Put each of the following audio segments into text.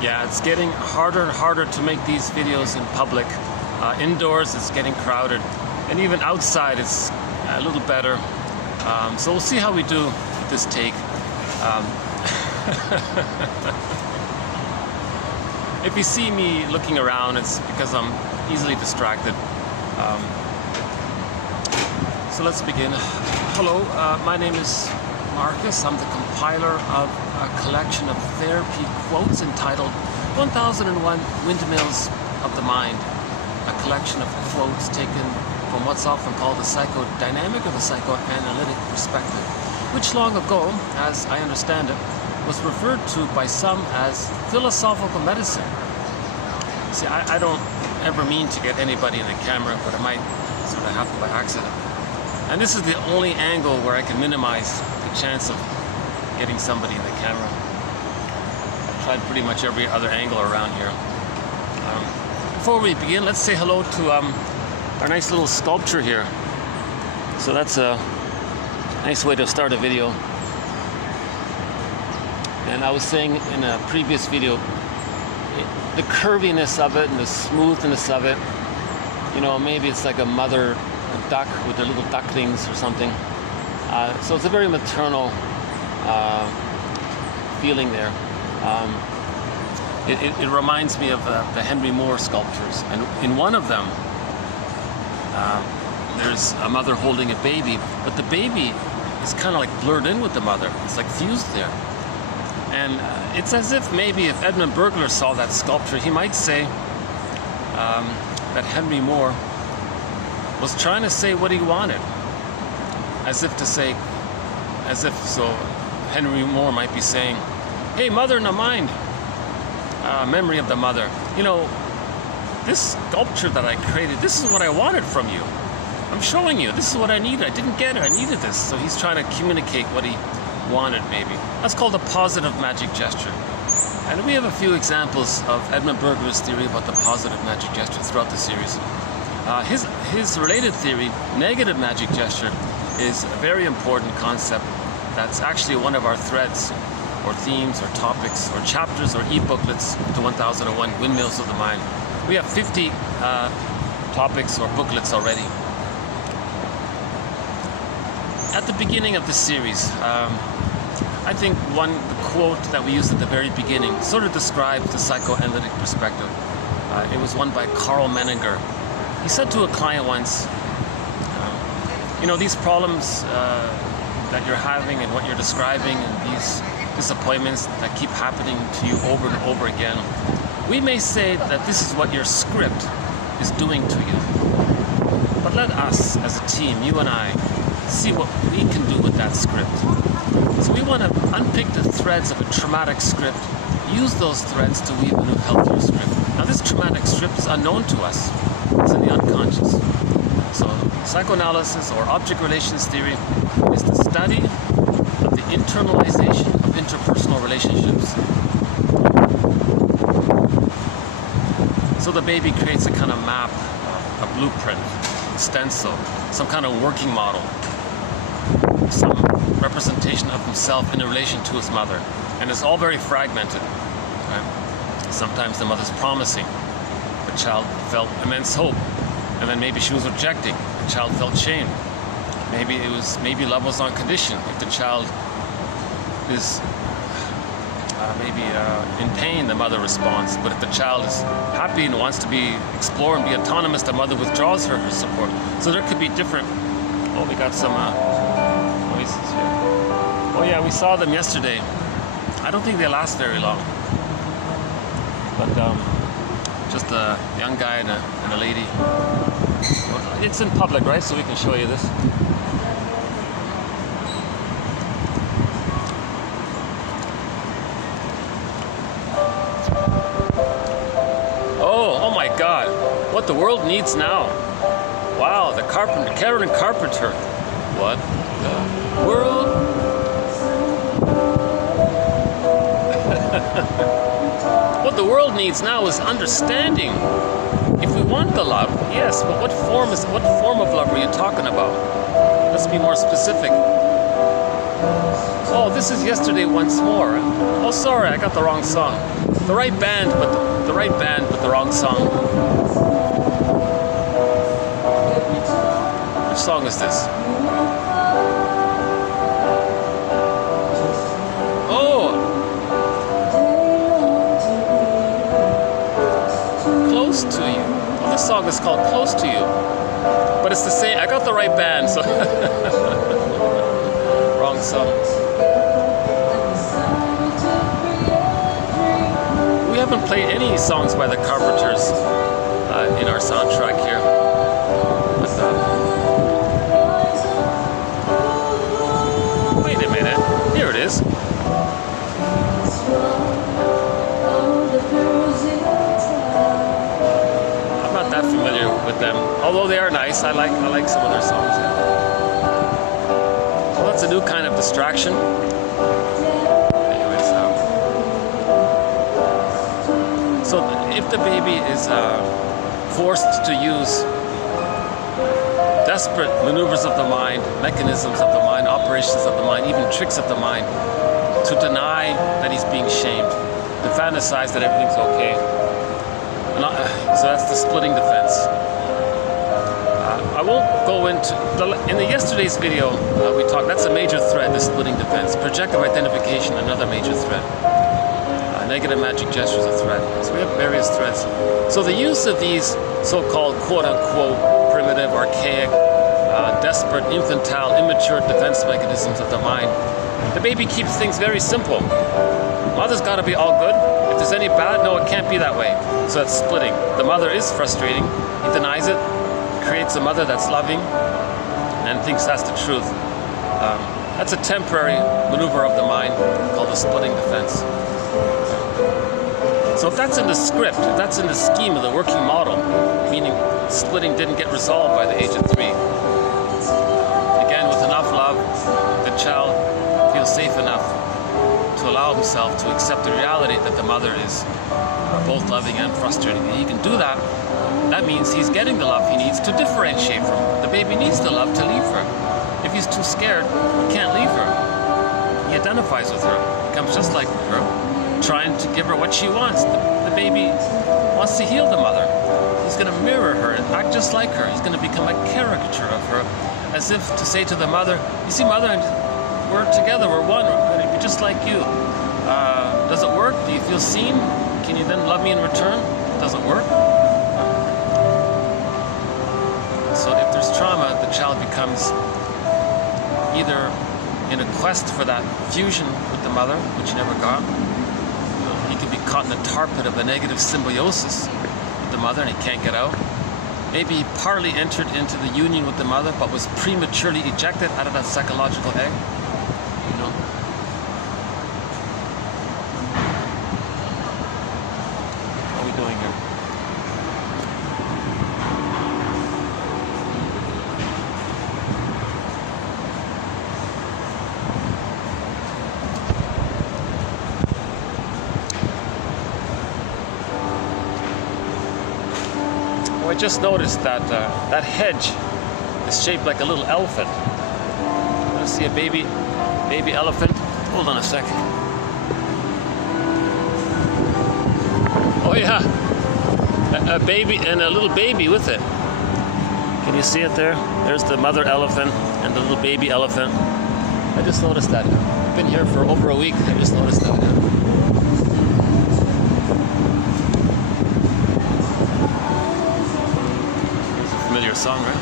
Yeah, it's getting harder and harder to make these videos in public. Indoors it's getting crowded, and even outside it's a little better. So we'll see how we do with this take. If you see me looking around, it's because I'm easily distracted. So let's begin. Hello, my name is Marcus. I'm the compiler of a collection of therapy quotes entitled 1001 Windmills of the Mind. A collection of quotes taken from what's often called the psychodynamic or the psychoanalytic perspective, which long ago, as I understand it, was referred to by some as philosophical medicine. See, I don't ever mean to get anybody in the camera, but it might sort of happen by accident. And this is the only angle where I can minimize the chance of getting somebody in the camera. I've tried pretty much every other angle around here. Before we begin, let's say hello to our nice little sculpture here. So that's a nice way to start a video. And I was saying in a previous video, the curviness of it and the smoothness of it, you know, maybe it's like a mother duck with their little ducklings or something. So it's a very maternal feeling there. It reminds me of the Henry Moore sculptures, and in one of them there's a mother holding a baby, but the baby is kind of like blurred in with the mother. It's like fused there. And it's as if maybe if Edmund Burglar saw that sculpture, he might say that Henry Moore was trying to say what he wanted. As if so Henry Moore might be saying, hey, mother in the mind, memory of the mother. You know, this sculpture that I created, this is what I wanted from you. I'm showing you, this is what I needed. I didn't get it, I needed this. So he's trying to communicate what he wanted, maybe. That's called a positive magic gesture. And we have a few examples of Edmund Burglar's theory about the positive magic gesture throughout the series. His related theory, negative magic gesture, is a very important concept that's actually one of our threads or themes or topics or chapters or e-booklets to 1001 Windmills of the Mind. We have 50 topics or booklets already. At the beginning of the series, I think the quote that we used at the very beginning sort of describes the psychoanalytic perspective. It was one by Carl Menninger. He said to a client once, you know, these problems that you're having and what you're describing and these disappointments that keep happening to you over and over again, we may say that this is what your script is doing to you. But let us, as a team, you and I, see what we can do with that script. So we want to unpick the threads of a traumatic script, use those threads to weave a new, healthier script. Now this traumatic script is unknown to us. It's in the unconscious. So psychoanalysis or object relations theory is the study of the internalization of interpersonal relationships. So the baby creates a kind of map, a blueprint, a stencil, some kind of working model, some representation of himself in relation to his mother. And it's all very fragmented. Right? Sometimes the mother's promising. The child felt immense hope, and then maybe she was rejecting. The child felt shame. Maybe love was on condition. If the child is in pain, the mother responds. But if the child is happy and wants to explore and be autonomous, the mother withdraws her support. So there could be different. Oh, we got some noises here. Oh yeah, we saw them yesterday. I don't think they last very long. But just a young guy and a lady. It's in public, right? So we can show you this. Oh my God! What the world needs now. Wow, the carpenter, Karen Carpenter. What the world? What the world needs now is understanding. If we want the love, yes, but what form of love are you talking about? Let's be more specific. Oh, Oh, this is Yesterday Once More. Oh, sorry, I got the wrong song. The right band, but the right band, but the wrong song. Which song is this? Oh, Close to You. Oh, this song is called Close to You. But it's the same. I got the right band, so wrong song. We haven't played any songs by the Carpenters in our soundtrack here. But, wait a minute. Here it is. I'm not that familiar with them, although they are nice. I like some of their songs. Yeah. Well, that's a new kind of distraction. Anyways, so if the baby is forced to use desperate maneuvers of the mind, mechanisms of the mind, operations of the mind, even tricks of the mind, to deny that he's being shamed, to fantasize that everything's okay. So that's the splitting defense. I won't go into in the yesterday's video. We talked. That's a major thread. The splitting defense. Projective identification, another major thread. Negative magic gestures, a threat. So we have various threats. So the use of these so-called quote-unquote primitive, archaic, desperate, infantile, immature defense mechanisms of the mind. The baby keeps things very simple. Mother's got to be all good. If there's any bad, no, it can't be that way. So that's splitting. The mother is frustrating. He denies it, creates a mother that's loving, and thinks that's the truth. That's a temporary maneuver of the mind called the splitting defense. So if that's in the script, if that's in the scheme of the working model, meaning splitting didn't get resolved by the age of 3, again, with enough love, the child feels safe enough to allow himself to accept the reality that the mother is both loving and frustrating. And he can do that. That means he's getting the love he needs to differentiate from her. The baby needs the love to leave her. If he's too scared, he can't leave her. He identifies with her, becomes just like her, trying to give her what she wants. The baby wants to heal the mother. He's going to mirror her and act just like her. He's going to become a caricature of her, as if to say to the mother, you see, mother, we're together, we're one, we're going to be just like you. Does it work? Do you feel seen? Can you then love me in return? Does it work? So if there's trauma, the child becomes either in a quest for that fusion with the mother, which he never got. He can be caught in a tar pit of a negative symbiosis with the mother and he can't get out. Maybe he partly entered into the union with the mother but was prematurely ejected out of that psychological egg. You know. What are we doing here? I just noticed that that hedge is shaped like a little elephant. I see a baby elephant. Hold on a second. Oh yeah, a baby and a little baby with it. Can you see it there? There's the mother elephant and the little baby elephant. I just noticed that. I've been here for over a week. I just noticed that. Song, right?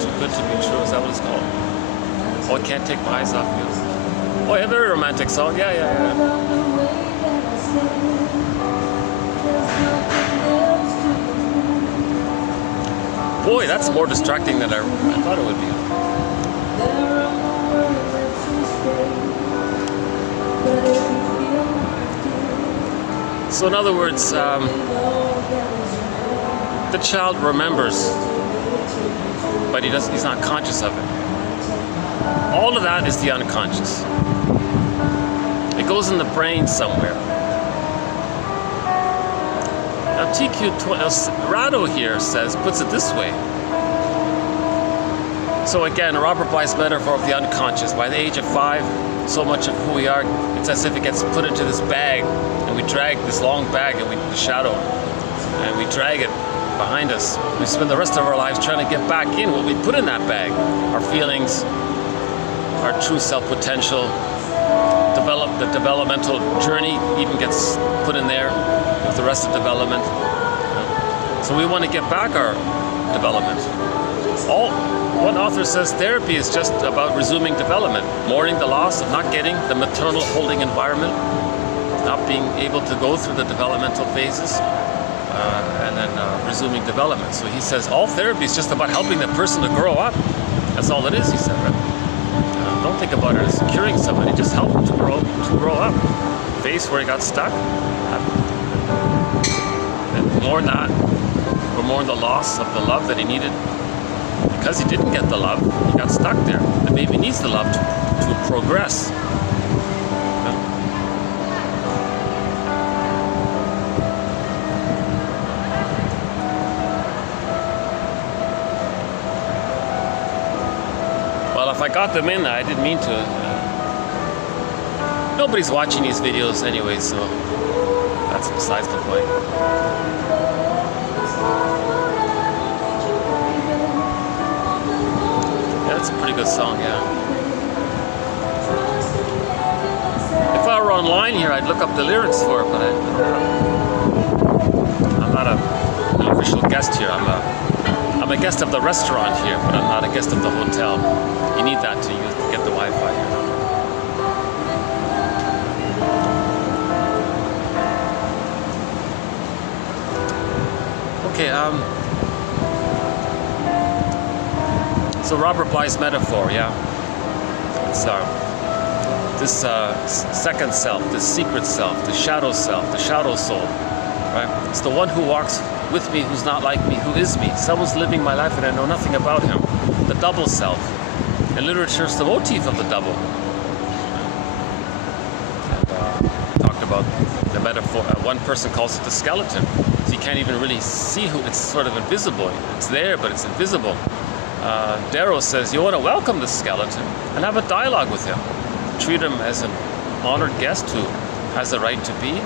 Too good to be true, is that what it's called? Oh, I can't take my eyes off you. Oh yeah, very romantic song. Yeah. Boy, that's more distracting than I thought it would be. So in other words, the child remembers, but he's not conscious of it. All of that is the unconscious. goes in the brain somewhere. Now TQ Rado here puts it this way. So again, Robert Bly's metaphor of the unconscious. By the age of 5, so much of who we are, it's as if it gets put into this bag, and we drag this long bag, and the shadow, and we drag it behind us. We spend the rest of our lives trying to get back in what we put in that bag. Our feelings, our true self potential, the developmental journey even gets put in there with the rest of development. So we want to get back our development. One author says therapy is just about resuming development, mourning the loss of not getting the maternal holding environment, not being able to go through the developmental phases, and then resuming development. So he says all therapy is just about helping the person to grow up. That's all it is, he said, right? Don't think about it as curing somebody, just help them to grow up. Face where he got stuck, and mourn that, or mourn the loss of the love that he needed. Because he didn't get the love, he got stuck there. The baby needs the love to progress. Well, if I got them in, I didn't mean to. Nobody's watching these videos anyway, so that's besides the point. That's a pretty good song, yeah. If I were online here, I'd look up the lyrics for it, but I'm not an official guest here. I'm a guest of the restaurant here, but I'm not a guest of the hotel. You need that to get the Wi-Fi here. Okay, so Robert Bly's metaphor, yeah, it's this second self, this secret self, the shadow soul, right? It's the one who walks with me, who's not like me, who is me. Someone's living my life and I know nothing about him. The double self. In literature, it's the motif of the double. And talked about the metaphor. One person calls it the skeleton. So you can't even really see who. It's sort of invisible. It's there, but it's invisible. Darrow says you want to welcome the skeleton and have a dialogue with him. Treat him as an honored guest who has the right to be.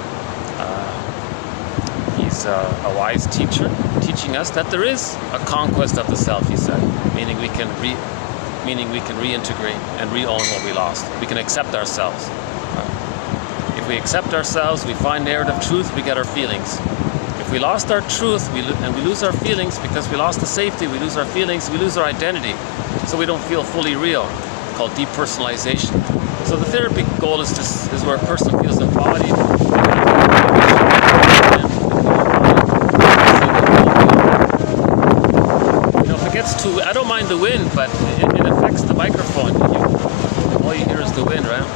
He's a wise teacher, teaching us that there is a conquest of the self, he said, meaning we can reintegrate and re-own what we lost. We can accept ourselves. If we accept ourselves, we find narrative truth, we get our feelings. If we lost our truth and we lose our feelings because we lost the safety, we lose our feelings, we lose our identity, so we don't feel fully real, called depersonalization. So the therapy goal is where a person feels embodied. You know, if it gets too, I don't mind the wind, but it affects the microphone. All you hear is the wind, right?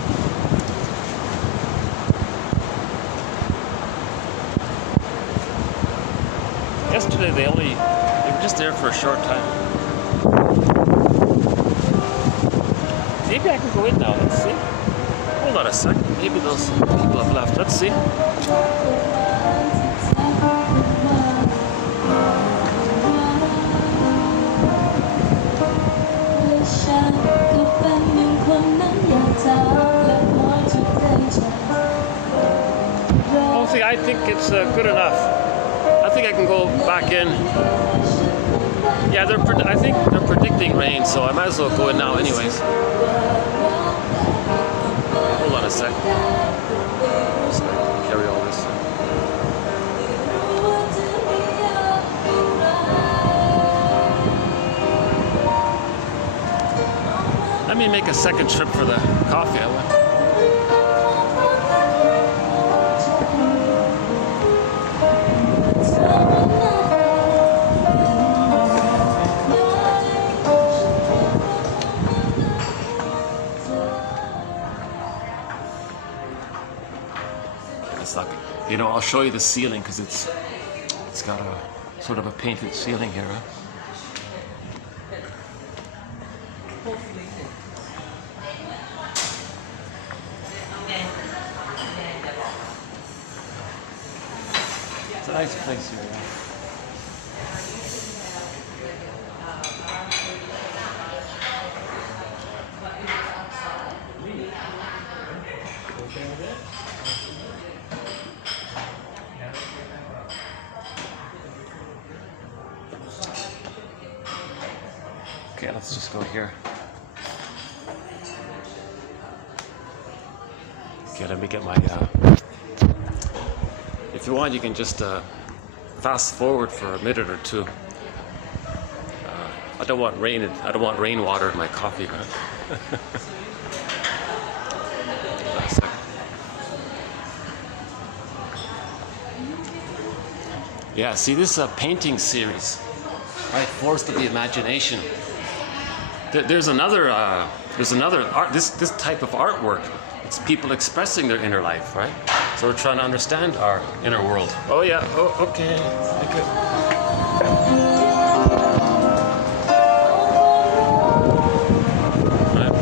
Yesterday they were just there for a short time. Maybe I can go in now, let's see. Hold on a second, maybe those people have left, let's see. Oh, I think it's good enough. I think I can go back in. Yeah, I think they're predicting rain, so I might as well go in now anyways. Hold on a sec. Just carry all this. Let me make a second trip for the coffee. You know, I'll show you the ceiling because it's got a sort of a painted ceiling here. Huh? It's a nice place here. Yeah. Okay, let's just go here. Okay, let me get my, if you want, you can just fast forward for a minute or two. I don't want rainwater in my coffee, right? A second. Yeah, see, this is a painting series, right? Forced of the imagination. There's another art. This type of artwork. It's people expressing their inner life, right? So we're trying to understand our inner world. Oh yeah. Oh, okay. Thank you. Right.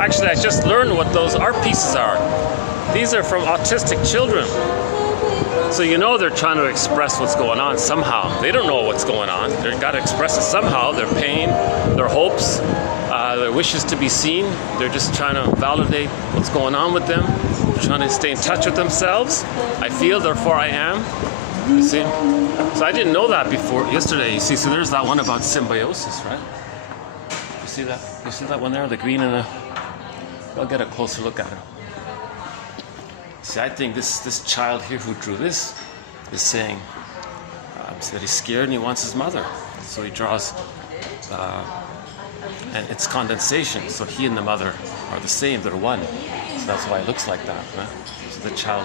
Actually, I just learned what those art pieces are. These are from autistic children. So you know they're trying to express what's going on somehow. They don't know what's going on. They've got to express it somehow. Their pain, their hopes, their wishes to be seen. They're just trying to validate what's going on with them. They're trying to stay in touch with themselves. I feel, therefore I am. You see? So I didn't know that before yesterday. You see, so there's that one about symbiosis, right? You see that? You see that one there? The green and the... I'll get a closer look at it. See, I think this child here who drew this is saying that he's scared and he wants his mother. So he draws, and it's condensation. So he and the mother are the same, they're one. So that's why it looks like that. Right? So the child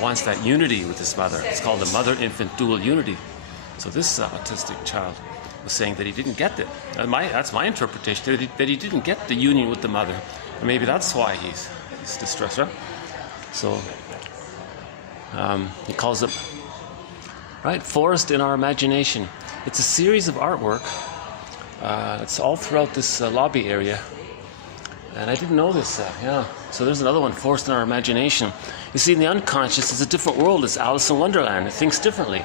wants that unity with his mother. It's called the mother-infant dual unity. So this autistic child was saying that he didn't get it. That's my interpretation, that he didn't get the union with the mother. And maybe that's why he's distressed, right? So he calls it, right, forest in our imagination. It's a series of artwork. It's all throughout this lobby area. And I didn't know this, yeah. So there's another one, forest in our imagination. You see, in the unconscious, it's a different world. It's Alice in Wonderland. It thinks differently,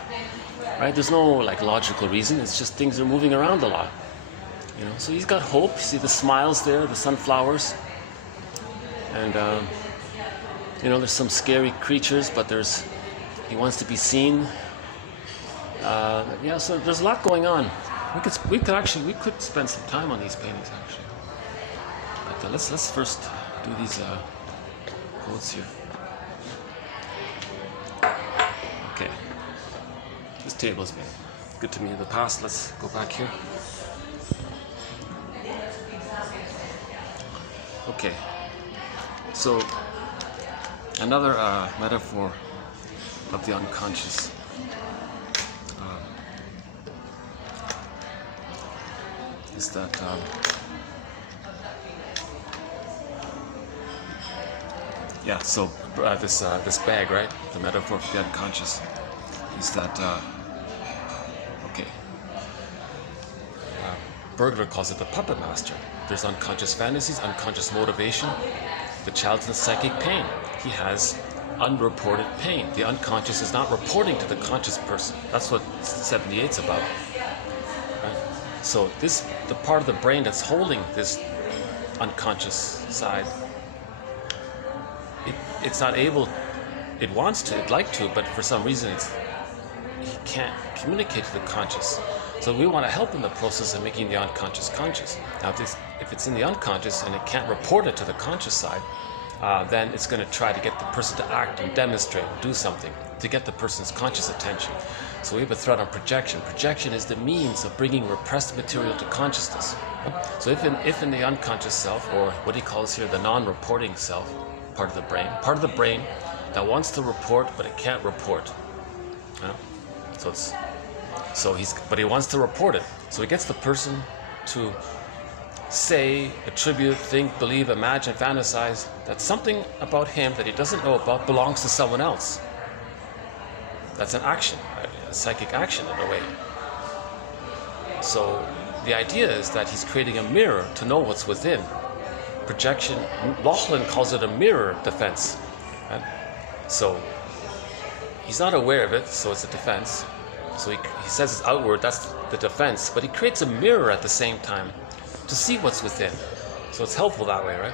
right? There's no like logical reason. It's just things are moving around a lot. You know, so he's got hope. You see the smiles there, the sunflowers. And, you know, there's some scary creatures, but he wants to be seen. Yeah, so there's a lot going on. We could spend some time on these paintings actually. But let's first do these quotes here. Okay. This table's been good to me in the past. Let's go back here. Okay. So, another metaphor of the unconscious is that yeah. So this bag, right? The metaphor of the unconscious is that okay. Burglar calls it the puppet master. There's unconscious fantasies, unconscious motivation. The child's in psychic pain. He has unreported pain. The unconscious is not reporting to the conscious person. That's what 78's about. Right? So the part of the brain that's holding this unconscious side, it's not able, it wants to, it'd like to, but for some reason he can't communicate to the conscious. So we want to help in the process of making the unconscious conscious. Now if it's in the unconscious and it can't report it to the conscious side, then it's going to try to get the person to act and demonstrate and do something to get the person's conscious attention. So we have a threat on projection. Projection is the means of bringing repressed material to consciousness. So if in the unconscious self, or what he calls here the non-reporting self, part of the brain that wants to report but it can't report. You know? But he wants to report it. So he gets the person to say, attribute, think, believe, imagine, fantasize that something about him that he doesn't know about belongs to someone else. That's an action, right? A psychic action in a way. So the idea is that he's creating a mirror to know what's within. Projection, Laughlin calls it a mirror defense. Right? So he's not aware of it, so it's a defense. So he says it's outward, that's the defense, but he creates a mirror at the same time to see what's within. So it's helpful that way, right?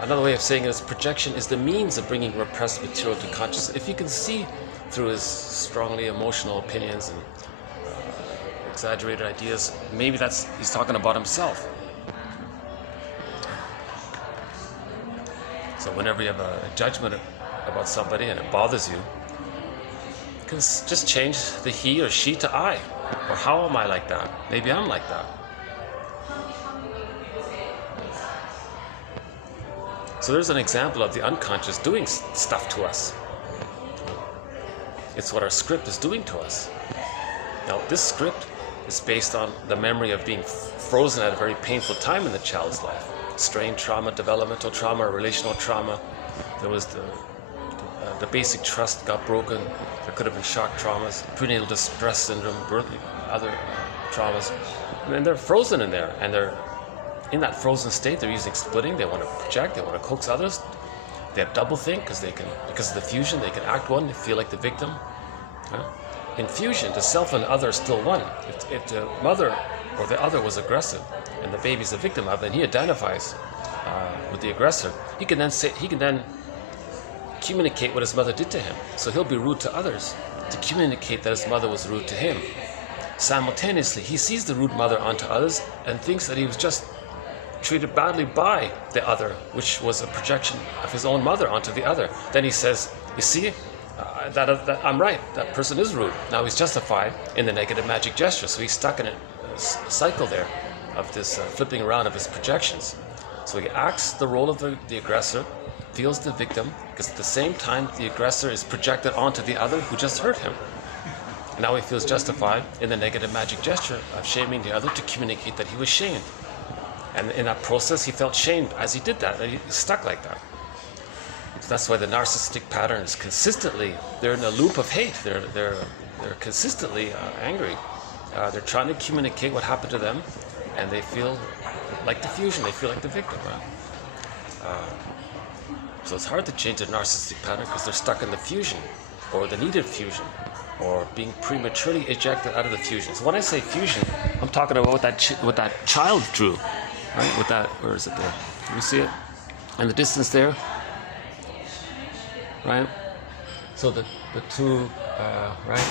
Another way of saying it is projection is the means of bringing repressed material to consciousness. If you can see through his strongly emotional opinions and exaggerated ideas, maybe he's talking about himself. So whenever you have a judgment about somebody and it bothers you, you can just change the he or she to I. Or how am I like that? Maybe I'm like that. So there's an example of the unconscious doing stuff to us. It's what our script is doing to us. Now, this script is based on the memory of being frozen at a very painful time in the child's life. Strain trauma, developmental trauma, relational trauma. There was the basic trust got broken. There could have been shock traumas, prenatal distress syndrome, other traumas. And then they're frozen in there, and they're in that frozen state. They're using splitting. They want to project. They want to coax others. They have double think because of the fusion, they can act one. They feel like the victim. In fusion, the self and other are still one. If the mother or the other was aggressive, and the baby's the victim of, then he identifies with the aggressor. He can then communicate what his mother did to him. So he'll be rude to others to communicate that his mother was rude to him. Simultaneously, he sees the rude mother onto others and thinks that he was just treated badly by the other, which was a projection of his own mother onto the other. Then he says, you see, that I'm right, that person is rude. Now he's justified in the negative magic gesture, so he's stuck in a cycle there of this flipping around of his projections. So he acts the role of the aggressor, feels the victim, because at the same time the aggressor is projected onto the other who just hurt him. Now he feels justified in the negative magic gesture of shaming the other to communicate that he was shamed. And in that process, he felt shamed as he did that, and he's stuck like that. So that's why the narcissistic pattern is consistently, they're in a loop of hate. They're consistently angry. They're trying to communicate what happened to them, and they feel like the fusion. They feel like the victim. So it's hard to change their narcissistic pattern because they're stuck in the fusion, or the needed fusion, or being prematurely ejected out of the fusion. So when I say fusion, I'm talking about what that child drew. Right, with that, where is it there? Can you see it? In the distance there? Right? So the two, right?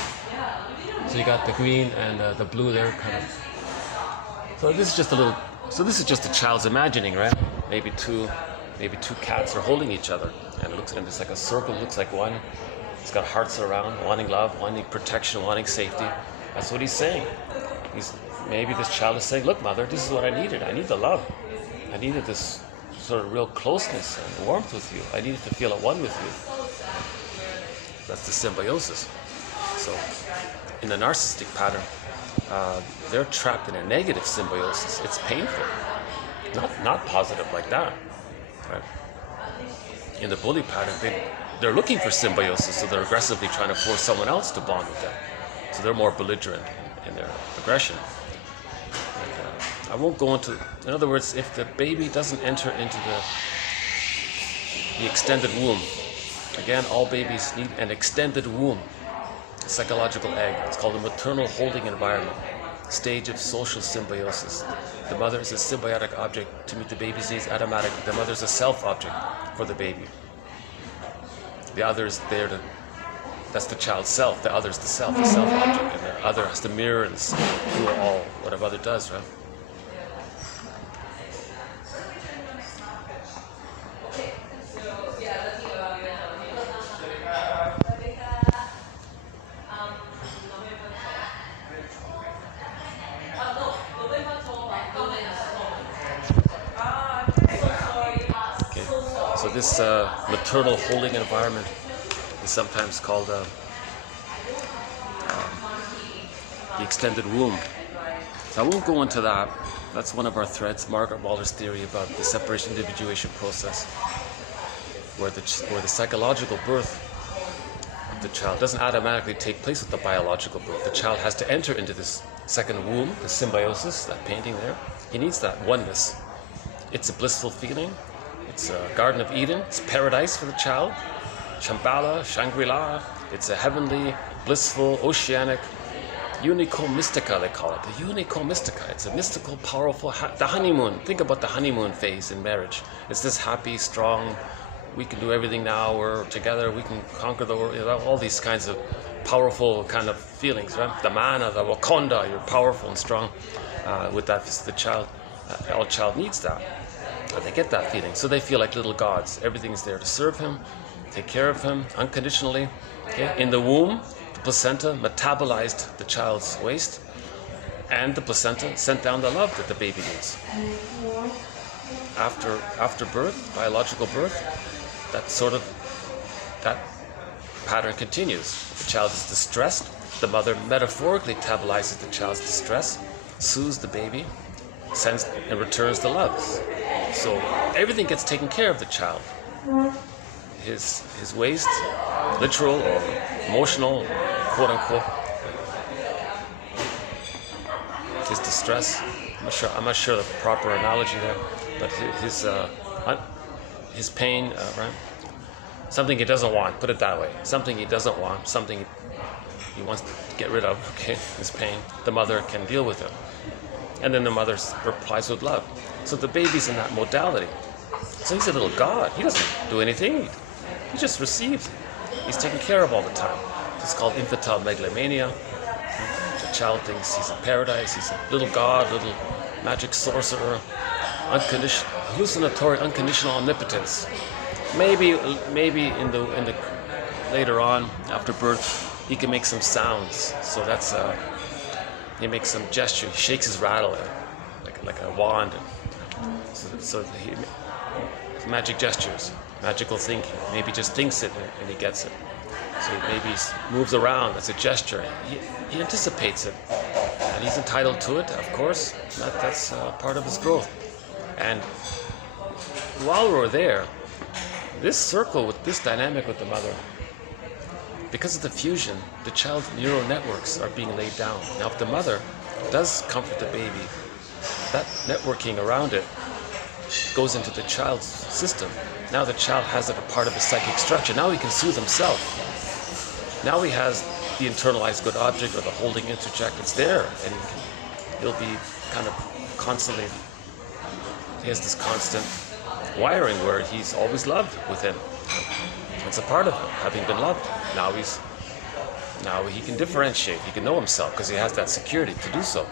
So you got the green and the blue there, kind of. So this is just a child's imagining, right? Maybe two cats are holding each other, and it's like a circle, looks like one. It's got hearts around, wanting love, wanting protection, wanting safety. That's what he's saying. Maybe this child is saying, look, mother, this is what I needed. I need the love. I needed this sort of real closeness and warmth with you. I needed to feel at one with you. That's the symbiosis. So in the narcissistic pattern, they're trapped in a negative symbiosis. It's painful. Not positive like that. Right? In the bully pattern, they're looking for symbiosis, so they're aggressively trying to force someone else to bond with them. So they're more belligerent in their aggression. I won't go into, in other words, if the baby doesn't enter into the extended womb, again, all babies need an extended womb, a psychological egg. It's called a maternal holding environment, stage of social symbiosis. The mother is a symbiotic object to meet the baby's needs automatically. The mother is a self object for the baby. The other is there to, that's the child's self. The other is the self object, and the other has to mirror and do all what a mother does, right? So this maternal holding environment is sometimes called the extended womb. So I won't go into that. That's one of our threads, Margaret Waller's theory about the separation individuation process, where the psychological birth of the child doesn't automatically take place with the biological birth. The child has to enter into this second womb, the symbiosis, that painting there. He needs that oneness. It's a blissful feeling. It's a Garden of Eden. It's paradise for the child. Shambhala, Shangri-La. It's a heavenly, blissful, oceanic, unico mystica, they call it. The unico mystica. It's a mystical, powerful, the honeymoon. Think about the honeymoon phase in marriage. It's this happy, strong, we can do everything now, we're together, we can conquer the world, all these kinds of powerful kind of feelings, right? The mana, the wakonda, you're powerful and strong. With that, the child, all child needs that. They get that feeling, so they feel like little gods. Everything's there to serve him, take care of him unconditionally. Okay? In the womb, the placenta metabolized the child's waste, and the placenta sent down the love that the baby needs. After birth, biological birth, that pattern continues. The child is distressed. The mother metaphorically metabolizes the child's distress, soothes the baby, sends and returns the love. So everything gets taken care of the child. His waste, literal or emotional, quote unquote, his distress. I'm not sure the proper analogy there, but his pain, right? Something he doesn't want. Put it that way. Something he doesn't want. Something he wants to get rid of. Okay, his pain. The mother can deal with it, and then the mother replies with love. So the baby's in that modality. So he's a little god. He doesn't do anything. He just receives. He's taken care of all the time. It's called infantile megalomania. The child thinks he's in paradise. He's a little god, little magic sorcerer, hallucinatory, unconditional omnipotence. Maybe in the later on after birth, he can make some sounds. So that's he makes some gesture. He shakes his rattle like a wand. So he magic gestures, magical thinking. Maybe he just thinks it and he gets it. So maybe he moves around as a gesture. He anticipates it, and he's entitled to it, of course. That's part of his growth. And while we're there, this circle with this dynamic with the mother, because of the fusion, the child's neural networks are being laid down. Now, if the mother does comfort the baby, that networking around it goes into the child's system. Now the child has it a part of his psychic structure. Now he can soothe himself. Now he has the internalized good object or the holding interject. It's there, and he'll be kind of constantly. He has this constant wiring where he's always loved within. It's a part of him, having been loved. Now he can differentiate. He can know himself because he has that security to do so.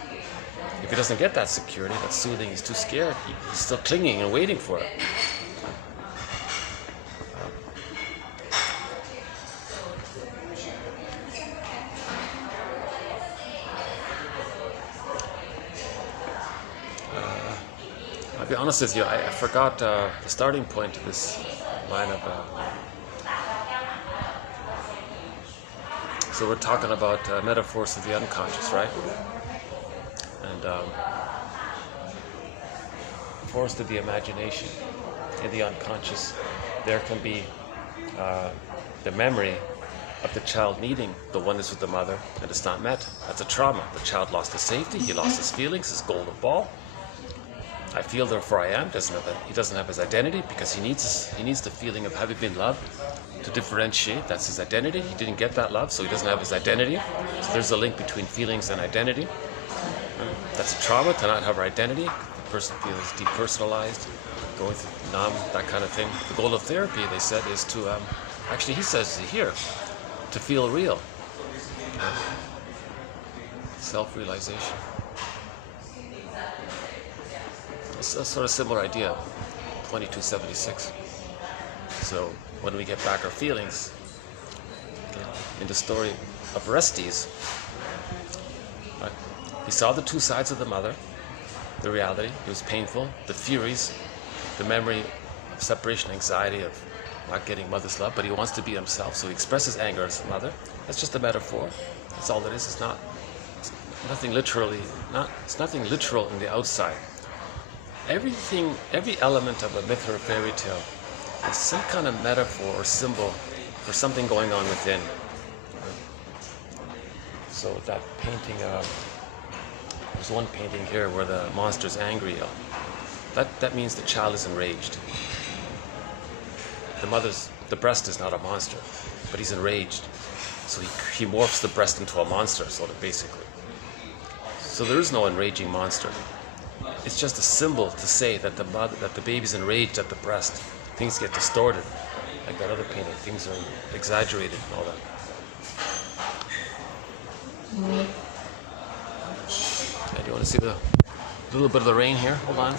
If he doesn't get that security, that soothing, he's too scared. He's still clinging and waiting for it. I'll be honest with you, I forgot the starting point of this line of. So we're talking about metaphors of the unconscious, right? And force of the imagination in the unconscious, there can be the memory of the child needing the oneness with the mother, and it's not met. That's a trauma. The child lost his safety, he lost his feelings, his golden ball. I feel, therefore I am. He doesn't have his identity because he needs the feeling of having been loved to differentiate. That's his identity. He didn't get that love, so he doesn't have his identity. So there's a link between feelings and identity. That's a trauma to not have our identity. The person feels depersonalized, going through numb, that kind of thing. The goal of therapy, they said, is to actually, he says here, to feel real. Self-realization. It's a sort of similar idea, 2276. So when we get back our feelings, in the story of Orestes, right, he saw the two sides of the mother, the reality, it was painful, the furies, the memory of separation, anxiety of not getting mother's love, but he wants to be himself, so he expresses anger at his mother. That's just a metaphor. That's all it is. It's nothing literal in the outside. Every element of a myth or a fairy tale is some kind of metaphor or symbol for something going on within. So that painting, there's one painting here where the monster's angry. That means the child is enraged. The mother's the breast is not a monster, but he's enraged. So he morphs the breast into a monster, sort of, basically. So there is no enraging monster. It's just a symbol to say that the baby's enraged at the breast. Things get distorted, like that other painting. Things are exaggerated and all that. Okay, do you want to see the little bit of the rain here? Hold on.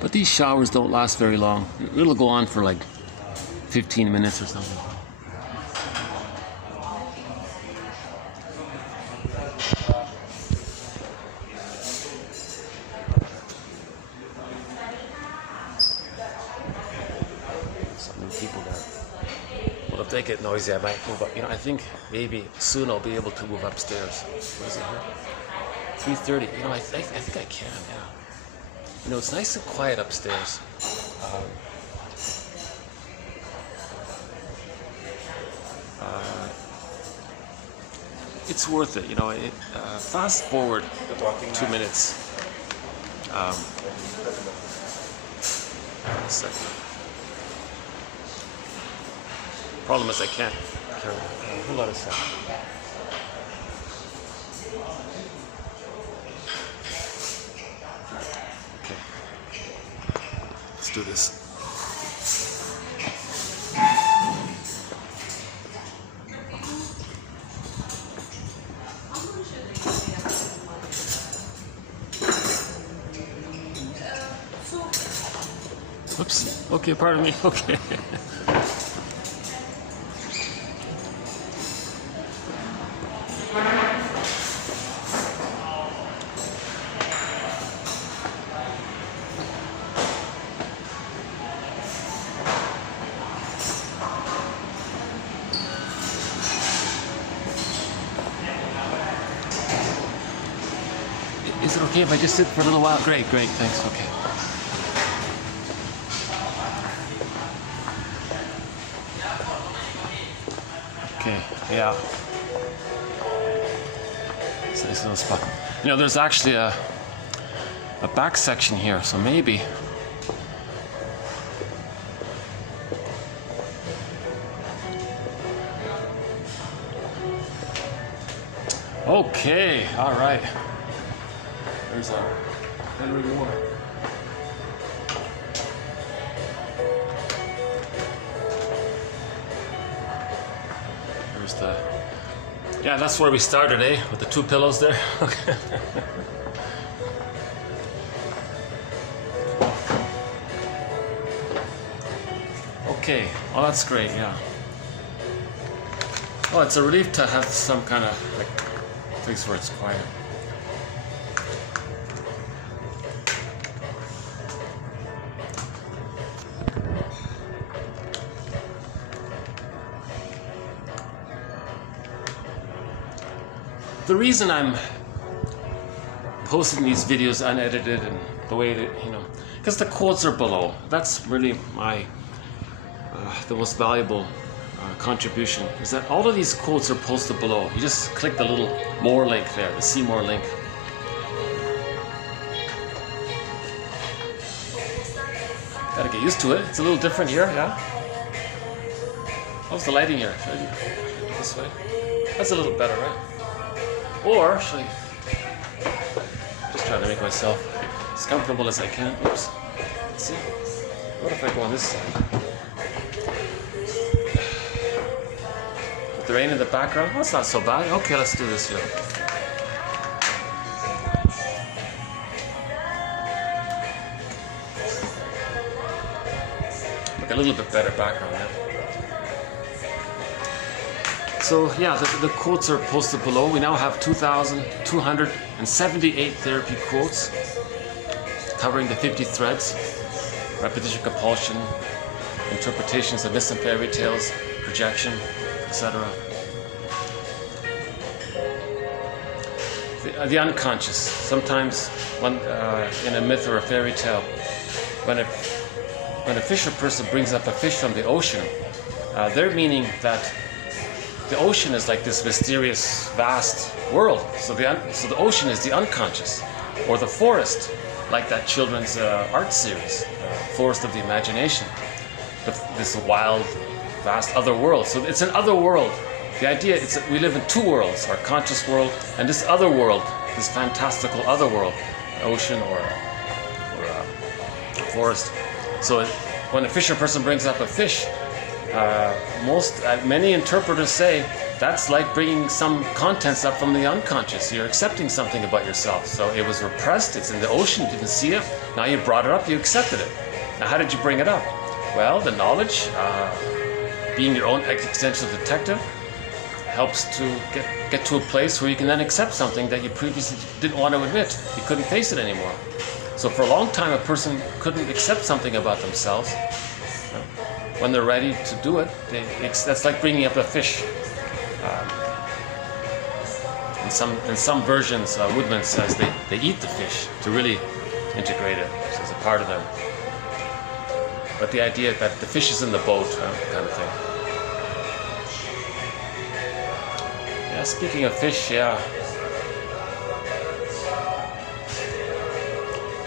But these showers don't last very long. It'll go on for like 15 minutes or something. Some people there. Well, if they get noisy, I might move up. You know, I think maybe soon I'll be able to move upstairs. What is it here? 3:30. You know, I think I can, yeah. You know, it's nice and quiet upstairs. It's worth it, you know. Fast forward 2 minutes. A second. Problem is I can't. Hold on a second. Let's do this. Oops. Okay, pardon me. Okay. Is it okay if I just sit for a little while? Great, thanks, okay. Okay, yeah. It's a nice little spot. You know, there's actually a back section here, so maybe. Okay, all right. There's a Henry Moore. There's the... Yeah, that's where we started, eh? With the 2 pillows there. Okay. Okay, well that's great, yeah. Well, it's a relief to have some kind of like place where it's quiet. The reason I'm posting these videos unedited and the way that, you know, because the quotes are below. That's really my the most valuable contribution, is that all of these quotes are posted below. You just click the little more link there, the see more link. Gotta get used to it. It's a little different here, yeah? How's the lighting here? Should I do it this way? That's a little better, right? Or should I just try to make myself as comfortable as I can? Oops. Let's see. What if I go on this side? With the rain in the background? That's not so bad. Okay, let's do this here. Look, a little bit better background now. So yeah, the quotes are posted below. We now have 2,278 therapy quotes covering the 50 threads: repetition, compulsion, interpretations of myths and fairy tales, projection, etc. The unconscious. Sometimes when, in a myth or a fairy tale, when a fisher person brings up a fish from the ocean, they're meaning that the ocean is like this mysterious, vast world. So the ocean is the unconscious, or the forest, like that children's art series, Forest of the Imagination. This wild, vast other world. So it's an other world. The idea is that we live in two worlds: our conscious world and this other world, this fantastical other world, an ocean or a forest. So when a fisher person brings up a fish, many interpreters say that's like bringing some contents up from the unconscious. You're accepting something about yourself. So it was repressed, it's in the ocean, you didn't see it. Now you brought it up, you accepted it. Now how did you bring it up? Well, the knowledge, being your own existential detective, helps to get to a place where you can then accept something that you previously didn't want to admit. You couldn't face it anymore. So for a long time, a person couldn't accept something about themselves. When they're ready to do it, that's like bringing up a fish. In some versions, Woodman says they eat the fish to really integrate it as a part of them. But the idea that the fish is in the boat, kind of thing. Yeah, speaking of fish, yeah.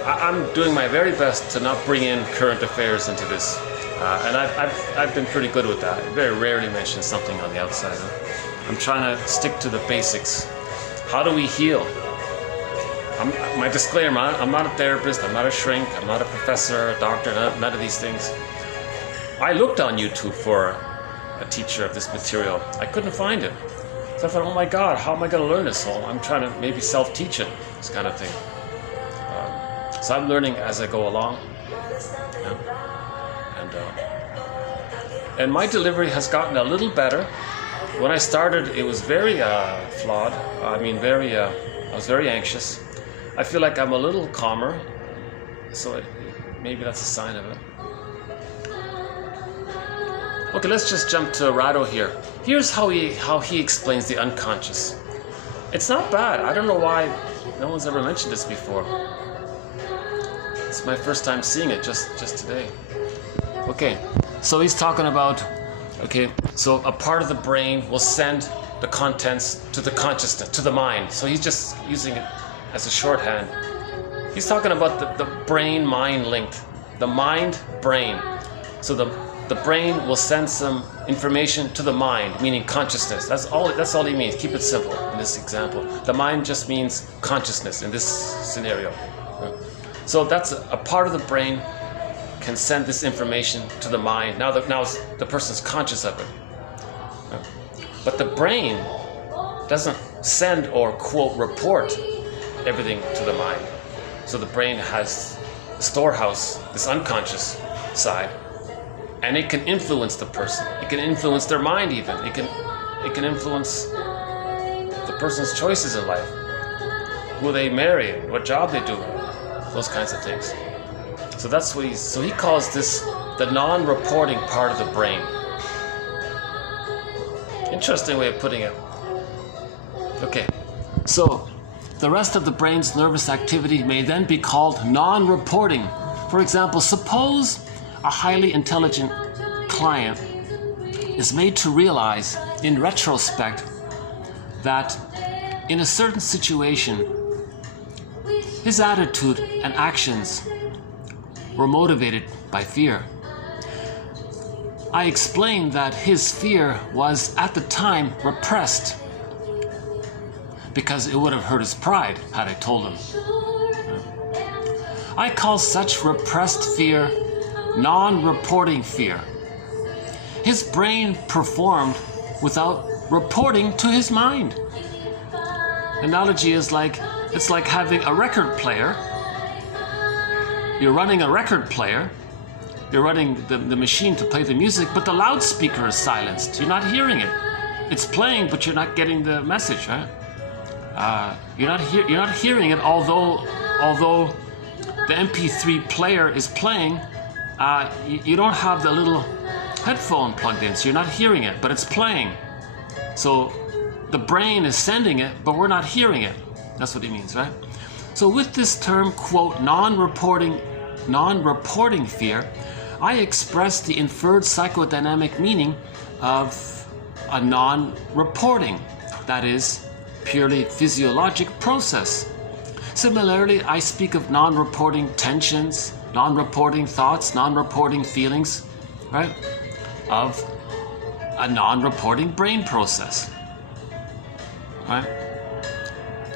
I'm doing my very best to not bring in current affairs into this. And I've been pretty good with that. I very rarely mention something on the outside. I'm trying to stick to the basics. How do we heal? My disclaimer, I'm not a therapist, I'm not a shrink, I'm not a professor, a doctor, none of these things. I looked on YouTube for a teacher of this material. I couldn't find it. So I thought, oh my God, how am I going to learn this? So I'm trying to maybe self-teach it, this kind of thing. So I'm learning as I go along. Yeah. And my delivery has gotten a little better. When I started, it was very flawed. I was very anxious. I feel like I'm a little calmer, so maybe that's a sign of it. Okay, let's just jump to Rollo here. Here's how he explains the unconscious. It's not bad. I don't know why no one's ever mentioned this before. It's my first time seeing it just today. Okay, so he's talking about, so a part of the brain will send the contents to the consciousness, to the mind. So he's just using it as a shorthand. He's talking about the brain-mind link, the mind-brain. So the brain will send some information to the mind, meaning consciousness. That's all he means. Keep it simple in this example. The mind just means consciousness in this scenario. So that's a part of the brain can send this information to the mind. Now the person's conscious of it. But the brain doesn't send or, quote, report everything to the mind. So the brain has a storehouse, this unconscious side, and it can influence the person. It can influence their mind even. It can influence the person's choices in life, who they marry, what job they do, those kinds of things. So that's what he calls this the non-reporting part of the brain. Interesting way of putting it. Okay, so the rest of the brain's nervous activity may then be called non-reporting. For example, suppose a highly intelligent client is made to realize in retrospect that in a certain situation his attitude and actions were motivated by fear. I explained that his fear was at the time repressed because it would have hurt his pride had I told him. I call such repressed fear non-reporting fear. His brain performed without reporting to his mind. Analogy is it's like having a record player. You're running a record player. You're running the machine to play the music, but the loudspeaker is silenced. You're not hearing it. It's playing, but you're not getting the message, right? You're not hearing it. Although the MP3 player is playing, you don't have the little headphone plugged in, so you're not hearing it, but it's playing. So the brain is sending it, but we're not hearing it. That's what he means, right? So with this term, quote, non-reporting fear, I express the inferred psychodynamic meaning of a non-reporting, that is, purely physiologic process. Similarly, I speak of non-reporting tensions, non-reporting thoughts, non-reporting feelings, right? Of a non-reporting brain process, right?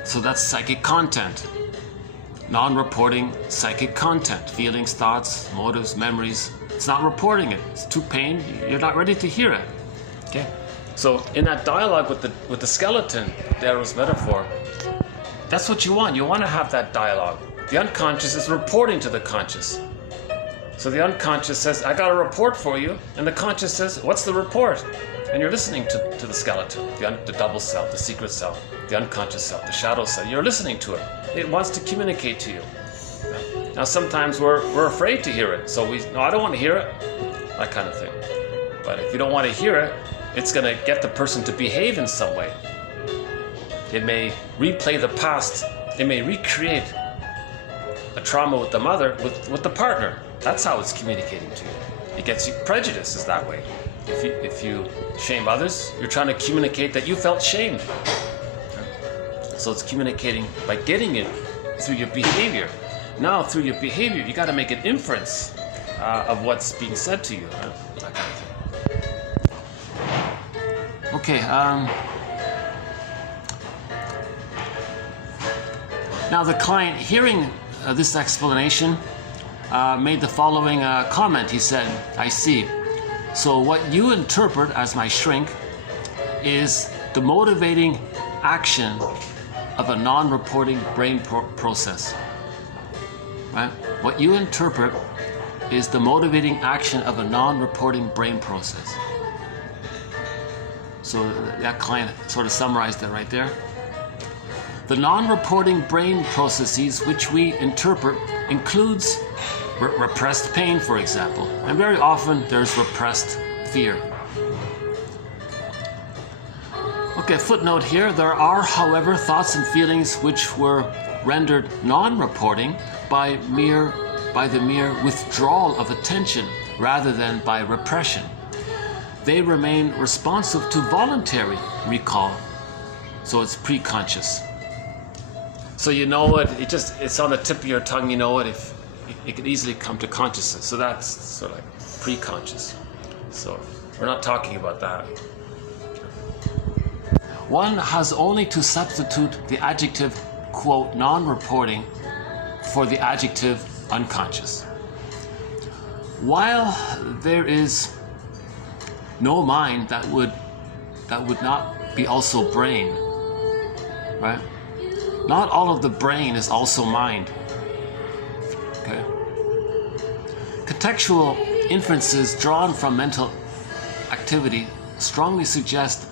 So that's psychic content. Non-reporting psychic content, feelings, thoughts, motives, memories. It's not reporting it. It's too pain. You're not ready to hear it. Okay. So in that dialogue with the skeleton, Darrow's metaphor, that's what you want. You want to have that dialogue. The unconscious is reporting to the conscious. So the unconscious says, I got a report for you. And the conscious says, what's the report? And you're listening to the skeleton, the double self, the secret self, the unconscious self, the shadow self. You're listening to it. It wants to communicate to you. Now sometimes we're afraid to hear it. So no, I don't want to hear it. That kind of thing. But if you don't want to hear it, it's going to get the person to behave in some way. It may replay the past. It may recreate a trauma with the mother, with the partner. That's how it's communicating to you. It gets you prejudices that way. If you shame others, you're trying to communicate that you felt shamed. So it's communicating by getting it through your behavior. Now through your behavior, you got to make an inference of what's being said to you. That kind of thing. Okay. Now the client, hearing this explanation, made the following comment. He said, I see. So what you interpret as my shrink is the motivating action of a non-reporting brain process. Right? What you interpret is the motivating action of a non-reporting brain process. So that client sort of summarized it right there. The non-reporting brain processes which we interpret includes repressed pain, for example, and very often there's repressed fear. Okay, footnote here. There are, however, thoughts and feelings which were rendered non-reporting by the mere withdrawal of attention rather than by repression. They remain responsive to voluntary recall, so it's pre-conscious. So you know it. It's on the tip of your tongue. You know it. If it could easily come to consciousness. So that's sort of like pre-conscious. So we're not talking about that. One has only to substitute the adjective, quote, non-reporting for the adjective unconscious. While there is no mind that would not be also brain, right? Not all of the brain is also mind. Okay. Contextual inferences drawn from mental activity strongly suggest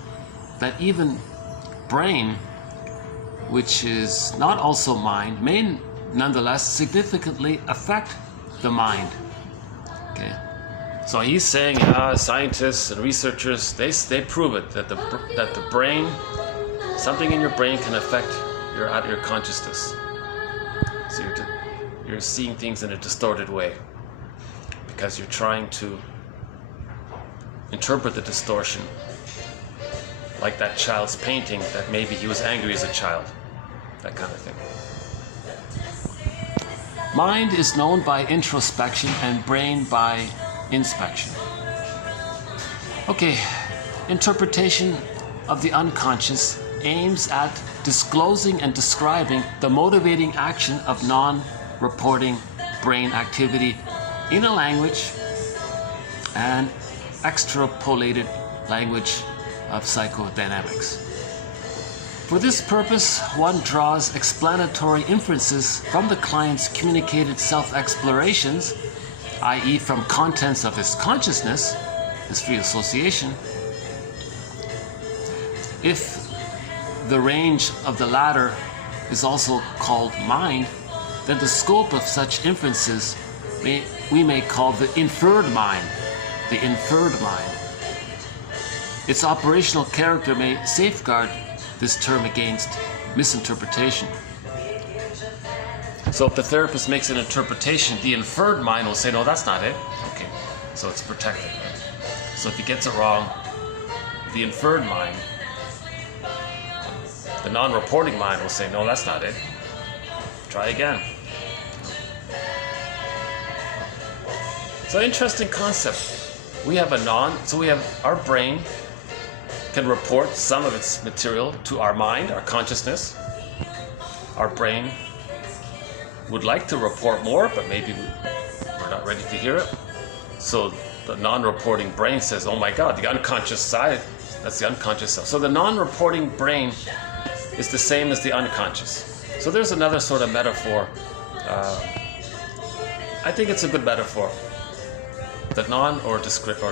that even brain, which is not also mind, may nonetheless significantly affect the mind. Okay. So he's saying scientists and researchers, they prove it, that the brain, something in your brain can affect your consciousness. So you're seeing things in a distorted way because you're trying to interpret the distortion, like that child's painting that maybe he was angry as a child, that kind of thing. Mind is known by introspection and brain by inspection. Okay, interpretation of the unconscious aims at disclosing and describing the motivating action of non-reporting brain activity in a language and extrapolated language of psychodynamics. For this purpose, one draws explanatory inferences from the client's communicated self-explorations, i.e. from contents of his consciousness, his free association. If the range of the latter is also called mind, then the scope of such inferences we may call the inferred mind, the inferred mind. Its operational character may safeguard this term against misinterpretation. So if the therapist makes an interpretation, the inferred mind will say, no, that's not it. Okay, so it's protected. Right? So if he gets it wrong, the inferred mind. The non-reporting mind will say, no, that's not it. Try again. So interesting concept. We have our brain can report some of its material to our mind, our consciousness. Our brain would like to report more, but maybe we're not ready to hear it. So the non-reporting brain says, oh my God, the unconscious side, that's the unconscious self. So the non-reporting brain is the same as the unconscious. So there's another sort of metaphor. I think it's a good metaphor. The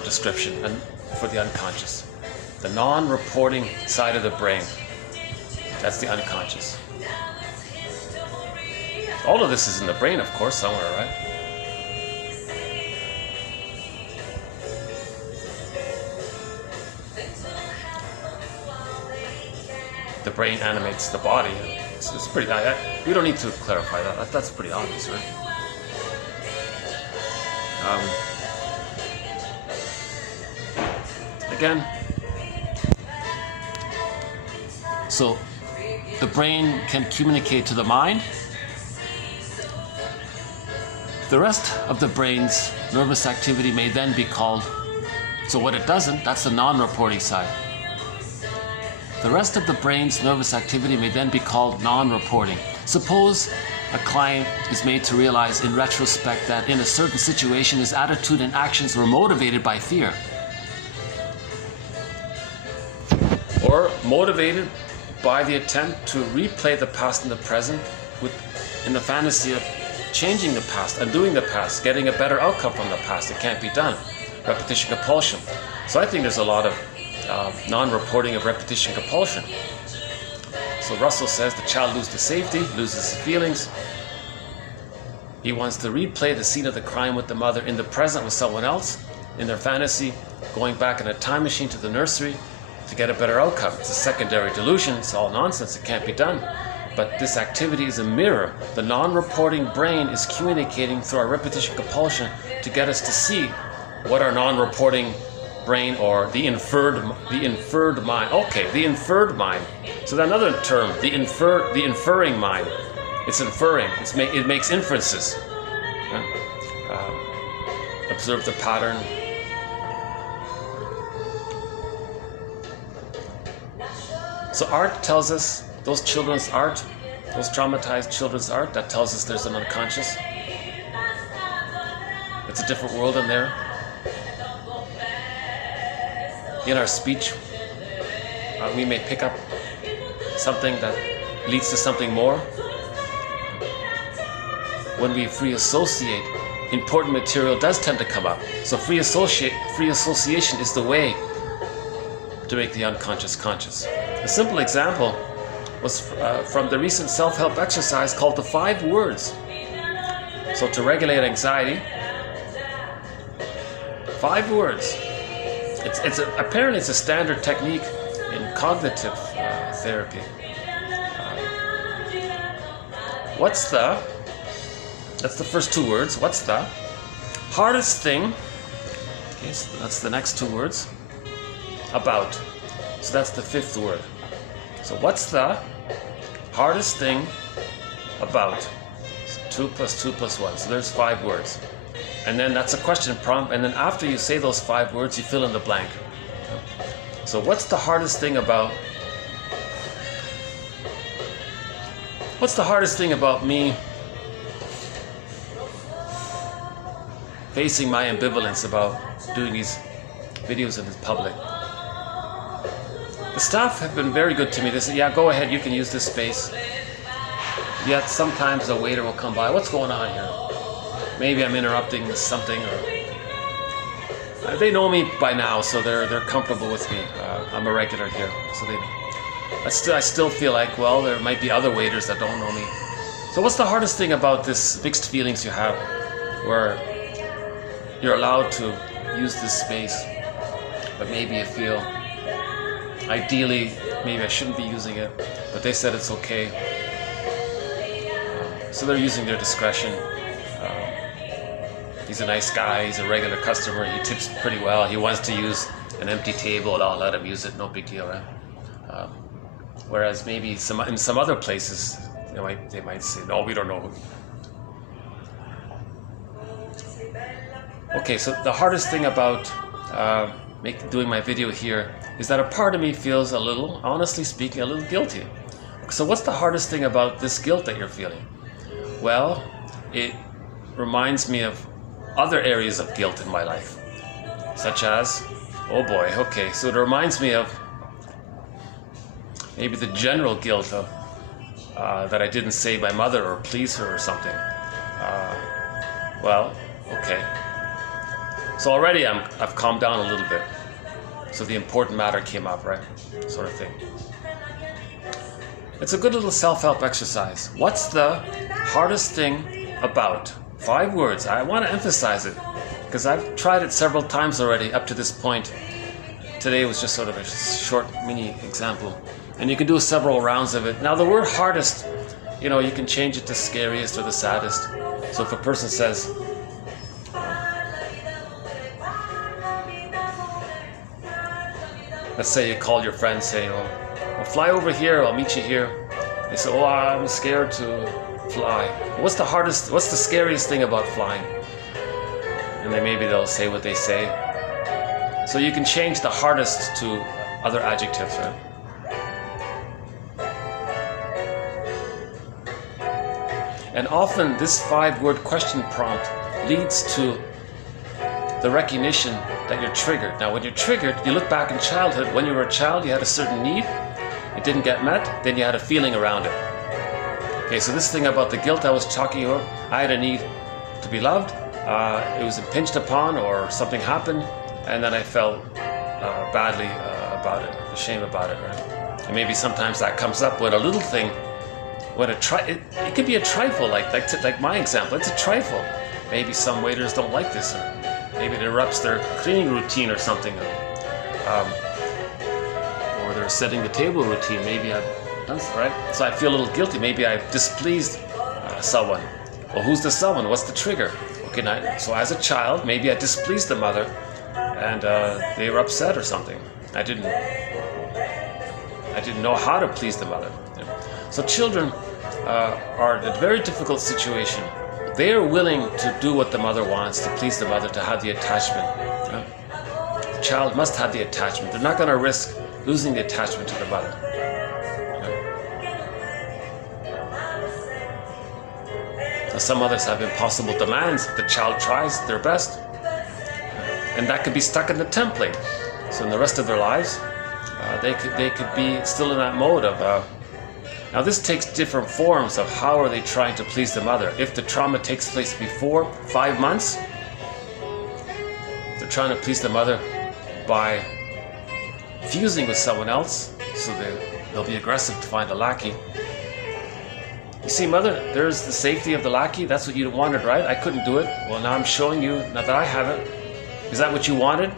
description and for the unconscious. The non-reporting side of the brain. That's the unconscious. All of this is in the brain, of course, somewhere, right? The brain animates the body. It's pretty. We don't need to clarify that. That's pretty obvious, right? Again, so the brain can communicate to the mind. The rest of the brain's nervous activity may then be called, so what it doesn't, that's the non-reporting side. The rest of the brain's nervous activity may then be called non-reporting. Suppose a client is made to realize in retrospect that in a certain situation his attitude and actions were motivated by fear. Or motivated by the attempt to replay the past in the present in the fantasy of changing the past, undoing the past, getting a better outcome from the past. It can't be done. Repetition compulsion. So I think there's a lot of non-reporting of repetition compulsion. So Russell says the child loses safety, loses his feelings. He wants to replay the scene of the crime with the mother in the present with someone else, in their fantasy, going back in a time machine to the nursery to get a better outcome. It's a secondary delusion. It's all nonsense. It can't be done. But this activity is a mirror. The non-reporting brain is communicating through our repetition compulsion to get us to see what our non-reporting brain or the inferred mind. Okay, the inferred mind. So another term, the inferring mind. It's inferring. It makes inferences. Observe the pattern. So art tells us, those children's art, those traumatized children's art, that tells us there's an unconscious. It's a different world in there. In our speech, we may pick up something that leads to something more. When we free associate, important material does tend to come up. So free association is the way to make the unconscious conscious. A simple example was from the recent self-help exercise called the 5 words. So to regulate anxiety, 5 words. Apparently it's a standard technique in cognitive therapy. That's the first 2 words. What's the hardest thing? Okay, so that's the next 2 words. About. So that's the 5th word. So what's the hardest thing about? So 2 + 2 + 1. So there's 5 words. And then that's a question prompt. And then after you say those 5 words, you fill in the blank. So what's the hardest thing about? What's the hardest thing about me facing my ambivalence about doing these videos in public? The staff have been very good to me. They said, yeah, go ahead, you can use this space. Yet sometimes a waiter will come by. What's going on here? Maybe I'm interrupting something, or they know me by now, so they're comfortable with me. I'm a regular here, so I still feel like, well, there might be other waiters that don't know me. So what's the hardest thing about this mixed feelings you have, where you're allowed to use this space, but maybe you feel, ideally, maybe I shouldn't be using it, but they said it's okay. So they're using their discretion. He's a nice guy, he's a regular customer, he tips pretty well, he wants to use an empty table, I'll let them use it, no big deal, right? Whereas maybe in some other places, they might say, no, we don't know. Okay, so the hardest thing about doing my video here is that a part of me feels a little, honestly speaking, a little guilty. So what's the hardest thing about this guilt that you're feeling? Well, it reminds me of other areas of guilt in my life, such as, oh boy, okay, so it reminds me of maybe the general guilt of that I didn't save my mother or please her or something. Well, okay. So already I've calmed down a little bit. So the important matter came up, right? Sort of thing. It's a good little self-help exercise. What's the hardest thing about? 5 words. I want to emphasize it because I've tried it several times already up to this point. Today was just sort of a short mini example. And you can do several rounds of it. Now the word hardest, you can change it to scariest or the saddest. So if a person says, let's say you call your friend saying, well, fly over here, I'll meet you here. They say, oh, I'm scared to fly. What's the scariest thing about flying? And then maybe they'll say what they say. So you can change the hardest to other adjectives, right? And often this 5-word question prompt leads to the recognition that you're triggered. Now when you're triggered, you look back in childhood. When you were a child, you had a certain need. It didn't get met. Then you had a feeling around it. Okay, so this thing about the guilt I was talking about, I had a need to be loved. It was impinged upon or something happened. And then I felt badly about it, ashamed about it, right? And maybe sometimes that comes up when a little thing, it could be a trifle, like my example, it's a trifle. Maybe some waiters don't like this, or maybe it interrupts their cleaning routine or something, or they're setting the table routine. Maybe I've done so, right? So I feel a little guilty. Maybe I displeased someone. Well, who's the someone? What's the trigger? Okay, now, so as a child, maybe I displeased the mother, and they were upset or something. I didn't know how to please the mother. So children are in a very difficult situation. They are willing to do what the mother wants, to please the mother, to have the attachment. The child must have the attachment. They're not going to risk losing the attachment to the mother. So some mothers have impossible demands. The child tries their best. And that could be stuck in the template. So in the rest of their lives, they could be still in that mode of... Now this takes different forms of how are they trying to please the mother. If the trauma takes place before 5 months, they're trying to please the mother by fusing with someone else, so they'll be aggressive to find a lackey. You see, mother, there's the safety of the lackey. That's what you wanted, right? I couldn't do it. Well, now I'm showing you, now that I have it. Is that what you wanted?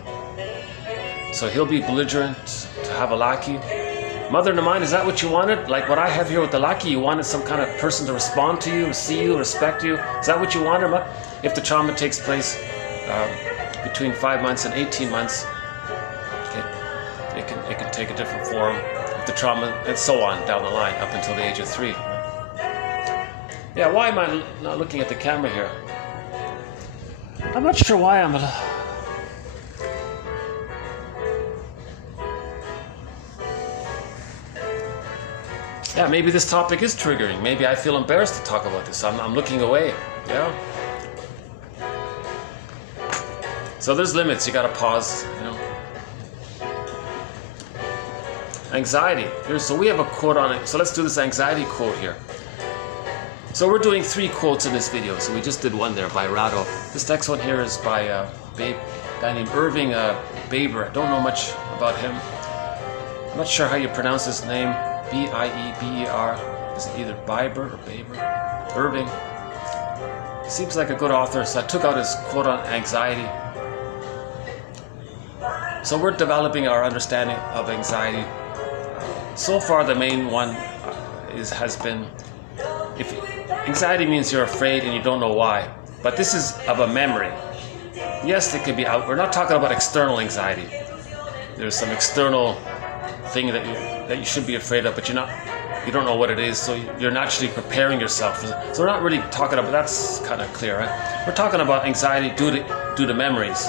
So he'll be belligerent to have a lackey. Mother in mind, is that what you wanted? Like what I have here with the lackey, you wanted some kind of person to respond to you, see you, respect you. Is that what you wanted? If the trauma takes place between 5 months and 18 months, okay, it can take a different form. If the trauma, and so on down the line, up until the age of 3. Yeah, why am I not looking at the camera here? I'm not sure why I'm... Yeah, maybe this topic is triggering. Maybe I feel embarrassed to talk about this. I'm looking away. Yeah. So there's limits. You gotta pause. Anxiety. So we have a quote on it. So let's do this anxiety quote here. So we're doing 3 quotes in this video. So we just did one there by Rollo. This next one here is by a guy named Irving Baber. I don't know much about him. I'm not sure how you pronounce his name. B-I-E-B-E-R. Is it either Biber or Baber? Irving. Seems like a good author, so I took out his quote on anxiety. So we're developing our understanding of anxiety. So far, the main one has been, if anxiety means you're afraid and you don't know why, but this is of a memory. Yes, it can be out. We're not talking about external anxiety. there's some external thing that you should be afraid of, but you don't know what it is, so you're naturally preparing yourself. So we're not really talking about, that's kind of clear, right? We're talking about anxiety due to memories,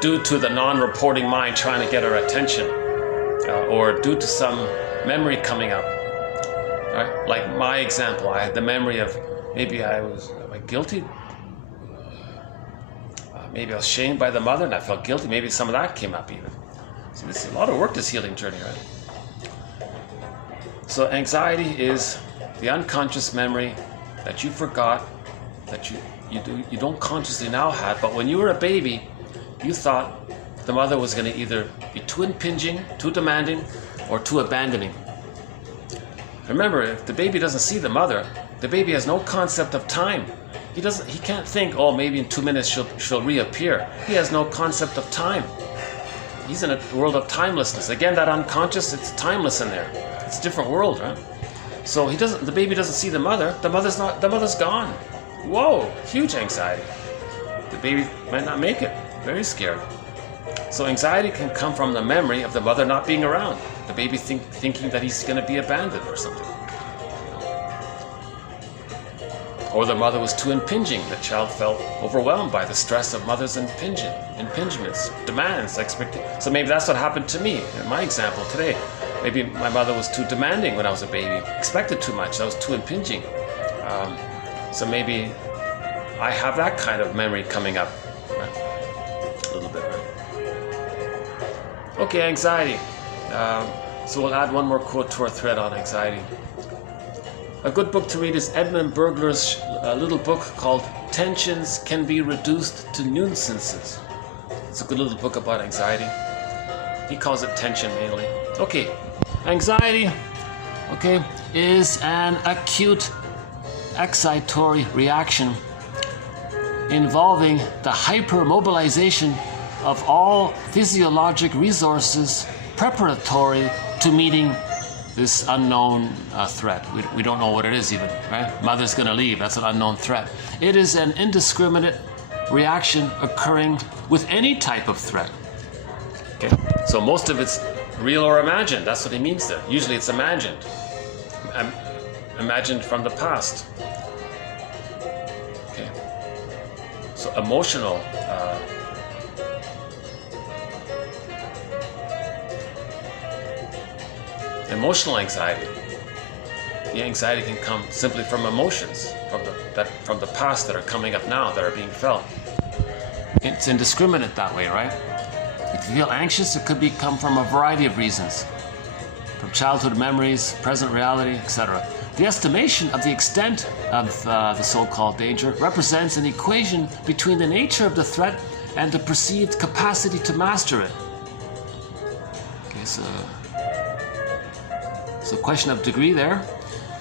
due to the non-reporting mind trying to get our attention, or due to some memory coming up, right? Like my example, I had the memory of maybe am I guilty? Maybe I was shamed by the mother and I felt guilty. Maybe some of that came up even. So this is a lot of work, this healing journey, right? So anxiety is the unconscious memory that you forgot, that you don't consciously now have, but when you were a baby, you thought the mother was going to either be too impinging, too demanding, or too abandoning. Remember, if the baby doesn't see the mother, the baby has no concept of time. He can't think, oh, maybe in 2 minutes she'll reappear. He has no concept of time. He's in a world of timelessness. Again, that unconscious, it's timeless in there. It's a different world, right? So the baby doesn't see the mother. The mother's gone. Whoa, huge anxiety. The baby might not make it. Very scared. So anxiety can come from the memory of the mother not being around. The baby thinking that he's going to be abandoned or something. Or the mother was too impinging. The child felt overwhelmed by the stress of mother's impingements, demands, expectations. So maybe that's what happened to me in my example today. Maybe my mother was too demanding when I was a baby, expected too much, I was too impinging. So maybe I have that kind of memory coming up, right? A little bit, right? Okay, anxiety. So we'll add one more quote to our thread on anxiety. A good book to read is Edmund Bergler's little book called Tensions Can Be Reduced to Nuisances. It's a good little book about anxiety. He calls it tension mainly. Okay, anxiety, okay, is an acute excitatory reaction involving the hypermobilization of all physiologic resources preparatory to meeting this unknown threat. We don't know what it is even, right? Mother's gonna leave, that's an unknown threat. It is an indiscriminate reaction occurring with any type of threat. Okay, so most of it's real or imagined, that's what he means there. Usually it's imagined. Imagined from the past. Okay, so emotional, emotional anxiety. The anxiety can come simply from emotions, from the past that are coming up now, that are being felt. It's indiscriminate that way, right? If you feel anxious, it could come from a variety of reasons, from childhood memories, present reality, etc. The estimation of the extent of the so-called danger represents an equation between the nature of the threat and the perceived capacity to master it. Okay, so question of degree there.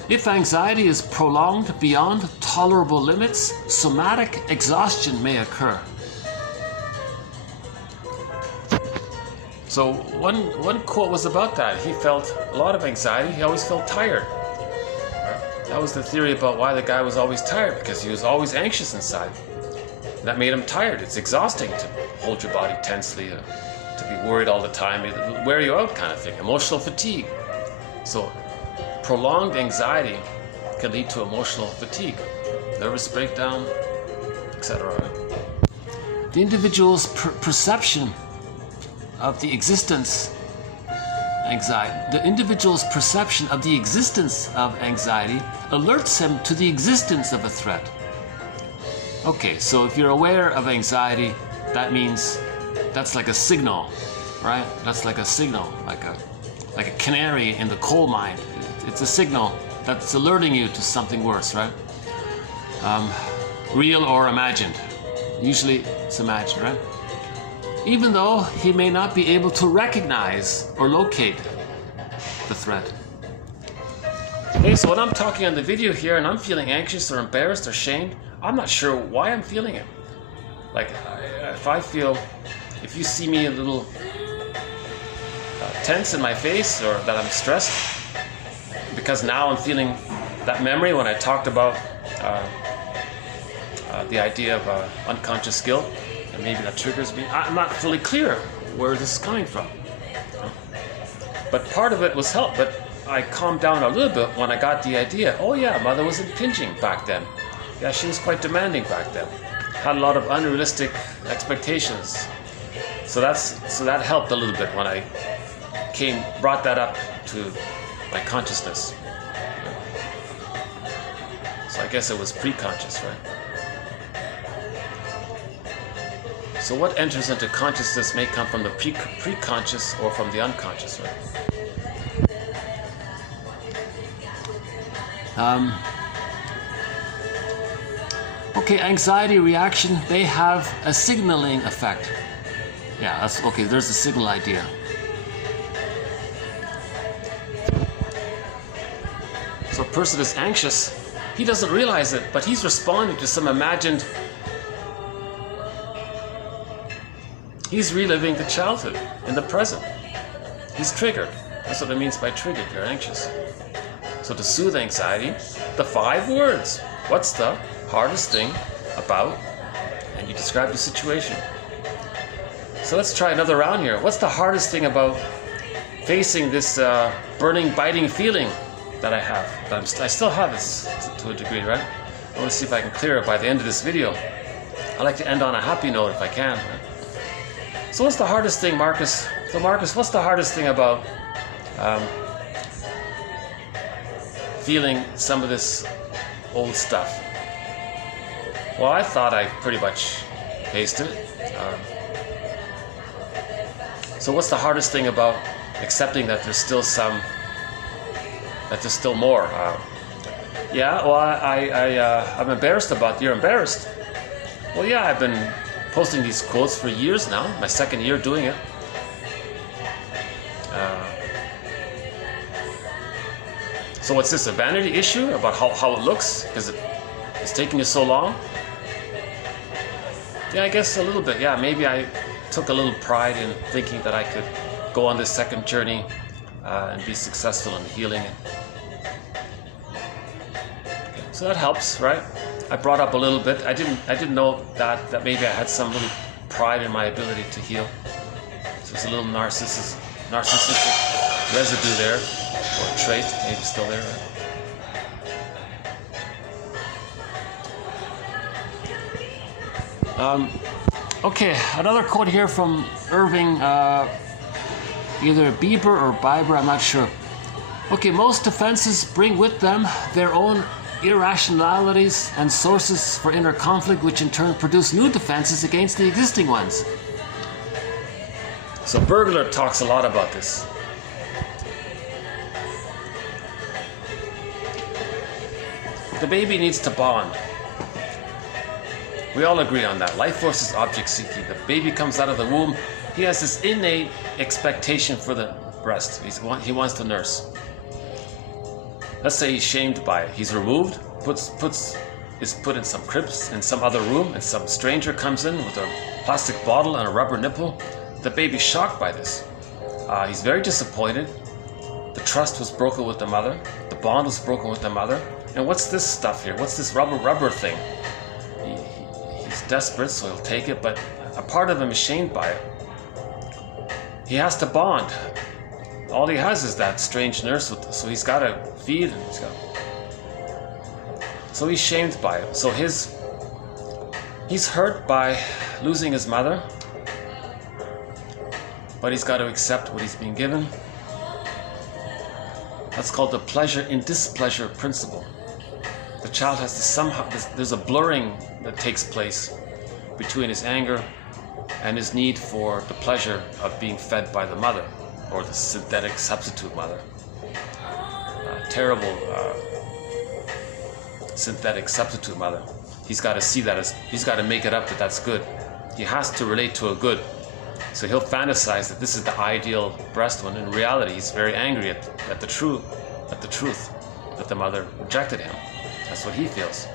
If anxiety is prolonged beyond tolerable limits, somatic exhaustion may occur. So one quote was about that. He felt a lot of anxiety. He always felt tired. That was the theory about why the guy was always tired, because he was always anxious inside. That made him tired. It's exhausting to hold your body tensely, to be worried all the time. It'll wear you out kind of thing. Emotional fatigue. So prolonged anxiety can lead to emotional fatigue, nervous breakdown, etc. The individual's perception of the existence The individual's perception of the existence of anxiety alerts him to the existence of a threat. Okay, so if you're aware of anxiety, that means that's like a signal, right? That's like a signal, like a canary in the coal mine. It's a signal that's alerting you to something worse, right? Real or imagined. Usually it's imagined, right? Even though he may not be able to recognize or locate the threat. Okay, so when I'm talking on the video here and I'm feeling anxious or embarrassed or shamed, I'm not sure why I'm feeling it. Like, if you see me a little tense in my face or that I'm stressed, because now I'm feeling that memory when I talked about the idea of unconscious guilt, and maybe that triggers me. I'm not fully clear where this is coming from. But part of it was help. But I calmed down a little bit when I got the idea. Oh yeah, mother was impinging back then. Yeah, she was quite demanding back then. Had a lot of unrealistic expectations. So that helped a little bit when I brought that up to my consciousness. So I guess it was pre-conscious, right? So what enters into consciousness may come from the pre-conscious or from the unconscious, right? Okay, anxiety reaction, they have a signaling effect. Yeah, that's okay, there's the signal idea. So a person is anxious, he doesn't realize it, but he's responding to some imagined... He's reliving the childhood in the present. He's triggered. That's what it means by triggered, you're anxious. So to soothe anxiety, the 5 words. What's the hardest thing about? And you describe the situation. So let's try another round here. What's the hardest thing about facing this burning, biting feeling that I have? I still have this to a degree, right? I want to see if I can clear it by the end of this video. I like to end on a happy note if I can. Right? So what's the hardest thing, Marcus? So Marcus, what's the hardest thing about feeling some of this old stuff? Well, I thought I pretty much faced it. So what's the hardest thing about accepting that there's still more? Yeah, well, I'm embarrassed about it. You're embarrassed? Well, yeah, I've been posting these quotes for years now, my 2nd year doing it. So what's this, a vanity issue about how it looks? Because it's taking you so long? Yeah, I guess a little bit. Yeah, maybe I took a little pride in thinking that I could go on this second journey and be successful in healing it. Okay, so that helps, right? I brought up a little bit. I didn't know that maybe I had some little pride in my ability to heal. So there's a little narcissistic residue there, or trait, maybe still there. Right? Okay, another quote here from Irving, either Bieber or Bieber, I'm not sure. Okay, most defenses bring with them their own irrationalities and sources for inner conflict, which in turn produce new defenses against the existing ones. So Burglar talks a lot about this. The baby needs to bond. We all agree on that. Life force is object seeking. The baby comes out of the womb. He has this innate expectation for the breast. He wants to nurse. Let's say he's shamed by it. He's removed, is put in some cribs in some other room, and some stranger comes in with a plastic bottle and a rubber nipple. The baby's shocked by this. He's very disappointed. The trust was broken with the mother. The bond was broken with the mother. And what's this stuff here? What's this rubber thing? He's desperate, so he'll take it, but a part of him is shamed by it. He has to bond. All he has is that strange nurse, so he's got to feed, and so he's shamed by it. So he's hurt by losing his mother, but he's got to accept what he's being given. That's called the pleasure in displeasure principle. The child has to somehow, there's a blurring that takes place between his anger and his need for the pleasure of being fed by the mother, or the synthetic substitute mother. Terrible synthetic substitute mother. He's got to see that he's got to make it up that that's good. He has to relate to a good. So he'll fantasize that this is the ideal breast when in reality he's very angry at the truth that the mother rejected him. That's what he feels.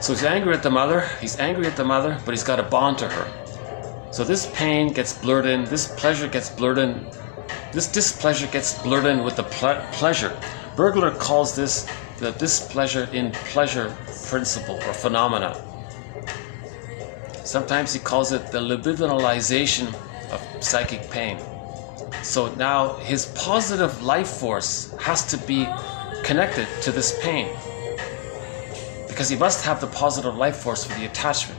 So he's angry at the mother, but he's got to bond to her. So this pain gets blurred in, this pleasure gets blurred in, this displeasure gets blurred in with the pleasure. Burglar calls this the displeasure in pleasure principle or phenomena. Sometimes he calls it the libidinalization of psychic pain. So now his positive life force has to be connected to this pain, because he must have the positive life force for the attachment.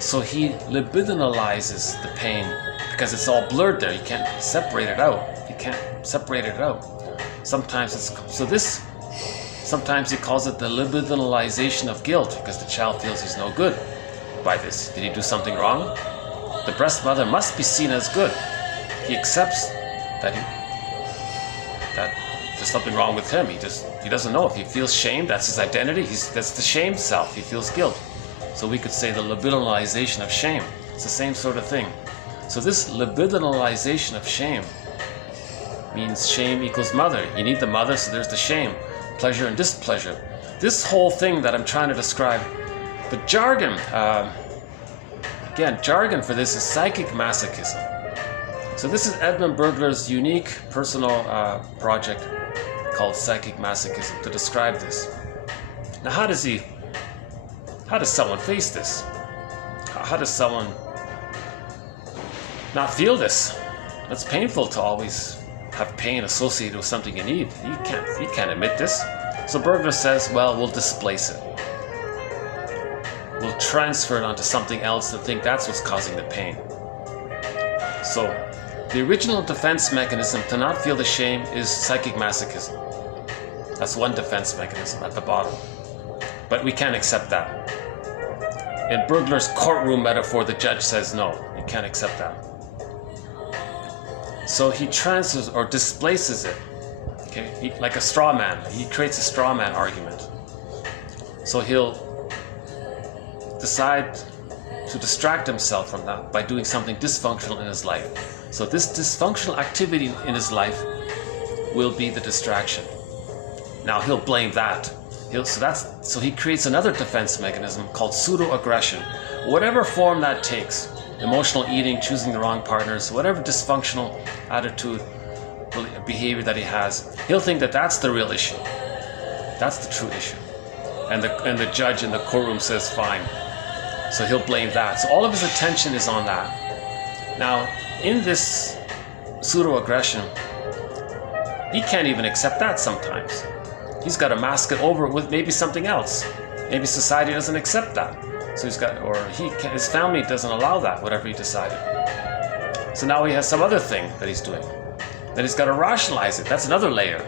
So he libidinalizes the pain because it's all blurred there. You can't separate it out. You can't separate it out. Sometimes sometimes he calls it the libidinalization of guilt, because the child feels he's no good by this. Did he do something wrong? The breast mother must be seen as good. He accepts that there's something wrong with him. He doesn't know. If he feels shame, that's his identity. That's the shame self. He feels guilt. So we could say the libidinalization of shame. It's the same sort of thing. So this libidinalization of shame means shame equals mother. You need the mother, so there's the shame, pleasure and displeasure. This whole thing that I'm trying to describe, the jargon, again, jargon for this is psychic masochism. So this is Edmund Bergler's unique personal project called psychic masochism to describe this. Now how does someone face this? How does someone not feel this? It's painful to always have pain associated with something you need. You can't admit this. So Bergler says, well, we'll displace it. We'll transfer it onto something else and think that's what's causing the pain. So the original defense mechanism to not feel the shame is psychic masochism. That's one defense mechanism at the bottom. But we can't accept that. In Bergler's courtroom metaphor, the judge says no, you can't accept that. So he transfers or displaces it, okay? Like a straw man. He creates a straw man argument. So he'll decide to distract himself from that by doing something dysfunctional in his life. So this dysfunctional activity in his life will be the distraction. Now he'll blame that. So he creates another defense mechanism called pseudo-aggression. Whatever form that takes, emotional eating, choosing the wrong partners, whatever dysfunctional attitude, behavior that he has, he'll think that that's the real issue. That's the true issue. And the judge in the courtroom says fine. So he'll blame that. So all of his attention is on that. Now, in this pseudo-aggression, he can't even accept that sometimes. He's got to mask it over with maybe something else. Maybe society doesn't accept that. So his family doesn't allow that, whatever he decided. So now he has some other thing that he's doing. Then he's got to rationalize it. That's another layer.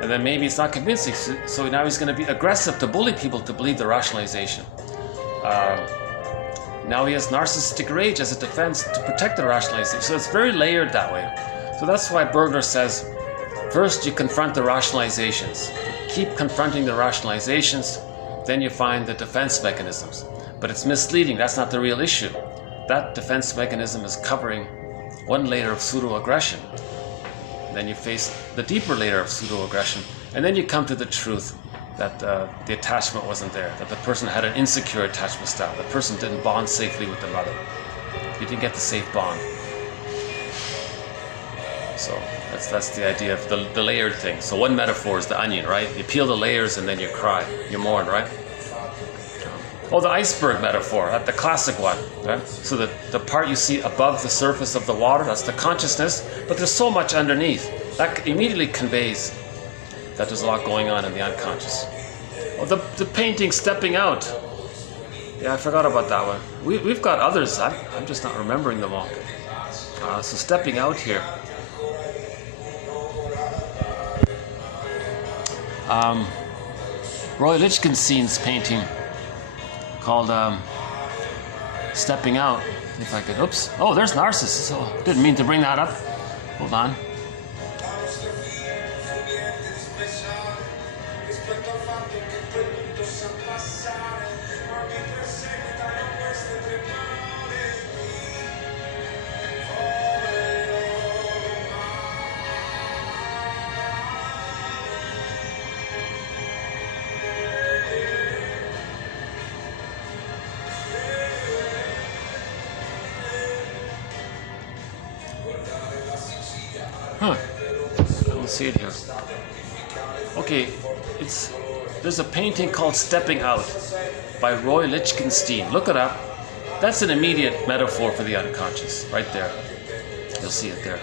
And then maybe it's not convincing. So now he's going to be aggressive to bully people to believe the rationalization. Now he has narcissistic rage as a defense to protect the rationalization. So it's very layered that way. So that's why Bergler says, first you confront the rationalizations. Keep confronting the rationalizations, then you find the defense mechanisms. But it's misleading. That's not the real issue. That defense mechanism is covering one layer of pseudo-aggression. Then you face the deeper layer of pseudo-aggression, and then you come to the truth that the attachment wasn't there, that the person had an insecure attachment style. The person didn't bond safely with the mother. You didn't get the safe bond. So that's the idea of the layered thing. So one metaphor is the onion, right? You peel the layers and then you cry, you mourn, right? Oh, the iceberg metaphor, the classic one, right? So the part you see above the surface of the water, that's the consciousness, but there's so much underneath. That immediately conveys that there's a lot going on in the unconscious. Oh, the painting Stepping Out. Yeah, I forgot about that one. We've got others, I'm just not remembering them all. So Stepping Out here. Roy Lichtenstein's painting called Stepping Out. If I could, oops. Oh, there's Narcissus. Oh, didn't mean to bring that up. Hold on. Huh. I don't see it here. Okay, there's a painting called Stepping Out by Roy Lichtenstein. Look it up. That's an immediate metaphor for the unconscious, right there. You'll see it there.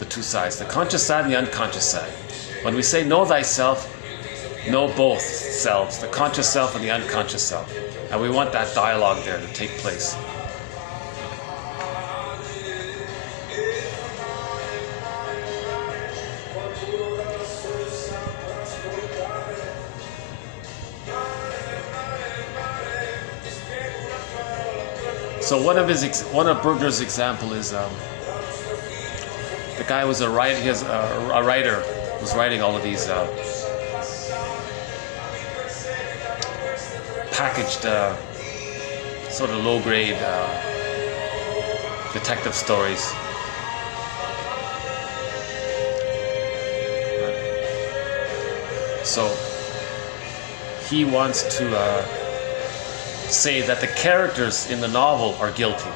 the two sides, the conscious side and the unconscious side. When we say know thyself, know both selves, the conscious self and the unconscious self. And we want that dialogue there to take place. So one of Bergner's example is the guy was a writer, was writing all of these packaged sort of low-grade detective stories. So he wants to say that the characters in the novel are guilty.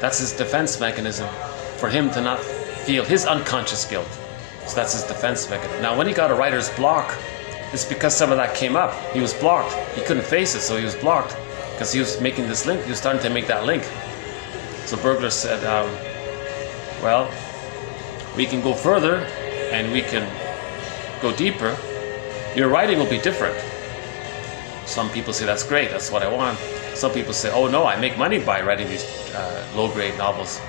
That's his defense mechanism for him to not feel his unconscious guilt. So that's his defense mechanism. Now, when he got a writer's block, it's because some of that came up. He was blocked. He couldn't face it, so he was blocked because he was making this link. He was starting to make that link. So Bergner said, well, we can go further and we can go deeper. Your writing will be different. Some people say, that's great, that's what I want. Some people say, oh no, I make money by writing these low-grade novels.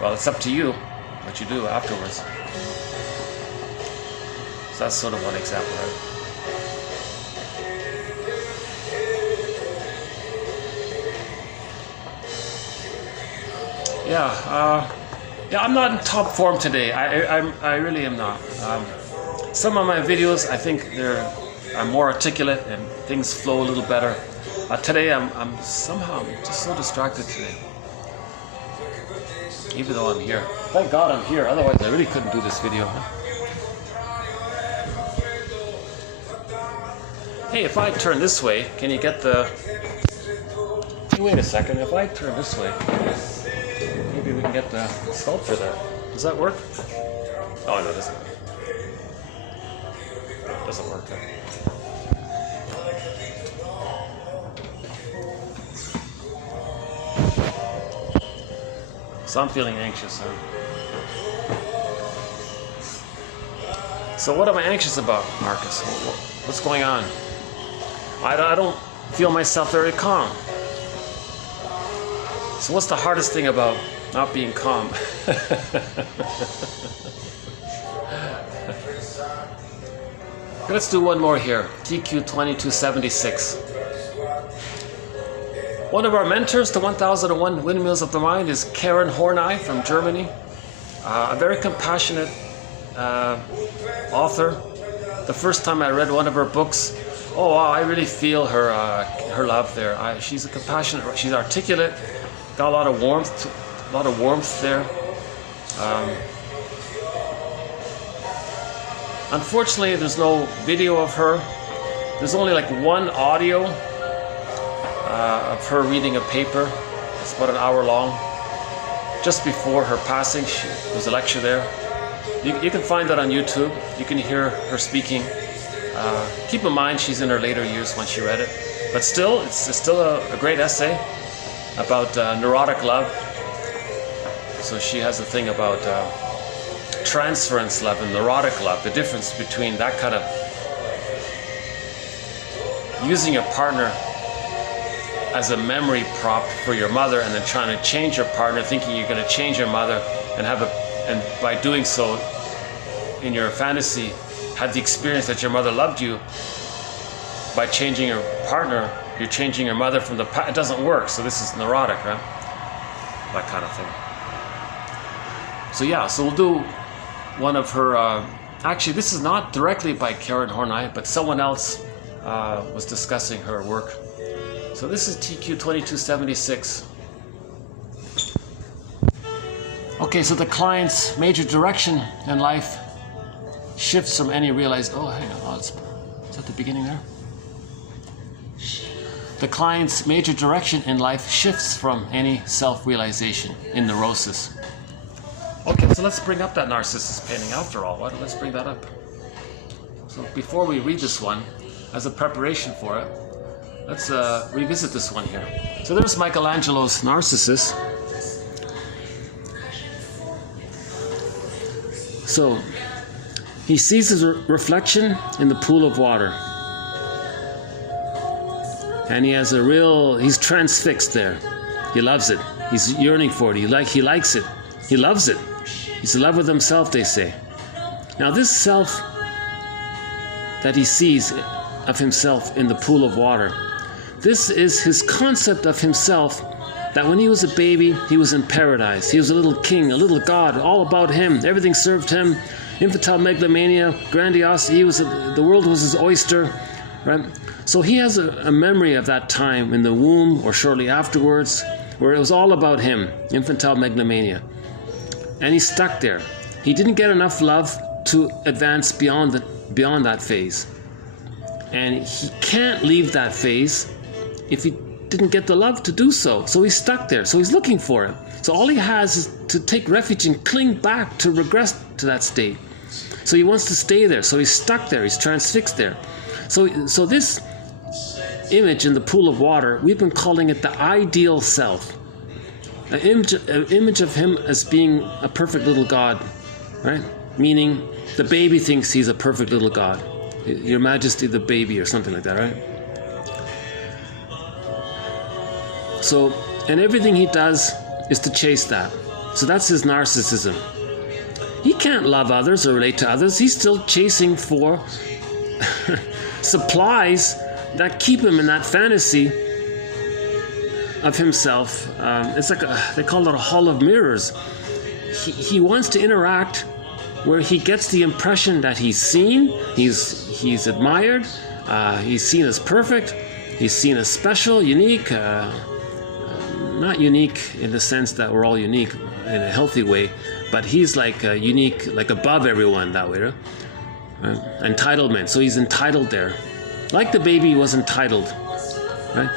Well, it's up to you what you do afterwards. So that's sort of one example, right? Yeah, I'm not in top form today. I really am not. Some of my videos, I think I'm more articulate and things flow a little better. Today I'm somehow just so distracted today. Even though I'm here. Thank God I'm here, otherwise I really couldn't do this video. Hey, if I turn this way, can you get the... Hey, wait a second, if I turn this way, maybe we can get the sculpture there. Does that work? Oh no, it doesn't. It doesn't work. So I'm feeling anxious. So what am I anxious about, Marcus? What's going on? I don't feel myself very calm. So what's the hardest thing about not being calm? Let's do one more here. TQ 2276. One of our mentors to 1001 Windmills of the Mind is K Horney from Germany. A very compassionate author. The first time I read one of her books, oh wow, I really feel her love there. She's a compassionate, she's articulate, got a lot of warmth there. Unfortunately, there's no video of her. There's only like one audio of her reading a paper. It's about an hour long. Just before her passing, there was a lecture there. You can find that on YouTube. You can hear her speaking. Keep in mind she's in her later years when she read it. But still, it's still a great essay about neurotic love. So she has a thing about transference love and neurotic love, the difference between that kind of using a partner as a memory prop for your mother and then trying to change your partner, thinking you're going to change your mother and by doing so in your fantasy had the experience that your mother loved you. By changing your partner, you're changing your mother from the past. It doesn't work. So this is neurotic, right? That kind of thing. So yeah, so we'll do one of her, actually this is not directly by K Horney, but someone else was discussing her work. So this is TQ 2276. Okay, so the client's major direction in life shifts from any realized, oh hang on, is that the beginning there? The client's major direction in life shifts from any self-realization in neurosis. Okay, so let's bring up that narcissist painting after all. Let's bring that up. So before we read this one, as a preparation for it, let's revisit this one here. So there's Michelangelo's Narcissus. So he sees his reflection in the pool of water. And he has he's transfixed there. He loves it. He's yearning for it. He likes it. He loves it. He's in love with himself, they say. Now this self that he sees of himself in the pool of water, this is his concept of himself, that when he was a baby, he was in paradise. He was a little king, a little god, all about him. Everything served him. Infantile megalomania, grandiose. The world was his oyster, right? So he has a memory of that time in the womb or shortly afterwards, where it was all about him, infantile megalomania. And he's stuck there. He didn't get enough love to advance beyond that phase. And he can't leave that phase if he didn't get the love to do so. So he's stuck there. So he's looking for it. So all he has is to take refuge and cling back to regress to that state. So he wants to stay there. So he's stuck there. He's transfixed there. So this image in the pool of water, we've been calling it the ideal self. An image of him as being a perfect little god, right? Meaning the baby thinks he's a perfect little god. Your Majesty the baby or something like that, right? So, and everything he does is to chase that. So that's his narcissism. He can't love others or relate to others. He's still chasing for supplies that keep him in that fantasy of himself. It's like they call it a hall of mirrors. He wants to interact where he gets the impression that he's seen, he's admired, he's seen as perfect, he's seen as special, unique, not unique in the sense that we're all unique in a healthy way, but he's like unique, like above everyone that way, right? Entitlement, so he's entitled there. Like the baby was entitled, right?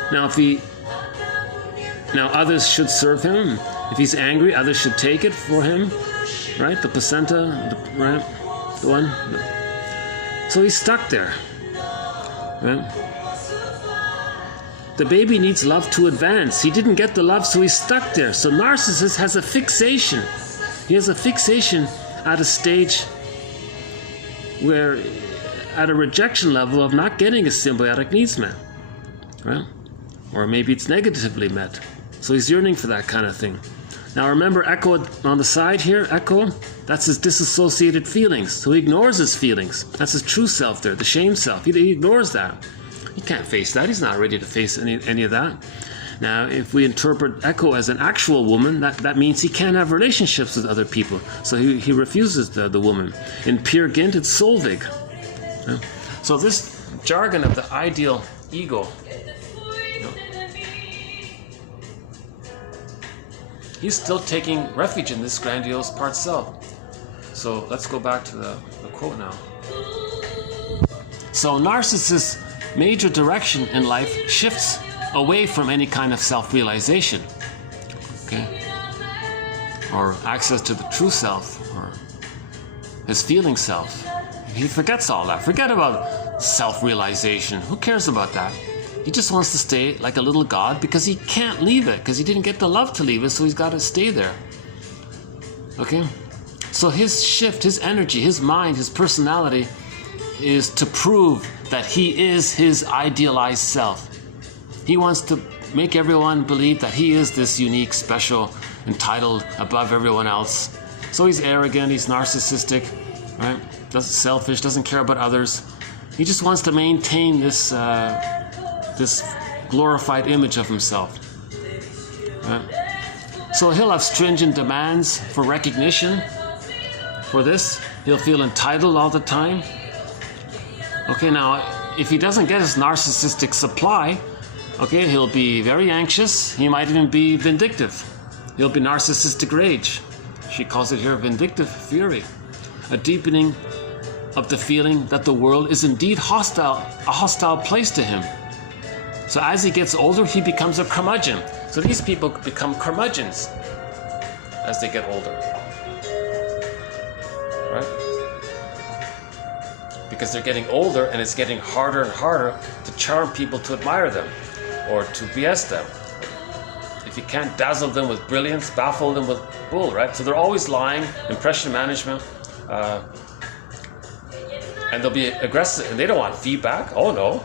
Now others should serve him. If he's angry, others should take it for him, right? The placenta, right? The one. So he's stuck there, right? The baby needs love to advance. He didn't get the love, so he's stuck there. So narcissist has a fixation. He has a fixation at a stage where, at a rejection level of not getting his symbiotic needs met, right? Or maybe it's negatively met. So he's yearning for that kind of thing. Now remember echo on the side here, echo, that's his disassociated feelings. So he ignores his feelings. That's his true self there, the shame self. He ignores that. He can't face that. He's not ready to face any of that. Now, if we interpret echo as an actual woman, that means he can't have relationships with other people. So he refuses the woman. In Peer Gynt, it's Solvig. Yeah. So this jargon of the ideal ego, he's still taking refuge in this grandiose part self. So let's go back to the quote now. So narcissist's major direction in life shifts away from any kind of self-realization, okay, or access to the true self, or his feeling self. He forgets all that. Forget about self-realization. Who cares about that? He just wants to stay like a little god because he can't leave it, because he didn't get the love to leave it, so he's got to stay there. Okay? So his shift, his energy, his mind, his personality is to prove that he is his idealized self. He wants to make everyone believe that he is this unique, special, entitled, above everyone else. So he's arrogant, he's narcissistic, right? Selfish, doesn't care about others. He just wants to maintain this glorified image of himself. Right? So he'll have stringent demands for recognition. For this, he'll feel entitled all the time. Okay, now, if he doesn't get his narcissistic supply, okay, he'll be very anxious. He might even be vindictive. He'll be narcissistic rage. She calls it here vindictive fury. A deepening of the feeling that the world is indeed hostile, a hostile place to him. So as he gets older, he becomes a curmudgeon. So these people become curmudgeons as they get older. Right? Because they're getting older and it's getting harder and harder to charm people to admire them or to BS them. If you can't dazzle them with brilliance, baffle them with bull, right? So they're always lying, impression management, And they'll be aggressive, and they don't want feedback. Oh no,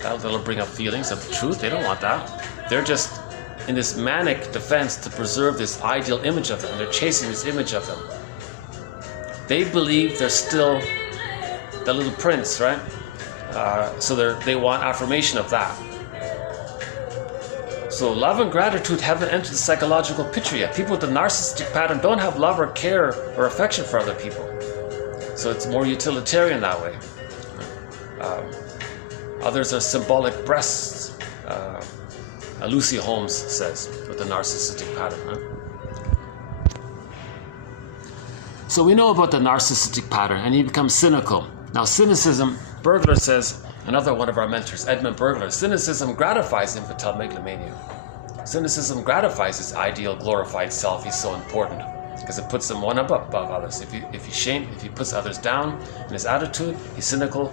that'll bring up feelings of the truth. They don't want that. They're just in this manic defense to preserve this ideal image of them. They're chasing this image of them. They believe they're still the little prince, right? So they want affirmation of that. So love and gratitude haven't entered the psychological picture yet. People with the narcissistic pattern don't have love or care or affection for other people. So it's more utilitarian that way. Others are symbolic breasts, Lucy Holmes says, with the narcissistic pattern. Right? So we know about the narcissistic pattern, and you become cynical. Now cynicism, Bergler says, another one of our mentors, Edmund Bergler, cynicism gratifies infantile megalomania. Cynicism gratifies his ideal glorified self. He's so important because it puts him one up above others. If he puts others down in his attitude, he's cynical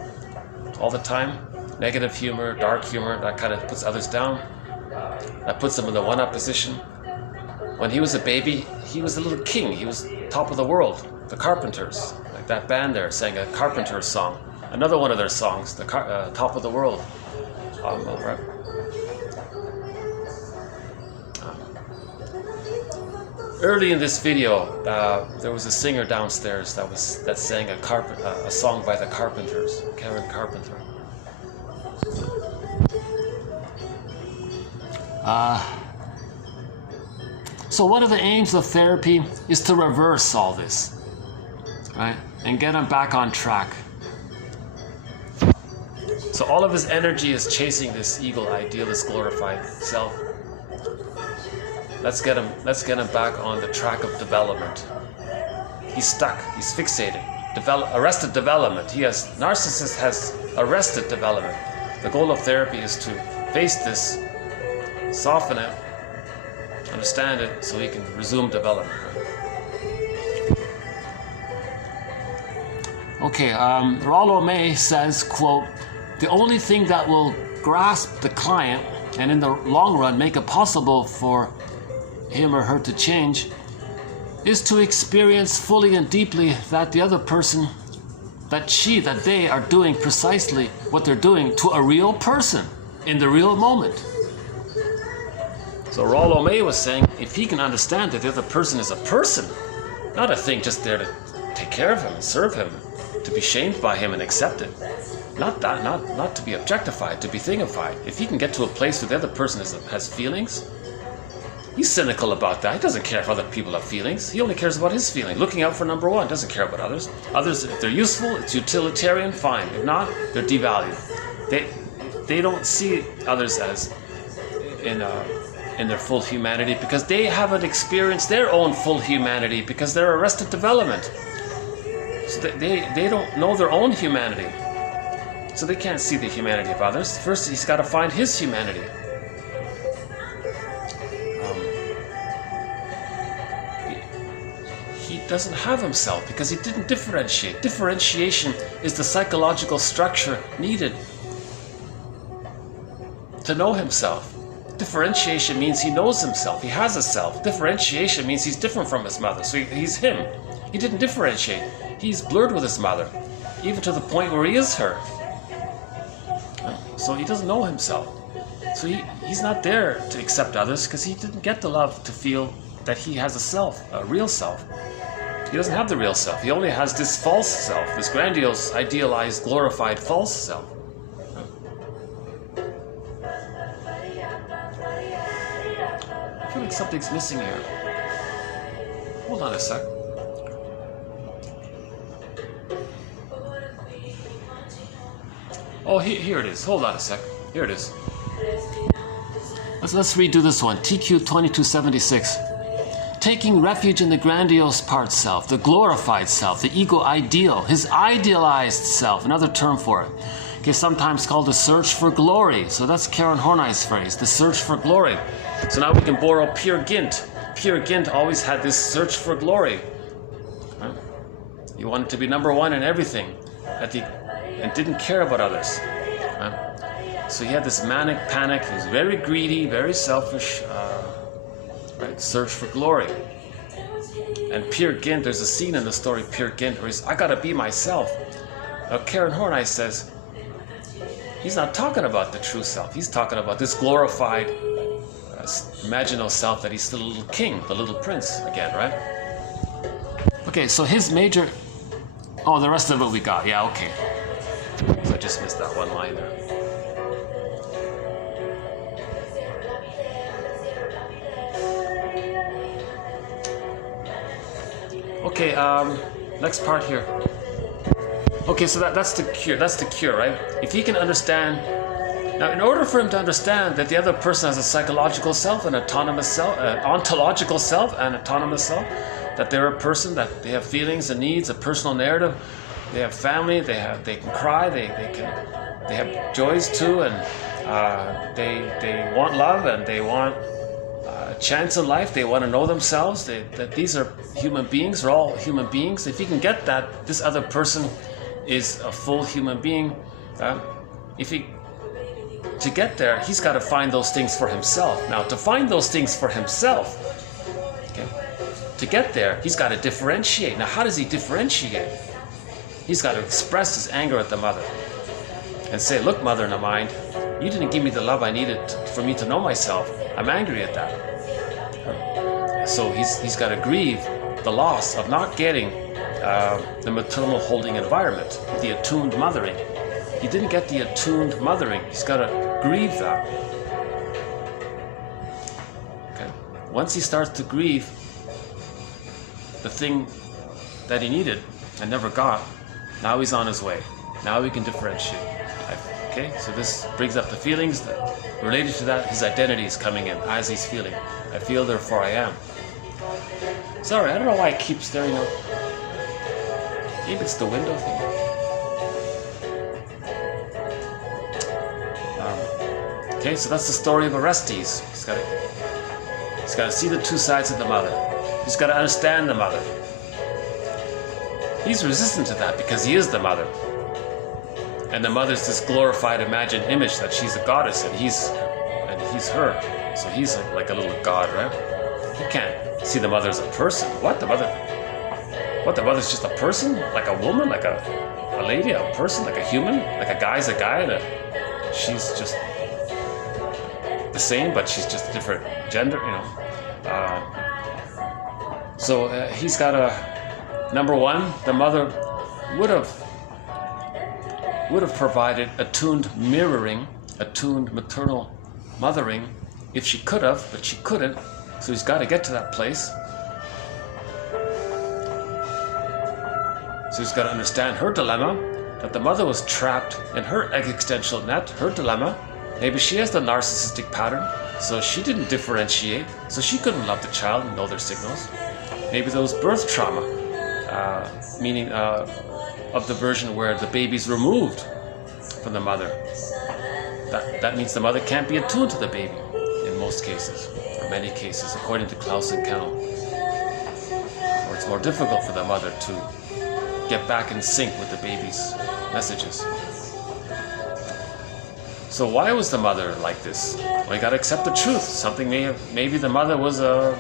all the time. Negative humor, dark humor, that kind of puts others down. That puts him in the one-up position. When he was a baby, he was a little king. He was top of the world. The Carpenters, like that band there, sang a Carpenters song. Another one of their songs, the Top of the World. Right. Early in this video, there was a singer downstairs that sang a song by the Carpenters, Karen Carpenter. So one of the aims of therapy is to reverse all this, right, and get him back on track. So all of his energy is chasing this ego ideal, this glorified self. Let's get him back on the track of development. He's stuck. He's fixated. Arrested development. Narcissist has arrested development. The goal of therapy is to face this, soften it, understand it, so he can resume development. Okay, Rollo May says, quote, "The only thing that will grasp the client and in the long run make it possible for him or her to change is to experience fully and deeply that the other person, that they are doing precisely what they're doing to a real person in the real moment." So Rollo May was saying, if he can understand that the other person is a person, not a thing just there to take care of him and serve him, to be shamed by him and accepted, not to be objectified, to be thingified. If he can get to a place where the other person has feelings, he's cynical about that. He doesn't care if other people have feelings. He only cares about his feelings. Looking out for number one. Doesn't care about others. Others, if they're useful, it's utilitarian, fine. If not, they're devalued. They don't see others as in their full humanity because they haven't experienced their own full humanity because they're arrested development. So they don't know their own humanity. So they can't see the humanity of others. First, he's got to find his humanity. He doesn't have himself because he didn't differentiate. Differentiation is the psychological structure needed to know himself. Differentiation means he knows himself. He has a self. Differentiation means he's different from his mother. So he's him. He didn't differentiate. He's blurred with his mother, even to the point where he is her. So he doesn't know himself. So he's not there to accept others because he didn't get the love to feel that he has a self, a real self. He doesn't have the real self. He only has this false self, this grandiose, idealized, glorified false self. I feel like something's missing here. Hold on a sec. Oh, here it is. Hold on a sec. Here it is. Let's redo this one. TQ 2276. Taking refuge in the grandiose part self, the glorified self, the ego ideal, his idealized self, another term for it. Okay, sometimes called the search for glory. So that's Karen Horney's phrase, the search for glory. So now we can borrow Peer Gynt. Peer Gynt always had this search for glory. Right? He wanted to be number one in everything and didn't care about others. Right? So he had this manic panic. He was very greedy, very selfish, right? Search for glory. And Peer Gynt, there's a scene in the story Peer Gynt where he's, I gotta be myself. Now K Horney says, he's not talking about the true self. He's talking about this glorified, imaginal self that he's still a little king, the little prince again, right? Okay, so his major... Oh, the rest of it we got. Yeah, okay. So I just missed that one line there. Okay, next part here. Okay, so that's the cure. That's the cure, right? If he can understand... Now, in order for him to understand that the other person has a psychological self, an autonomous self, ontological self, and autonomous self, that they're a person, that they have feelings and needs, a personal narrative, they have family, they can cry, they have joys too, and they want love, and they want a chance in life. They want to know themselves. That these are human beings. They're all human beings. If he can get that, this other person is a full human being. To get there, he's got to find those things for himself. Now, to find those things for himself, okay, to get there, he's got to differentiate. Now, how does he differentiate? He's got to express his anger at the mother and say, look, mother in the mind, you didn't give me the love I needed for me to know myself. I'm angry at that. So he's got to grieve the loss of not getting the maternal holding environment, the attuned mothering. He didn't get the attuned mothering. He's got to grieve that. Okay. Once he starts to grieve the thing that he needed and never got, now he's on his way. Now he can differentiate. Okay, so this brings up the feelings that related to that. His identity is coming in as he's feeling. I feel, therefore I am. Sorry, I don't know why I keep staring out. Maybe it's the window thing. Okay, so that's the story of Orestes. He's got to see the two sides of the mother. He's got to understand the mother. He's resistant to that because he is the mother. And the mother's this glorified imagined image that she's a goddess and he's her. So he's like a little god, right? He can't see the mother as a person. What? The mother's just a person? Like a woman? Like a lady? A person? Like a human? Like a guy's a guy and she's just the same, but she's just a different gender, you know. So he's got a... Number one, the mother would have provided attuned mirroring, attuned maternal mothering, if she could have, but she couldn't. So he's got to get to that place. So he's got to understand her dilemma, that the mother was trapped in her existential net, her dilemma. Maybe she has the narcissistic pattern, so she didn't differentiate, so she couldn't love the child and know their signals. Maybe there was birth trauma, meaning of the version where the baby's removed from the mother. That means the mother can't be attuned to the baby in most cases, or many cases, according to Klaus and Kennel. Or it's more difficult for the mother to get back in sync with the baby's messages. So why was the mother like this? Well, you gotta accept the truth. Something maybe the mother was a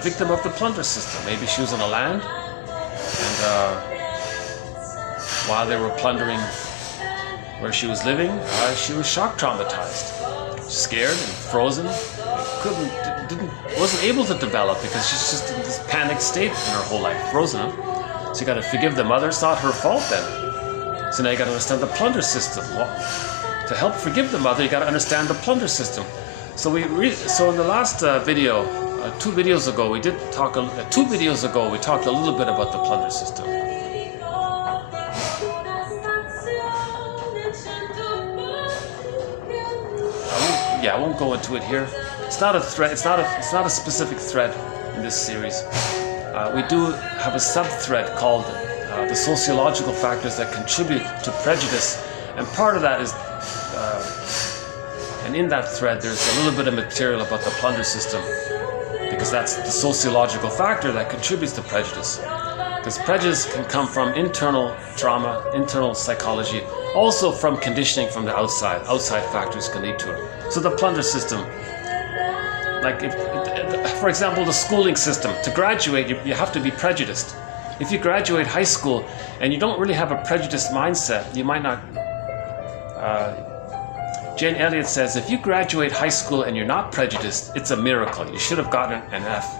victim of the plunder system. Maybe she was on a land, and while they were plundering where she was living, she was shock traumatized, scared and frozen. Wasn't able to develop because she's just in this panic state in her whole life, frozen. So you got to forgive the mother. It's not her fault then. So now you got to understand the plunder system. Well, to help forgive the mother, you got to understand the plunder system. So so in the last video, 2 videos ago, we talked a little bit about the plunder system. I won't go into it here. It's not a thread. It's not a specific thread in this series. We do have a sub-thread called the sociological factors that contribute to prejudice, and part of that is, and in that thread, there's a little bit of material about the plunder system, because that's the sociological factor that contributes to prejudice. Because prejudice can come from internal trauma, internal psychology, also from conditioning from the outside. Outside factors can lead to it. So the plunder system like if, for example, the schooling system. To graduate, you have to be prejudiced. If you graduate high school and you don't really have a prejudiced mindset, you might not. Jane Elliott says, if you graduate high school and you're not prejudiced, it's a miracle. You should have gotten an F.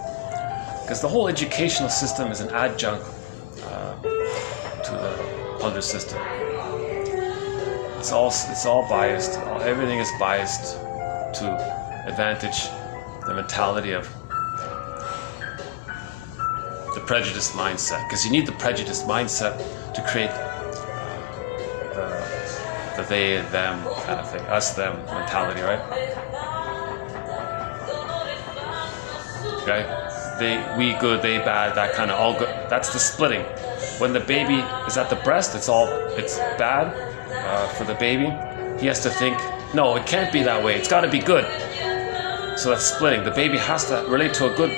Because the whole educational system is an adjunct to the plunder system. It's all biased. Everything is biased to advantage the mentality of the prejudiced mindset. Because you need the prejudiced mindset to create the they, them kind of thing, us, them mentality, right? Okay? They, we good, they bad, that kind of all good. That's the splitting. When the baby is at the breast, it's bad for the baby. He has to think, no, it can't be that way. It's got to be good. So that's splitting. The baby has to relate to a good,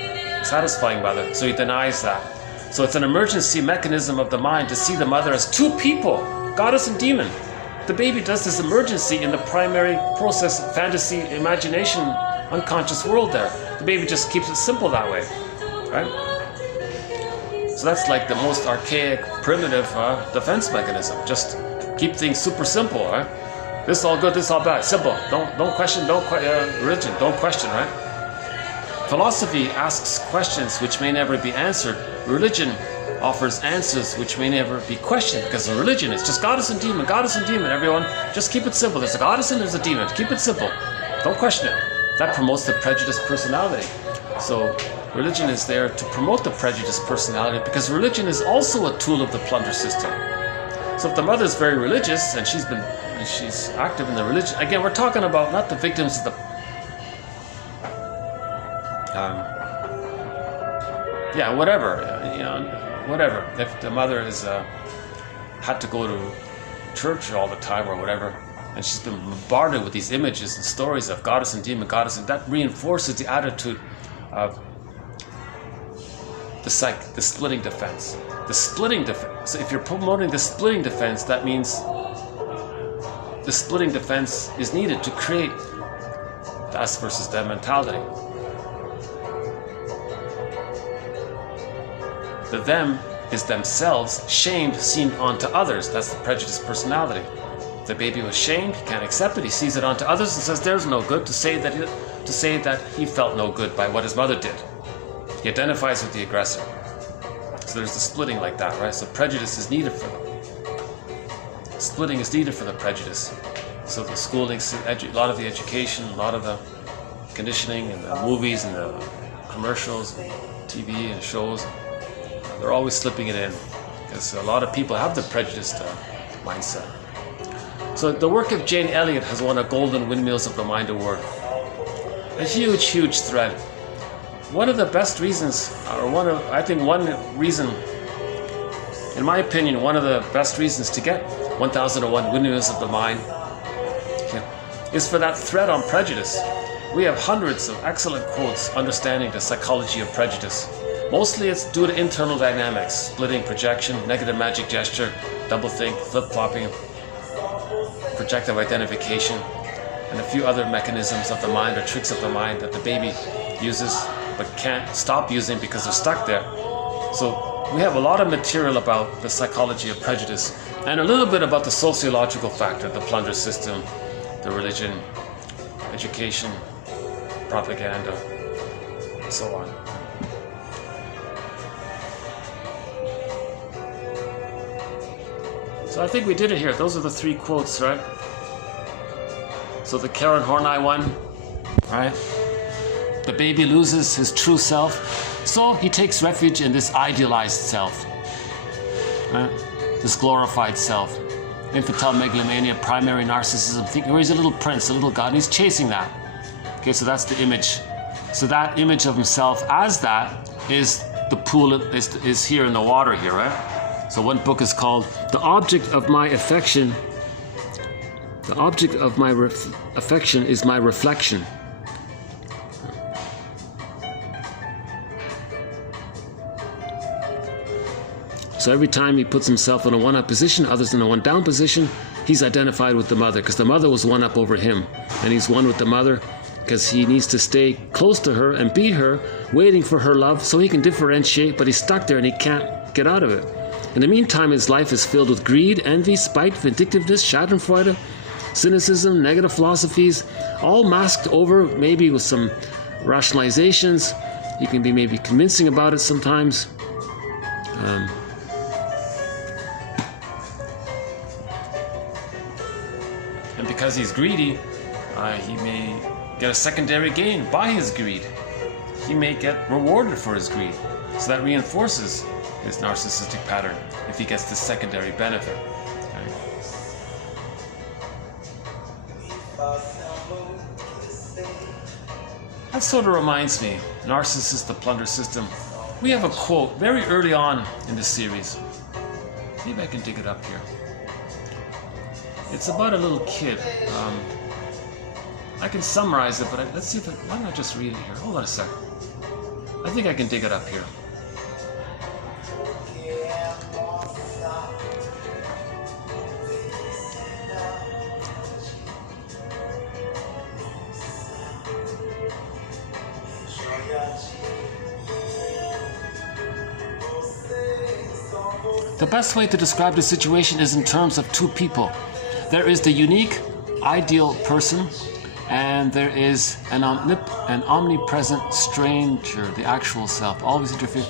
satisfying mother. So he denies that. So it's an emergency mechanism of the mind to see the mother as two people, goddess and demon. The baby does this emergency in the primary process, fantasy, imagination, unconscious world there. The baby just keeps it simple that way, right? So that's like the most archaic, primitive defense mechanism. Just keep things super simple, right? This is all good, this is all bad. Simple. Don't question. Religion. Don't question, right? Philosophy asks questions which may never be answered. Religion offers answers which may never be questioned, because the religion is just goddess and demon, everyone. Just keep it simple. There's a goddess and there's a demon. Keep it simple. Don't question it. That promotes the prejudiced personality. So religion is there to promote the prejudiced personality, because religion is also a tool of the plunder system. So if the mother is very religious and she's active in the religion, again, we're talking about not the victims of the whatever. If the mother is had to go to church all the time or whatever, and she's been bombarded with these images and stories of goddess and demon, that reinforces the attitude of the splitting defense. The splitting defense. So if you're promoting the splitting defense, that means the splitting defense is needed to create the us versus them mentality. The them is themselves, shamed, seen onto others. That's the prejudiced personality. If the baby was shamed, he can't accept it. He sees it onto others and says there's no good, to say that he felt no good by what his mother did. He identifies with the aggressor. So there's the splitting like that, right? So prejudice is needed for them. Splitting is needed for the prejudice. So the schooling, a lot of the education, a lot of the conditioning and the movies and the commercials and TV and shows, they're always slipping it in, because a lot of people have the prejudiced mindset. So the work of Jane Elliott has won a Golden Windmills of the Mind award. A huge, huge thread. One of the best reasons, one reason, in my opinion, one of the best reasons to get 1001 Windmills of the Mind is for that thread on prejudice. We have hundreds of excellent quotes understanding the psychology of prejudice. Mostly it's due to internal dynamics, splitting, projection, negative magic gesture, doublethink, flip-flopping, projective identification, and a few other mechanisms of the mind or tricks of the mind that the baby uses but can't stop using because they're stuck there. So we have a lot of material about the psychology of prejudice and a little bit about the sociological factor, the plunder system, the religion, education, propaganda, and so on. So I think we did it here. Those are the three quotes, right? So the K Horney one, right? The baby loses his true self, so he takes refuge in this idealized self, right? This glorified self. Infantile megalomania, primary narcissism, thinking he's a little prince, a little god, and he's chasing that. Okay, so that's the image. So that image of himself as that is the pool, is here in the water here, right? So one book is called The Object of My Affection. The object of my affection is my reflection. So every time he puts himself in a one-up position, others in a one-down position, he's identified with the mother, because the mother was one up over him, and he's one with the mother, because he needs to stay close to her and be her, waiting for her love so he can differentiate, but he's stuck there and he can't get out of it. In the meantime, his life is filled with greed, envy, spite, vindictiveness, schadenfreude, cynicism, negative philosophies, all masked over maybe with some rationalizations. He can be maybe convincing about it sometimes. And because he's greedy, he may get a secondary gain by his greed. He may get rewarded for his greed. So that reinforces his narcissistic pattern if he gets this secondary benefit. Okay. That sort of reminds me, Narcissist, the Plunder System. We have a quote very early on in the series. Maybe I can dig it up here. It's about a little kid. I can summarize it, but let's see if why don't I just read it here? Hold on a sec. I think I can dig it up here. The best way to describe the situation is in terms of two people. There is the unique, ideal person, and there is an omnipresent stranger, the actual self, always interfere.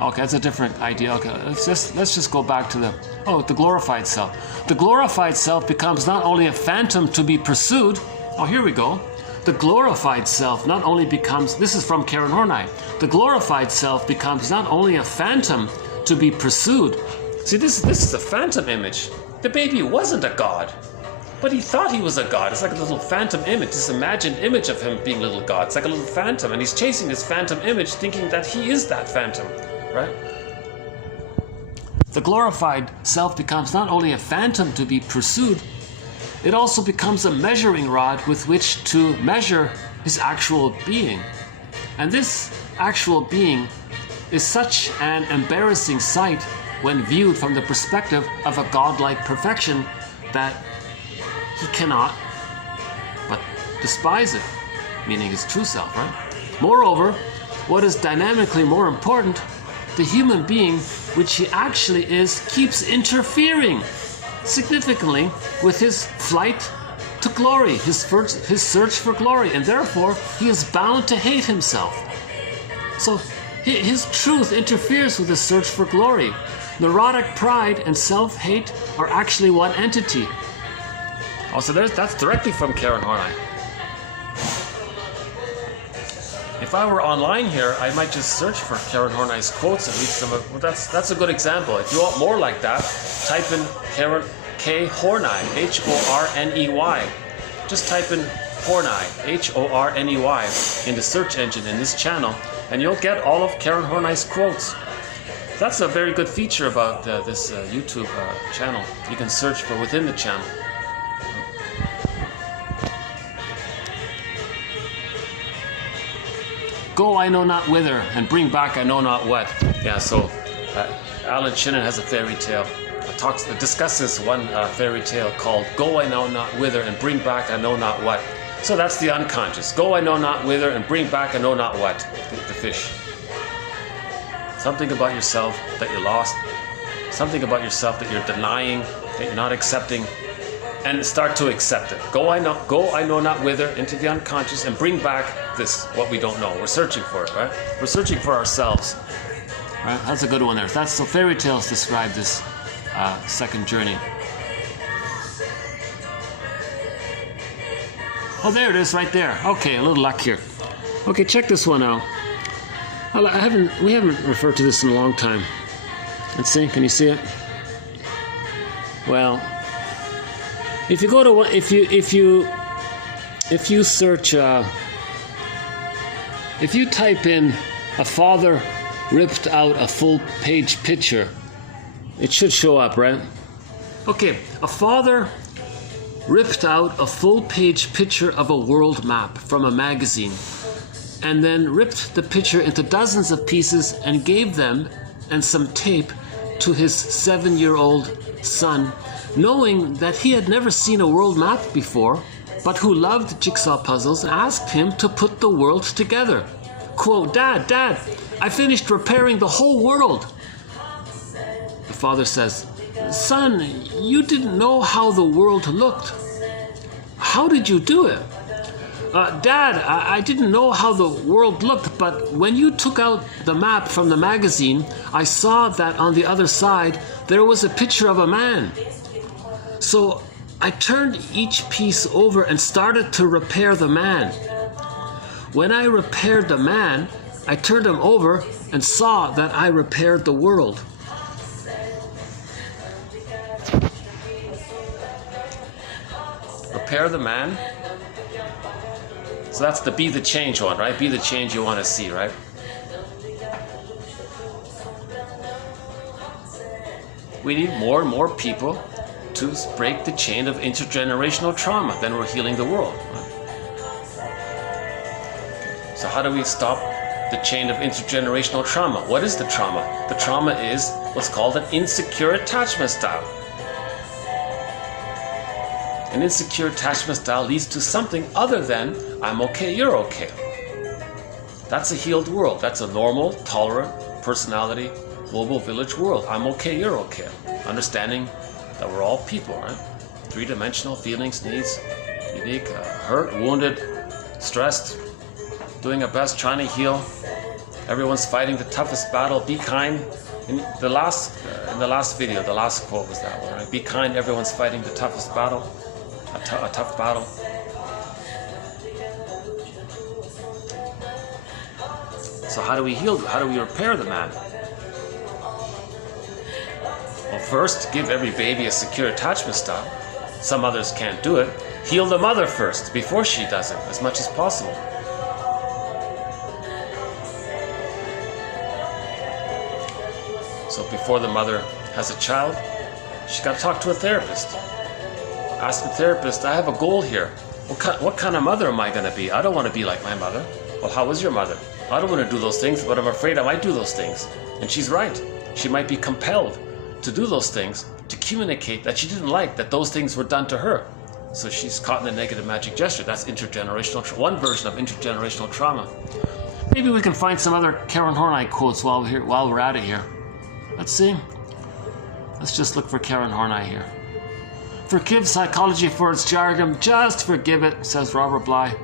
Okay, that's a different idea. Okay, let's just go back to the glorified self. The glorified self becomes not only a phantom to be pursued. Oh, here we go. The glorified self not only becomes, this is from K Horney, the glorified self becomes not only a phantom to be pursued. See, this is a phantom image. The baby wasn't a god, but he thought he was a god. It's like a little phantom image, this imagined image of him being a little god. It's like a little phantom, and he's chasing this phantom image thinking that he is that phantom, right? The glorified self becomes not only a phantom to be pursued, it also becomes a measuring rod with which to measure his actual being. And this actual being is such an embarrassing sight when viewed from the perspective of a godlike perfection that he cannot but despise it, meaning his true self, right? Moreover, what is dynamically more important, the human being, which he actually is, keeps interfering significantly with his flight to glory, his search for glory, and therefore he is bound to hate himself. So his truth interferes with his search for glory. Neurotic pride and self-hate are actually one entity. Oh, so that's directly from K Horney. If I were online here, I might just search for K Horney's quotes and read some of. Well, that's a good example. If you want more like that, type in K Horney, Horney. Just type in Horney, Horney, in the search engine in this channel, and you'll get all of K Horney's quotes. That's a very good feature about this YouTube channel. You can search for within the channel. Go I know not whither, and bring back I know not what. Yeah, so Alan Shannon has a fairy tale. Discusses one fairy tale called Go I know not whither, and bring back I know not what. So that's the unconscious. Go I know not whither, and bring back I know not what. The fish. Something about yourself that you lost. Something about yourself that you're denying, that you're not accepting. And start to accept it. Go I know not whither, into the unconscious, and bring back this, what we don't know. We're searching for it, right? We're searching for ourselves. Right? That's a good one there. So fairy tales describe this second journey. Oh, there it is, right there. Okay, a little luck here. Okay, check this one out. We haven't referred to this in a long time. Let's see. Can you see it? Well, if you go to if you search if you type in a father ripped out a full-page picture, it should show up, right? Okay, a father ripped out a full-page picture of a world map from a magazine, and then ripped the picture into dozens of pieces and gave them and some tape to his 7-year-old son, knowing that he had never seen a world map before, but who loved jigsaw puzzles, asked him to put the world together. Quote, Dad, I finished repairing the whole world. The father says, Son, you didn't know how the world looked. How did you do it? Dad, I didn't know how the world looked, but when you took out the map from the magazine, I saw that on the other side there was a picture of a man. So I turned each piece over and started to repair the man. When I repaired the man, I turned him over and saw that I repaired the world. Repair the man? So that's the be the change one, right? Be the change you want to see, right? We need more and more people to break the chain of intergenerational trauma. Then we're healing the world. Right? So how do we stop the chain of intergenerational trauma? What is the trauma? The trauma is what's called an insecure attachment style. An insecure attachment style leads to something other than I'm okay, you're okay. That's a healed world. That's a normal, tolerant, personality, global village world. I'm okay, you're okay. Understanding that we're all people, right? Three-dimensional feelings, needs, unique, hurt, wounded, stressed, doing our best, trying to heal. Everyone's fighting the toughest battle. Be kind. In the last video, the last quote was that one, right? Be kind. Everyone's fighting the toughest battle. A tough battle. So how do we heal? How do we repair the man? Well, first, give every baby a secure attachment style. Some others can't do it. Heal the mother first, before she does it, as much as possible. So before the mother has a child, she's got to talk to a therapist. Ask the therapist, I have a goal here. What kind of mother am I going to be? I don't want to be like my mother. Well, how was your mother? I don't want to do those things, but I'm afraid I might do those things. And she's right. She might be compelled to do those things to communicate that she didn't like that those things were done to her. So she's caught in a negative magic gesture. That's intergenerational, one version of intergenerational trauma. Maybe we can find some other Karen Horney quotes while we're at it here. Let's see. Let's just look for Karen Horney here. Forgive psychology for its jargon. Just forgive it, says Robert Bly.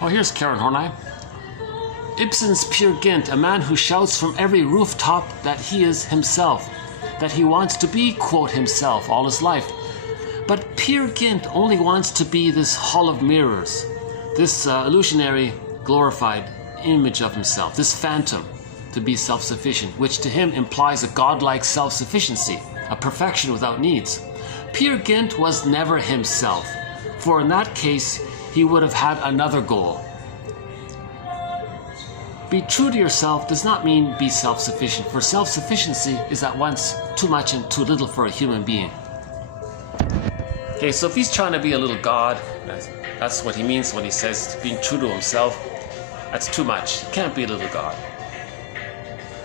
Oh, here's Karen Horney. Ibsen's Peer Gynt, a man who shouts from every rooftop that he is himself, that he wants to be, quote, himself all his life. But Peer Gynt only wants to be this hall of mirrors, this illusionary, glorified image of himself, this phantom, to be self-sufficient, which to him implies a godlike self-sufficiency, a perfection without needs. Peer Gynt was never himself, for in that case, he would have had another goal. Be true to yourself does not mean be self-sufficient, for self-sufficiency is at once too much and too little for a human being. Okay, so if he's trying to be a little god, that's what he means when he says being true to himself, that's too much. He can't be a little god.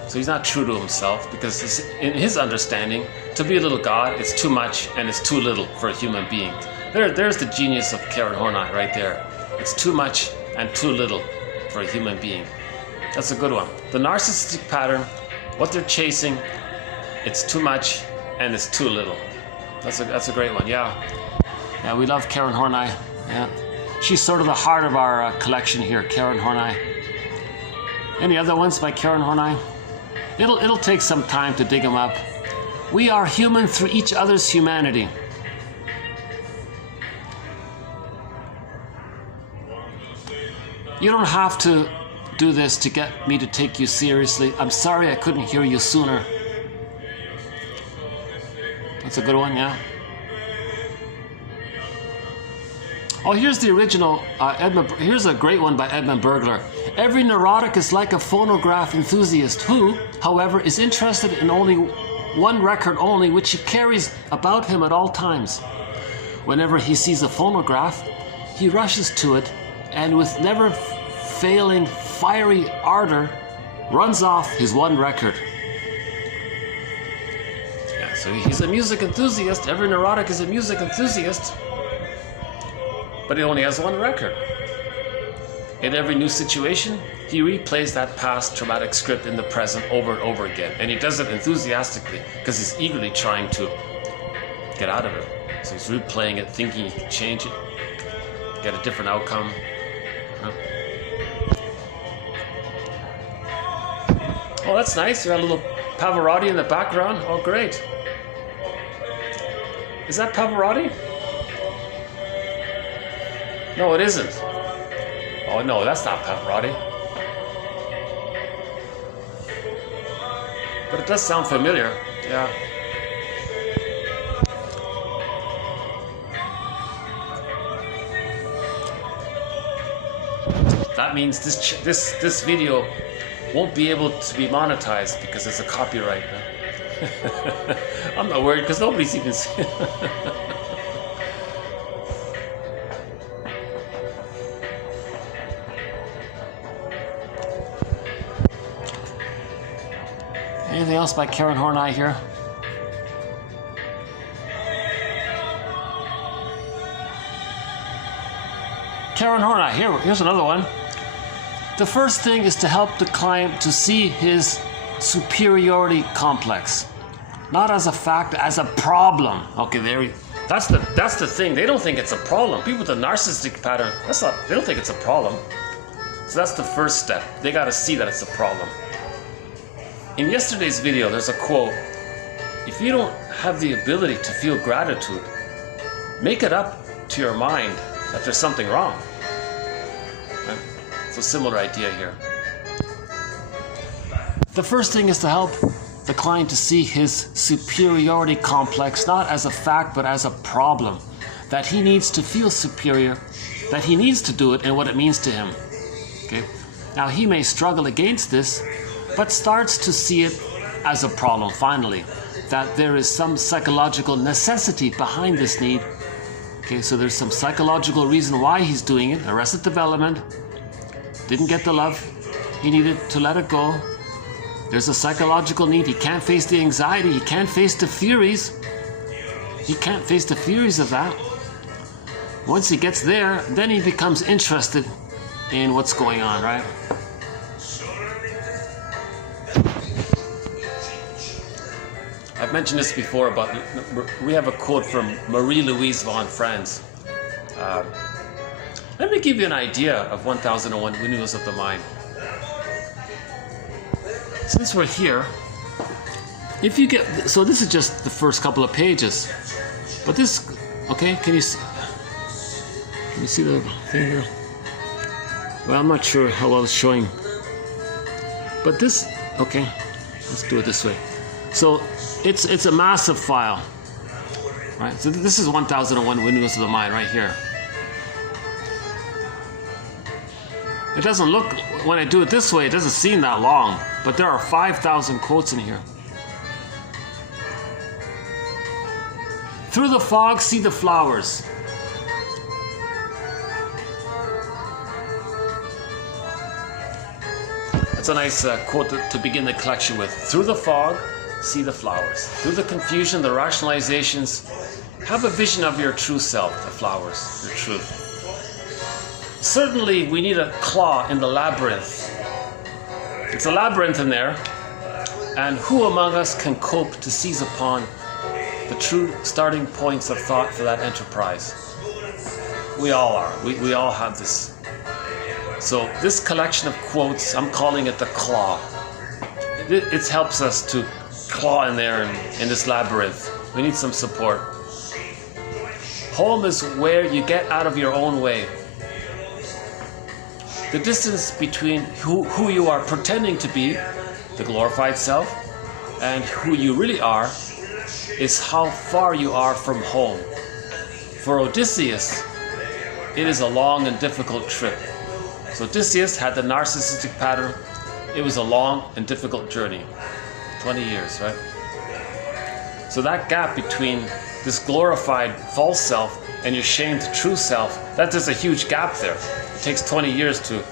So he's not true to himself because in his understanding, to be a little god, it's too much and it's too little for a human being. There's the genius of Karen Horney right there. It's too much and too little for a human being. That's a good one. The narcissistic pattern, what they're chasing, it's too much and it's too little. That's a great one, yeah. Yeah, we love Karen Horney. Yeah. She's sort of the heart of our collection here, Karen Horney. Any other ones by Karen Horney? It'll take some time to dig them up. We are human through each other's humanity. You don't have to do this to get me to take you seriously. I'm sorry I couldn't hear you sooner. That's a good one, yeah. Oh, here's the original, here's a great one by Edmund Burglar. Every neurotic is like a phonograph enthusiast who, however, is interested in only one record only, which he carries about him at all times. Whenever he sees a phonograph, he rushes to it and with never failing fiery ardor runs off his one record. Yes. So he's a music enthusiast. Every neurotic is a music enthusiast. But he only has one record. In every new situation, he replays that past traumatic script in the present over and over again. And he does it enthusiastically because he's eagerly trying to get out of it. So he's replaying it, thinking he can change it, get a different outcome. Oh, that's nice. You got a little Pavarotti in the background. Oh, great. Is that Pavarotti? No, it isn't. Oh, no, that's not Pavarotti. But it does sound familiar. Yeah. That means this video won't be able to be monetized because it's a copyright. I'm not worried because nobody's even seen it. Anything else by K Horney here? K Horney, here's another one. The first thing is to help the client to see his superiority complex, not as a fact, as a problem. Okay, that's the thing. They don't think it's a problem. People with a narcissistic pattern, they don't think it's a problem. So that's the first step. They got to see that it's a problem. In yesterday's video, there's a quote: if you don't have the ability to feel gratitude, make it up to your mind that there's something wrong. Right? It's a similar idea here. The first thing is to help the client to see his superiority complex not as a fact but as a problem, that he needs to feel superior, that he needs to do it and what it means to him. Okay? Now he may struggle against this, but starts to see it as a problem finally, that there is some psychological necessity behind this need. Okay, so there's some psychological reason why he's doing it. Arrested development, didn't get the love, he needed to let it go. There's a psychological need. He can't face the anxiety, he can't face the furies. He can't face the furies of that. Once he gets there, then he becomes interested in what's going on, right? I've mentioned this before, but we have a quote from Marie-Louise von Franz. Let me give you an idea of 1001 Windmills of the Mind. Since we're here, if you get, so this is just the first couple of pages, but this, okay, can you see the thing here? Well, I'm not sure how well it's showing, but this, okay, let's do it this way. So it's a massive file, right? So this is 1001 Windmills of the Mind right here. It doesn't look, when I do it this way, it doesn't seem that long, but there are 5,000 quotes in here. Through the fog, see the flowers. That's a nice quote to begin the collection with. Through the fog, see the flowers. Through the confusion, the rationalizations, have a vision of your true self, the flowers, your truth. Certainly, we need a claw in the labyrinth. It's a labyrinth in there, and who among us can cope to seize upon the true starting points of thought for that enterprise? We all are. We all have this. So this collection of quotes, I'm calling it the claw. It helps us to claw in there in this labyrinth. We need some support. Home is where you get out of your own way. The distance between who you are pretending to be, the glorified self, and who you really are, is how far you are from home. For Odysseus, it is a long and difficult trip. So Odysseus had the narcissistic pattern. It was a long and difficult journey. 20 years, right? So that gap between this glorified false self and your shamed true self, there's a huge gap there. It takes 20 years to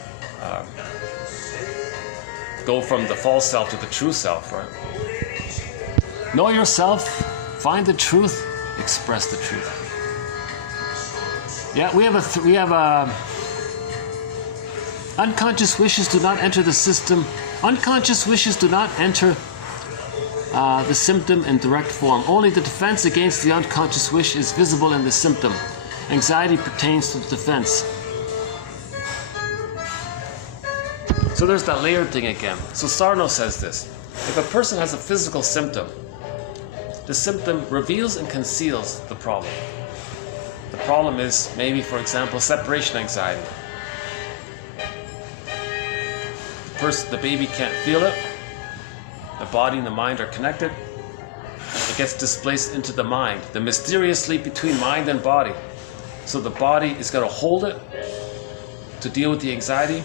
go from the false self to the true self, right? Know yourself find the truth, express the truth. Yeah, we have a unconscious wishes do not enter the system. Unconscious wishes do not enter the symptom in direct form. Only the defense against the unconscious wish is visible in the symptom. Anxiety pertains to the defense. So there's that layered thing again. So Sarno says this: if a person has a physical symptom, the symptom reveals and conceals the problem. The problem is maybe, for example, separation anxiety. The baby can't feel it. The body and the mind are connected. It gets displaced into the mind, the mysterious leap between mind and body. So the body is going to hold it to deal with the anxiety.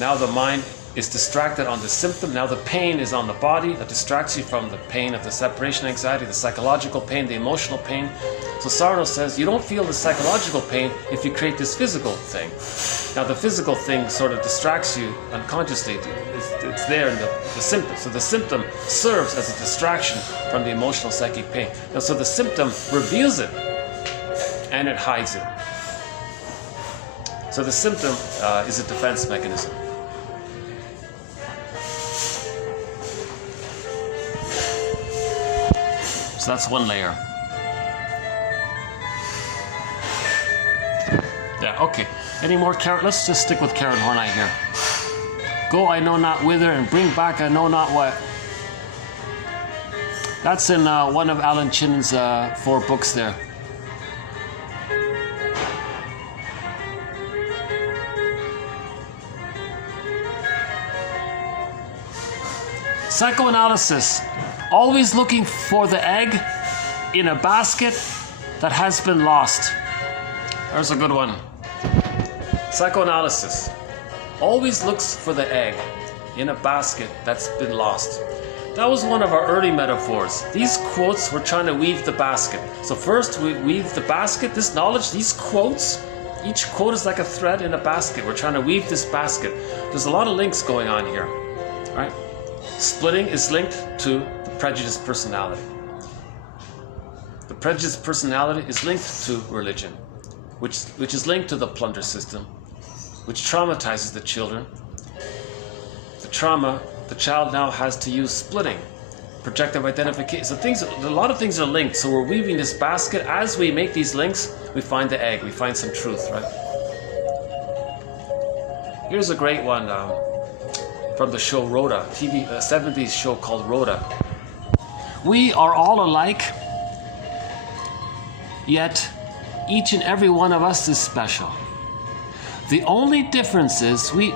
Now the mind is distracted on the symptom. Now the pain is on the body that distracts you from the pain of the separation anxiety, the psychological pain, the emotional pain. So Sarno says you don't feel the psychological pain if you create this physical thing. Now the physical thing sort of distracts you unconsciously. It's there in the symptom. So the symptom serves as a distraction from the emotional psychic pain. Now, so the symptom reveals it and it hides it. So the symptom is a defense mechanism. So that's one layer. Yeah, okay. Any more Karen? Let's just stick with Karen Horney here. Go I know not whither and bring back I know not what. That's in one of Alan Chinnon's 4 books there. Psychoanalysis. Always looking for the egg in a basket that has been lost. There's a good one. Psychoanalysis always looks for the egg in a basket that's been lost. That was one of our early metaphors. These quotes were trying to weave the basket. So first we weave the basket, this knowledge, these quotes, each quote is like a thread in a basket. We're trying to weave this basket. There's a lot of links going on here, right? Splitting is linked to the prejudiced personality. The prejudiced personality is linked to religion, which is linked to the plunder system, which traumatizes the children. The trauma, the child now has to use splitting, projective identification. So a lot of things are linked. So we're weaving this basket. As we make these links, we find the egg, we find some truth, right? Here's a great one from the show Rhoda, TV 70s show called Rhoda. We are all alike, yet each and every one of us is special. The only difference is we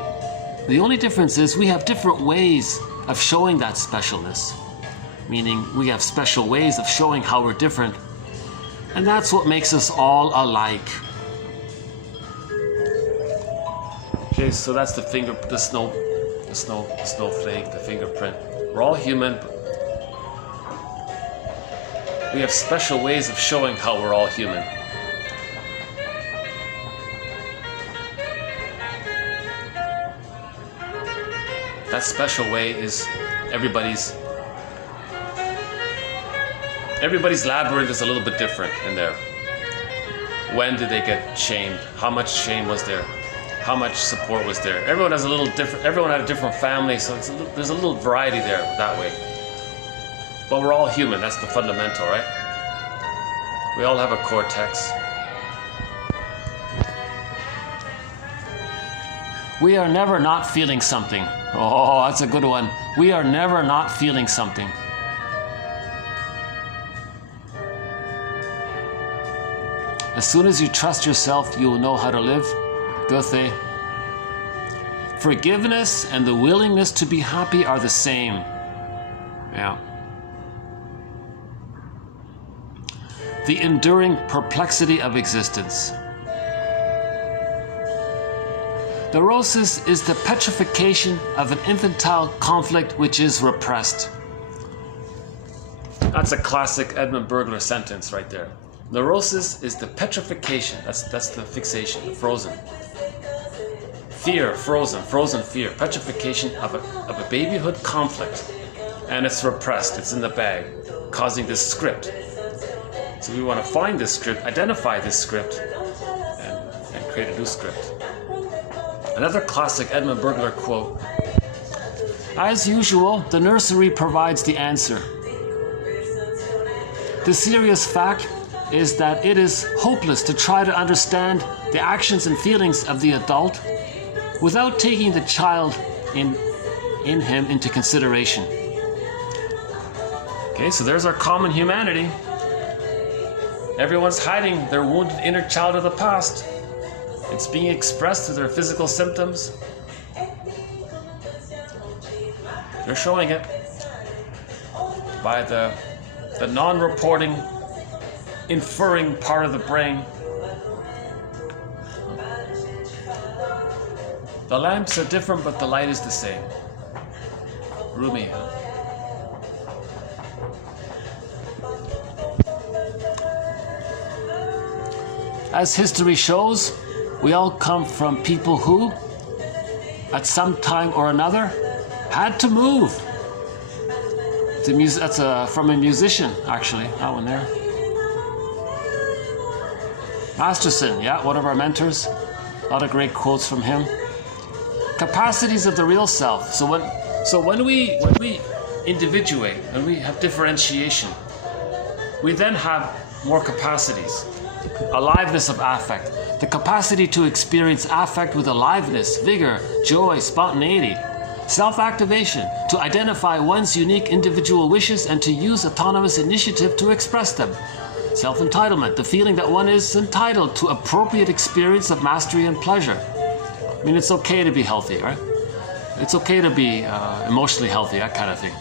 have different ways of showing that specialness. Meaning we have special ways of showing how we're different. And that's what makes us all alike. Okay, so that's the snowflake, the fingerprint. We're all human. We have special ways of showing how we're all human. That special way is everybody's labyrinth is a little bit different in there. When did they get shamed? How much shame was there? How much support was there? Everyone has a little different. Everyone had a different family, so there's a little variety there that way. But we're all human. That's the fundamental, right? We all have a cortex. We are never not feeling something. Oh, that's a good one. We are never not feeling something. As soon as you trust yourself, you will know how to live. Goethe. Forgiveness and the willingness to be happy are the same. Yeah. The enduring perplexity of existence. Neurosis is the petrification of an infantile conflict which is repressed. That's a classic Edmund Burglar sentence right there. Neurosis is the petrification, that's the fixation, frozen. Fear, frozen fear, petrification of a babyhood conflict and it's repressed, it's in the bag, causing this script. So we want to find this script, identify this script, and create a new script. Another classic Edmund Burglar quote: "As usual, the nursery provides the answer. The serious fact is that it is hopeless to try to understand the actions and feelings of the adult without taking the child in him into consideration." Okay, so there's our common humanity. Everyone's hiding their wounded inner child of the past. It's being expressed through their physical symptoms. They're showing it by the non-reporting, inferring part of the brain. The lamps are different, but the light is the same. Rumi. As history shows, we all come from people who, at some time or another, had to move. That's from a musician, actually, that one there. Masterson, yeah, one of our mentors. A lot of great quotes from him. Capacities of the real self. So when we individuate, when we have differentiation, we then have more capacities. Aliveness of affect. The capacity to experience affect with aliveness, vigor, joy, spontaneity. Self-activation, to identify one's unique individual wishes and to use autonomous initiative to express them. Self-entitlement, the feeling that one is entitled to appropriate experience of mastery and pleasure. I mean, it's okay to be healthy, right? It's okay to be emotionally healthy, that kind of thing.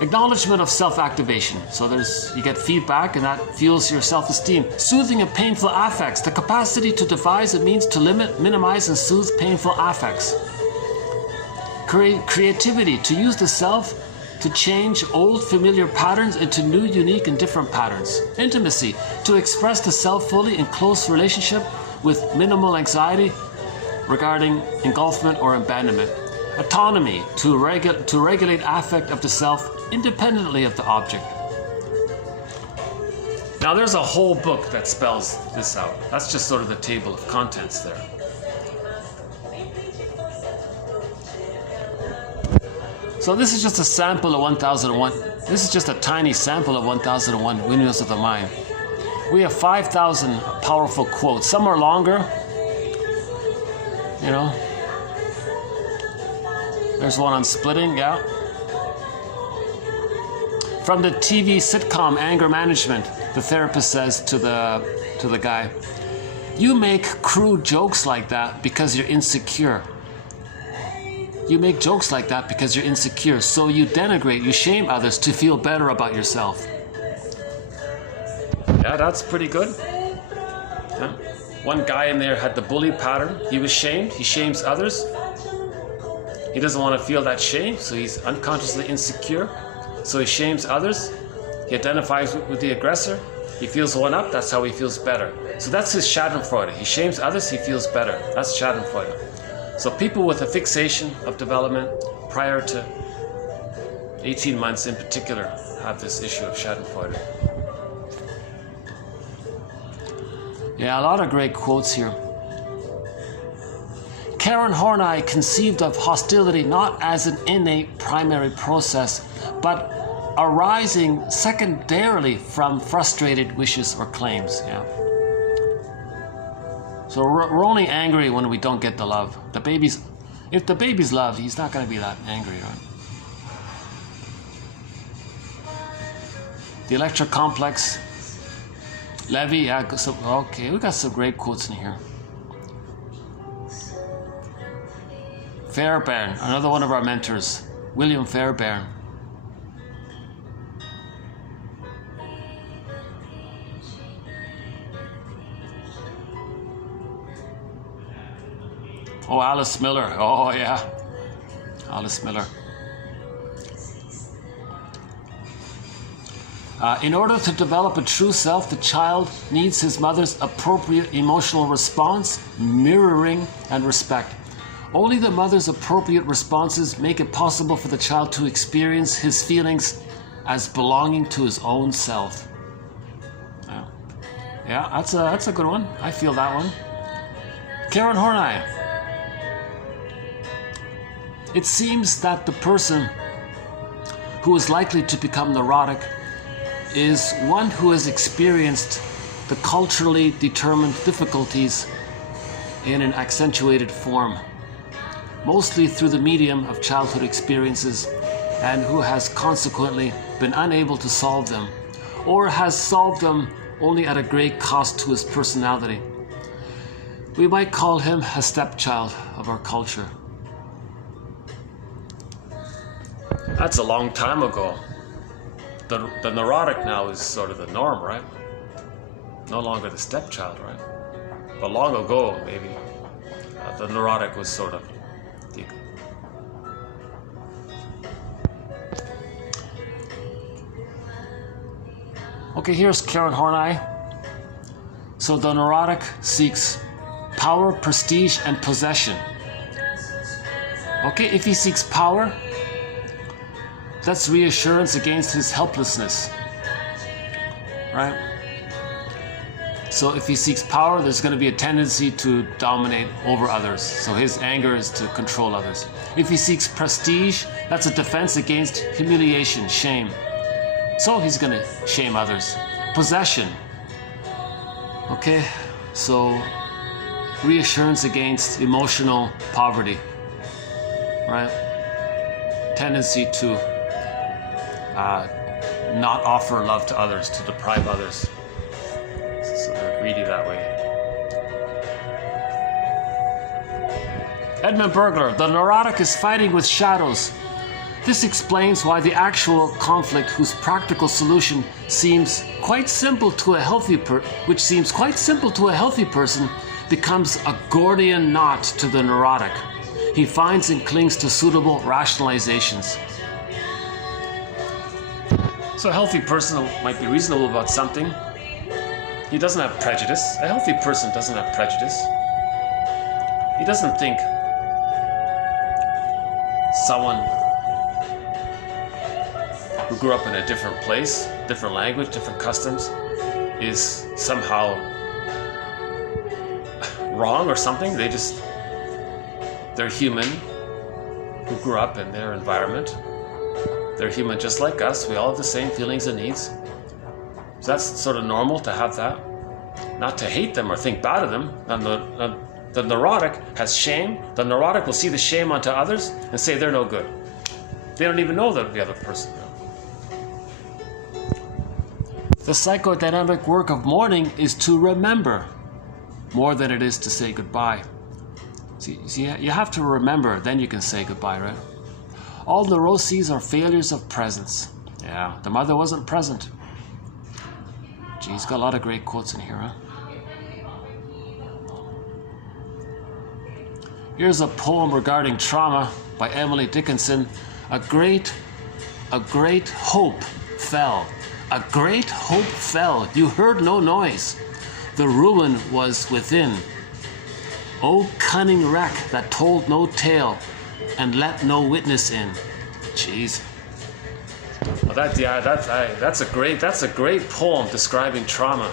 Acknowledgement of self-activation. So you get feedback and that fuels your self-esteem. Soothing of painful affects, the capacity to devise a means to limit, minimize, and soothe painful affects. Creativity, to use the self to change old familiar patterns into new, unique, and different patterns. Intimacy, to express the self fully in close relationship with minimal anxiety regarding engulfment or abandonment. Autonomy, to regulate affect of the self independently of the object. Now there's a whole book that spells this out. That's just sort of the table of contents there. So this is just a sample of 1001. This is just a tiny sample of 1001 Windmills of the Mind. We have 5,000 powerful quotes. Some are longer, you know. There's one on splitting, yeah. From the TV sitcom Anger Management, the therapist says to the guy, "You make crude jokes like that because you're insecure. You make jokes like that because you're insecure, so you denigrate, you shame others to feel better about yourself." Yeah, that's pretty good. Yeah. One guy in there had the bully pattern. He was shamed. He shames others. He doesn't want to feel that shame, so he's unconsciously insecure. So he shames others. He identifies with the aggressor. He feels one up. That's how he feels better. So that's his Schadenfreude. He shames others. He feels better. That's Schadenfreude. So people with a fixation of development prior to 18 months in particular have this issue of Schadenfreude. Yeah, a lot of great quotes here. K Horney conceived of hostility not as an innate primary process, but arising secondarily from frustrated wishes or claims. Yeah. So we're only angry when we don't get the love. If the baby's loved, he's not going to be that angry, right? The electric complex. Levy, yeah. So, okay, we got some great quotes in here. Fairbairn, another one of our mentors, William Fairbairn. Oh, Alice Miller. Oh, yeah. Alice Miller. In order to develop a true self, the child needs his mother's appropriate emotional response, mirroring, and respect. Only the mother's appropriate responses make it possible for the child to experience his feelings as belonging to his own self. Yeah, that's a good one. I feel that one. K Horney. It seems that the person who is likely to become neurotic is one who has experienced the culturally determined difficulties in an accentuated form, mostly through the medium of childhood experiences, and who has consequently been unable to solve them, or has solved them only at a great cost to his personality. We might call him a stepchild of our culture. That's a long time ago. The neurotic now is sort of the norm, right? No longer the stepchild, right? But long ago, maybe, the neurotic was sort of the... Okay, here's K Horney. So the neurotic seeks power, prestige, and possession. Okay, if he seeks power, that's reassurance against his helplessness, right? So if he seeks power, there's going to be a tendency to dominate over others. So his anger is to control others. If he seeks prestige, that's a defense against humiliation, shame. So he's going to shame others. Possession. Okay, so reassurance against emotional poverty, right? Tendency to not offer love to others, to deprive others. So they're greedy that way. Edmund Burglar, the neurotic is fighting with shadows. This explains why the actual conflict, whose practical solution seems quite simple to a healthy person, becomes a Gordian knot to the neurotic. He finds and clings to suitable rationalizations. So a healthy person might be reasonable about something. He doesn't have prejudice. A healthy person doesn't have prejudice. He doesn't think someone who grew up in a different place, different language, different customs, is somehow wrong or something. They're human who grew up in their environment. They're human just like us. We all have the same feelings and needs. So that's sort of normal to have that. Not to hate them or think bad of them. And the neurotic has shame. The neurotic will see the shame onto others and say they're no good. They don't even know the other person. The psychodynamic work of mourning is to remember more than it is to say goodbye. See, you have to remember, then you can say goodbye, right? All neuroses are failures of presence. Yeah, the mother wasn't present. Geez, got a lot of great quotes in here, huh? Here's a poem regarding trauma by Emily Dickinson. A great hope fell. A great hope fell. You heard no noise. The ruin was within. O cunning wreck that told no tale and let no witness in. Jeez. Well, that's a great poem describing trauma.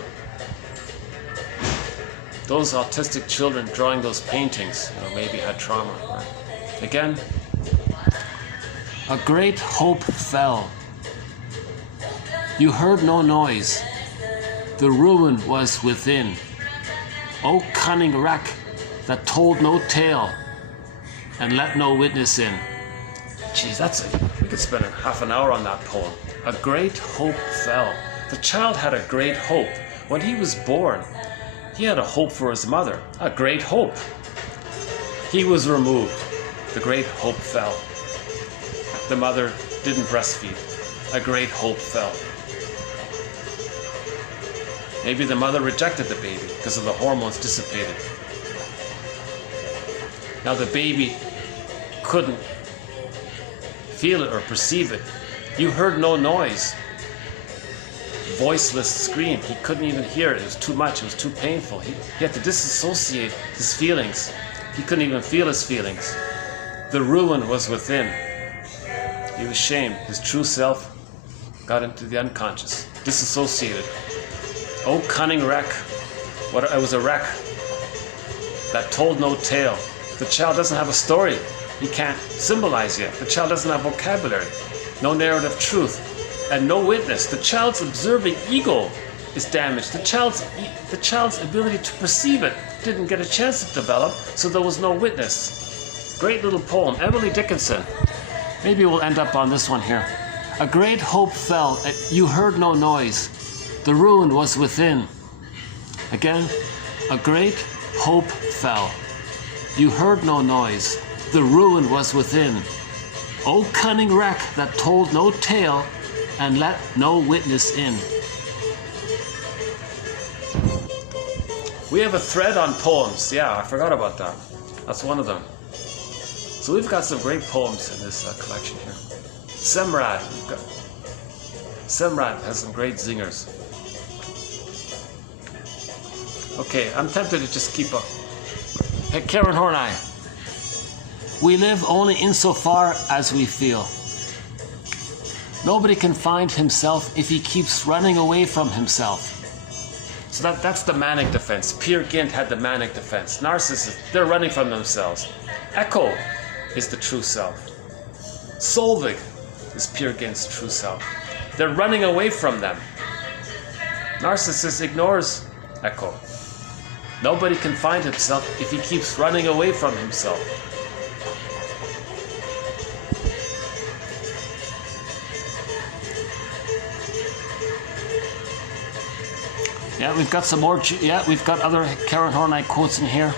Those autistic children drawing those paintings, maybe had trauma. Right? Again, a great hope fell. You heard no noise. The ruin was within. O cunning wreck that told no tale and let no witness in. Geez, we could spend half an hour on that poem. A great hope fell. The child had a great hope. When he was born, he had a hope for his mother. A great hope. He was removed. The great hope fell. The mother didn't breastfeed. A great hope fell. Maybe the mother rejected the baby because of the hormones dissipated. Now the baby couldn't feel it or perceive it. You heard no noise. Voiceless scream. He couldn't even hear it. It was too much. It was too painful. He had to disassociate his feelings He couldn't even feel his feelings. The ruin was within. He was shamed. His true self got into the unconscious, disassociated. Oh, cunning wreck. What I was a wreck that told no tale. The child doesn't have a story. He can't symbolize yet. The child doesn't have vocabulary. No narrative truth. And no witness. The child's observing ego is damaged. The child's ability to perceive it didn't get a chance to develop, so there was no witness. Great little poem. Emily Dickinson. Maybe we'll end up on this one here. A great hope fell. You heard no noise. The ruin was within. Again, a great hope fell. You heard no noise. The ruin was within. O cunning wreck that told no tale and let no witness in. We have a thread on poems. Yeah, I forgot about that. That's one of them. So we've got some great poems in this collection here. Semrad has some great zingers. Okay, I'm tempted to just keep up. Hey, K Horney. We live only insofar as we feel. Nobody can find himself if he keeps running away from himself. So that's the manic defense. Peer Gynt had the manic defense. Narcissists, they're running from themselves. Echo is the true self. Solvig is Peer Gynt's true self. They're running away from them. Narcissist ignores Echo. Nobody can find himself if he keeps running away from himself. Yeah, we've got some more. Yeah, we've got other K Horney quotes in here.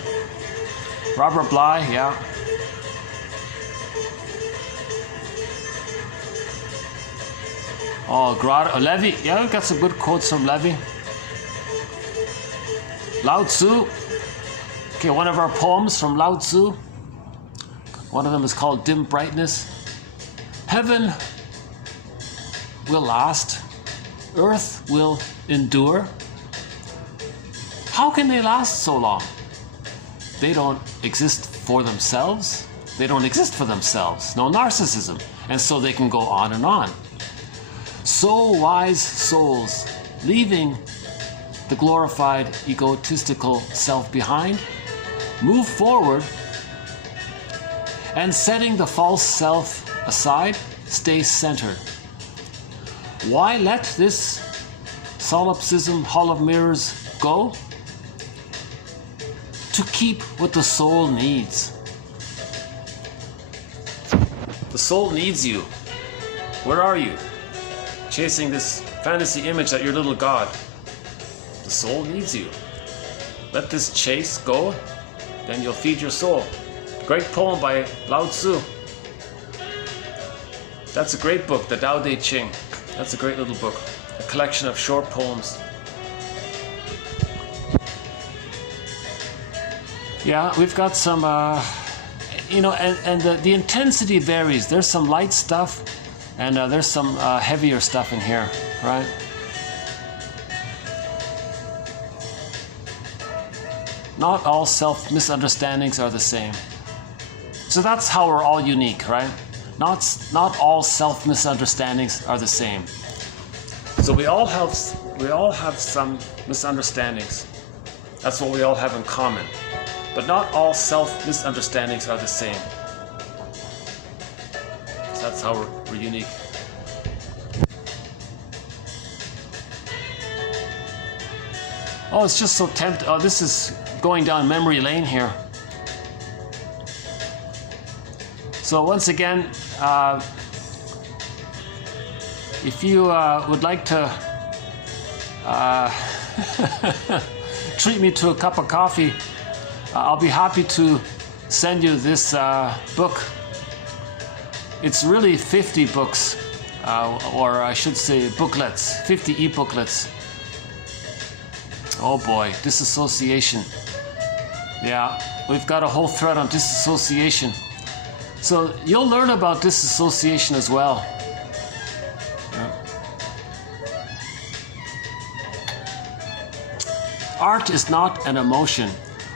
Robert Bly, yeah. Oh, Levy. Yeah, we've got some good quotes from Levy. Lao Tzu. Okay, one of our poems from Lao Tzu. One of them is called Dim Brightness. Heaven will last. Earth will endure. How can they last so long? They don't exist for themselves. They don't exist for themselves. No narcissism. And so they can go on and on. So wise souls, leaving the glorified egotistical self behind, move forward and setting the false self aside, stay centered. Why let this solipsism hall of mirrors go? To keep what the soul needs. The soul needs you. Where are you? Chasing this fantasy image that you're little God. The soul needs you. Let this chase go, then you'll feed your soul. Great poem by Lao Tzu. That's a great book, the Tao Te Ching. That's a great little book. A collection of short poems. Yeah, we've got some, and the intensity varies. There's some light stuff, and there's some heavier stuff in here, right? Not all self-misunderstandings are the same. So that's how we're all unique, right? Not all self-misunderstandings are the same. So we all have some misunderstandings. That's what we all have in common. But not all self-misunderstandings are the same. So that's how we're unique. Oh, it's just so tempting. Oh, this is going down memory lane here. So once again, if you would like to treat me to a cup of coffee, I'll be happy to send you this book. It's really 50 books, or I should say booklets, 50 e-booklets. Oh boy, disassociation. Yeah, we've got a whole thread on disassociation. So you'll learn about disassociation as well. Yeah. Art is not an emotion.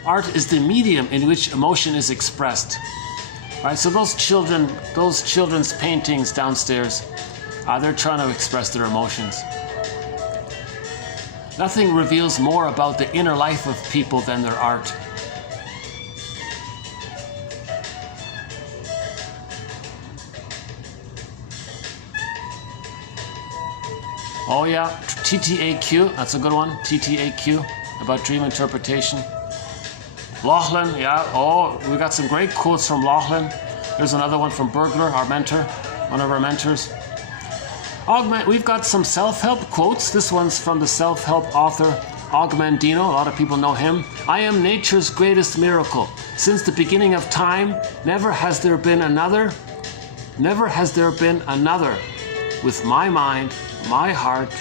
Art is the medium in which emotion is expressed. Right? So those children's paintings downstairs, they're trying to express their emotions. Nothing reveals more about the inner life of people than their art. Oh yeah, TTAQ, that's a good one. TTAQ, about dream interpretation. Lachlan, yeah, oh, we got some great quotes from Lachlan. There's another one from Burglar, our mentor, one of our mentors. We've got some self-help quotes. This one's from the self-help author Augmandino. A lot of people know him. I am nature's greatest miracle. Since the beginning of time, never has there been another. Never has there been another. With my mind, my heart,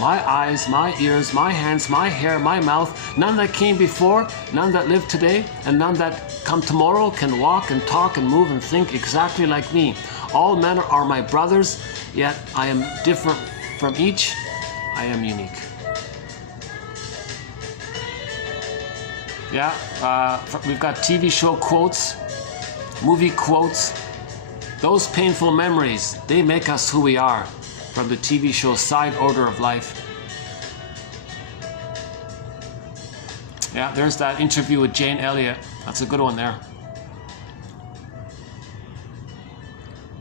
my eyes, my ears, my hands, my hair, my mouth, none that came before, none that live today, and none that come tomorrow can walk and talk and move and think exactly like me. All men are my brothers, yet I am different from each. I am unique. Yeah, we've got TV show quotes, movie quotes. Those painful memories, they make us who we are, from the TV show Side Order of Life. Yeah, there's that interview with Jane Elliott. That's a good one there.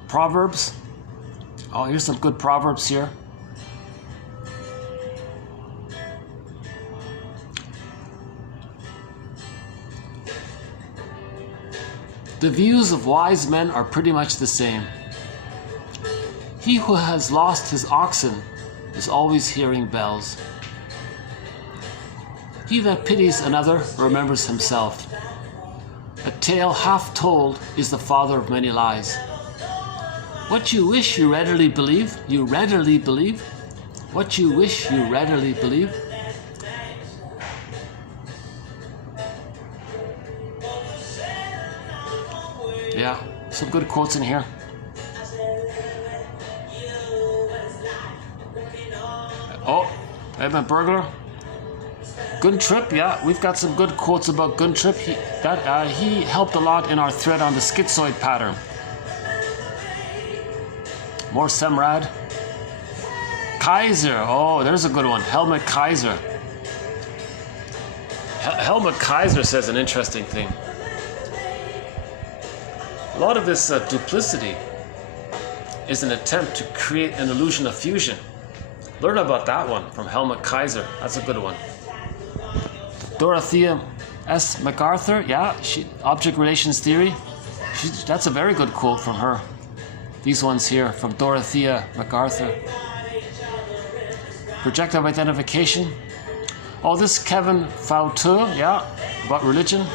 Proverbs. Oh, here's some good proverbs here. The views of wise men are pretty much the same. He who has lost his oxen is always hearing bells. He that pities another remembers himself. A tale half told is the father of many lies. What you wish you readily believe, you readily believe. What you wish you readily believe. Yeah, some good quotes in here. Oh, Edmund Burglar. Guntrip, yeah, we've got some good quotes about Guntrip. He helped a lot in our thread on the schizoid pattern. More Semrad. Kaiser, oh, there's a good one. Helmut Kaiser. Helmut Kaiser says an interesting thing. A lot of this duplicity is an attempt to create an illusion of fusion. Learn about that one from Helmut Kaiser. That's a good one. Dorothea S. MacArthur, yeah, object relations theory. That's a very good quote from her. These ones here from Dorothea MacArthur. Projective identification. Oh, this Kevin Fauteur, yeah, about religion.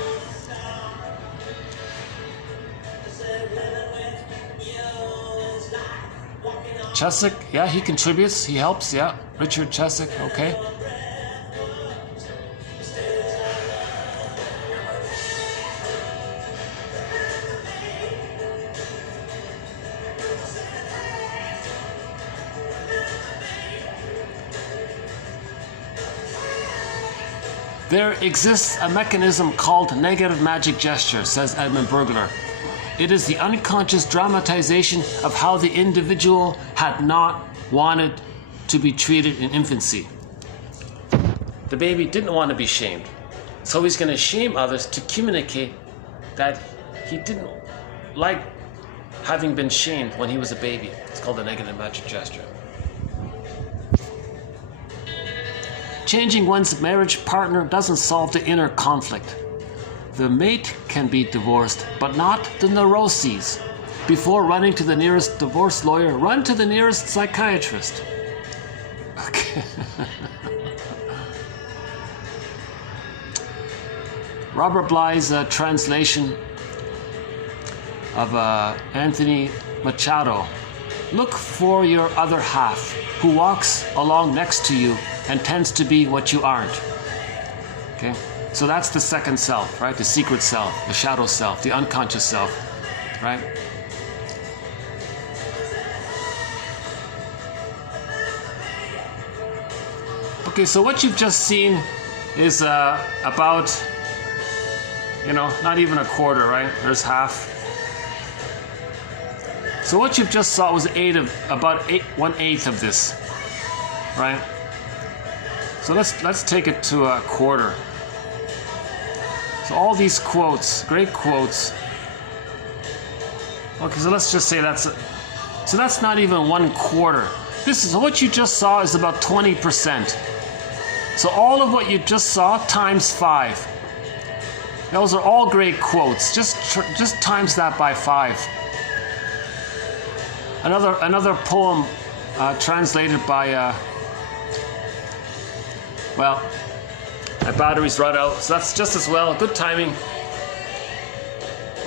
Chesick, yeah, he contributes, he helps, yeah. Richard Chesick, okay. There exists a mechanism called negative magic gesture, says Edmund Burglar. It is the unconscious dramatization of how the individual had not wanted to be treated in infancy. The baby didn't want to be shamed, so he's going to shame others to communicate that he didn't like having been shamed when he was a baby. It's called the negative magic gesture. Changing one's marriage partner doesn't solve the inner conflict. The mate can be divorced, but not the neuroses. Before running to the nearest divorce lawyer, run to the nearest psychiatrist. Okay. Robert Bly's translation of Anthony Machado. Look for your other half, who walks along next to you and tends to be what you aren't. Okay? So that's the second self, right? The secret self, the shadow self, the unconscious self, right? Okay, so what you've just seen is about You know, not even a quarter, right? There's half. So what you've just saw was about 1/8 of this, right? So let's take it to a quarter. So all these quotes, great quotes. Okay, so let's just say so that's not even 1/4. This is what you just saw is about 20%. So all of what you just saw times 5. Those are all great quotes. Just times that by 5. Another poem translated by well, my battery's run out, so that's just as well. Good timing.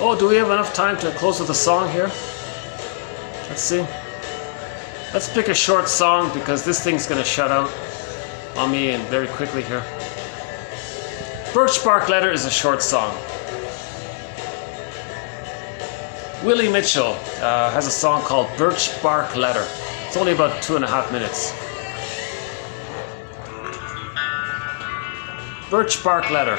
Oh, do we have enough time to close with a song here? Let's see. Let's pick a short song because this thing's gonna shut out on me and very quickly here. Birch Bark Letter is a short song. Willie Mitchell has a song called Birch Bark Letter. It's only about 2.5 minutes. Birch Bark Letter.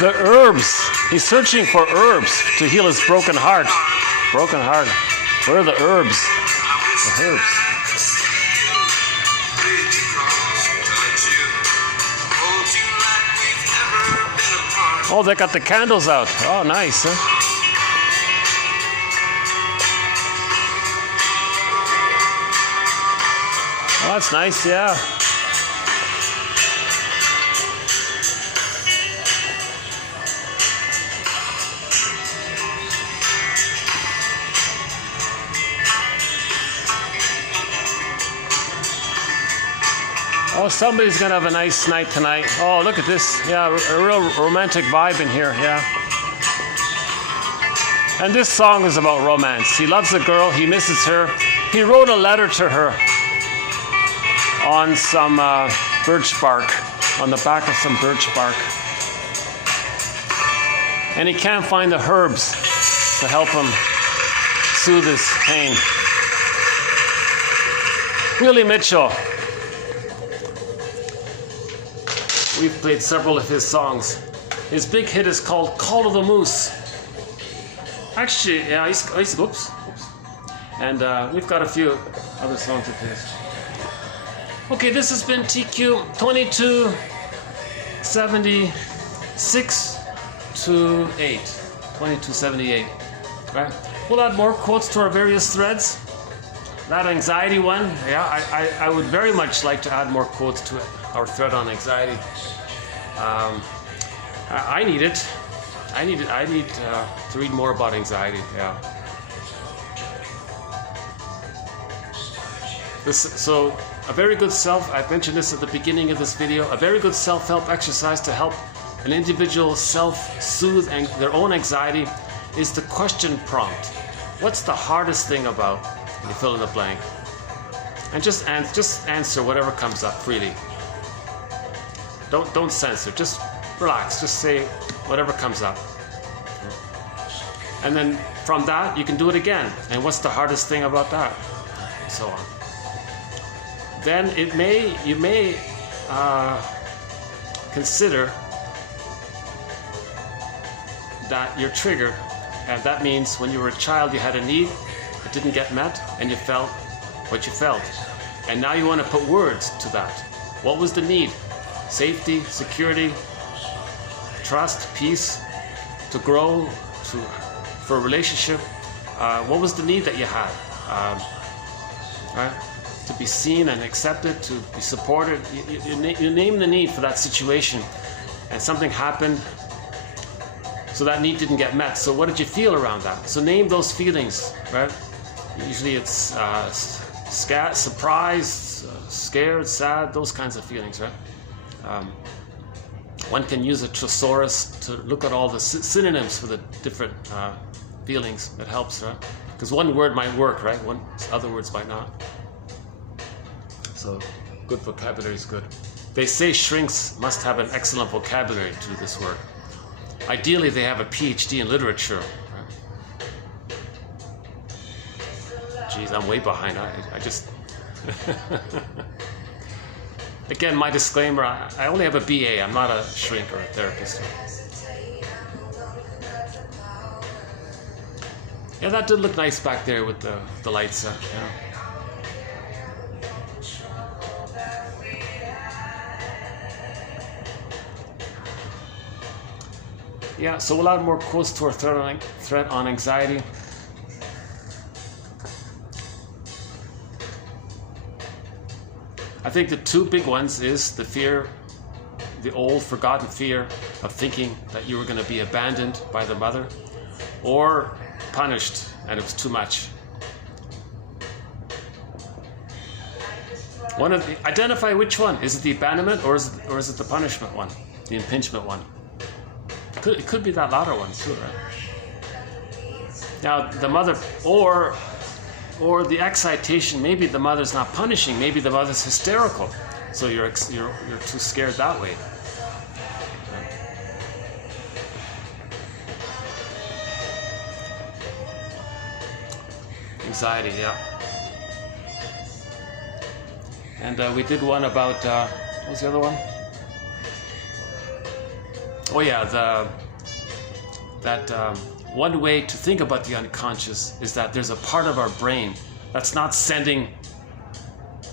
The herbs. He's searching for herbs to heal his broken heart. Broken heart. Where are the herbs? The herbs. Oh, they got the candles out. Oh, nice, huh? Oh, that's nice, yeah. Oh, somebody's gonna have a nice night tonight. Oh, look at this. Yeah, a real romantic vibe in here, yeah. And this song is about romance. He loves a girl, he misses her. He wrote a letter to her on some birch bark, on the back of some birch bark. And he can't find the herbs to help him soothe his pain. Willie Mitchell. We've played several of his songs. His big hit is called Call of the Moose. Actually, yeah, oops. And we've got a few other songs of his. Okay, this has been TQ 2276 to 8. 2278. Right? We'll add more quotes to our various threads. That anxiety one, yeah, I would very much like to add more quotes to our thread on anxiety. I need it. I need to read more about anxiety. Yeah. So a very good I've mentioned this at the beginning of this video, a very good self-help exercise to help an individual self-soothe their own anxiety is the question prompt. What's the hardest thing about? You fill in the blank. And just answer whatever comes up freely. Don't censor, just relax, just say whatever comes up. And then from that you can do it again. And what's the hardest thing about that? And so on. Then you may consider that you're triggered, and that means when you were a child you had a need, it didn't get met, and you felt what you felt. And now you want to put words to that. What was the need? Safety, security, trust, peace, to grow, for a relationship. What was the need that you had? Right? To be seen and accepted, to be supported. You name the need for that situation, and something happened, so that need didn't get met. So what did you feel around that? So name those feelings, right? Usually it's surprised, scared, sad, those kinds of feelings, right? One can use a thesaurus to look at all the synonyms for the different feelings. It helps, right? Because one word might work, right? Other words might not. So good vocabulary is good. They say shrinks must have an excellent vocabulary to do this work. Ideally, they have a PhD in literature. Right? Geez, I'm way behind. I just... Again, my disclaimer, I only have a BA. I'm not a shrink or a therapist. Yeah, that did look nice back there with the lights. Yeah. Yeah, so we'll add more quotes to our thread on anxiety. I think the two big ones is the fear, the old forgotten fear of thinking that you were going to be abandoned by the mother or punished and it was too much. Identify which one. Is it the abandonment or is it the punishment one, the impingement one? It could be that latter one too, right? Now the mother, or the excitation, maybe the mother's not punishing, maybe the mother's hysterical, so you're too scared that way. Anxiety, yeah. And we did one about what was the other one? Oh yeah, one way to think about the unconscious is that there's a part of our brain that's not sending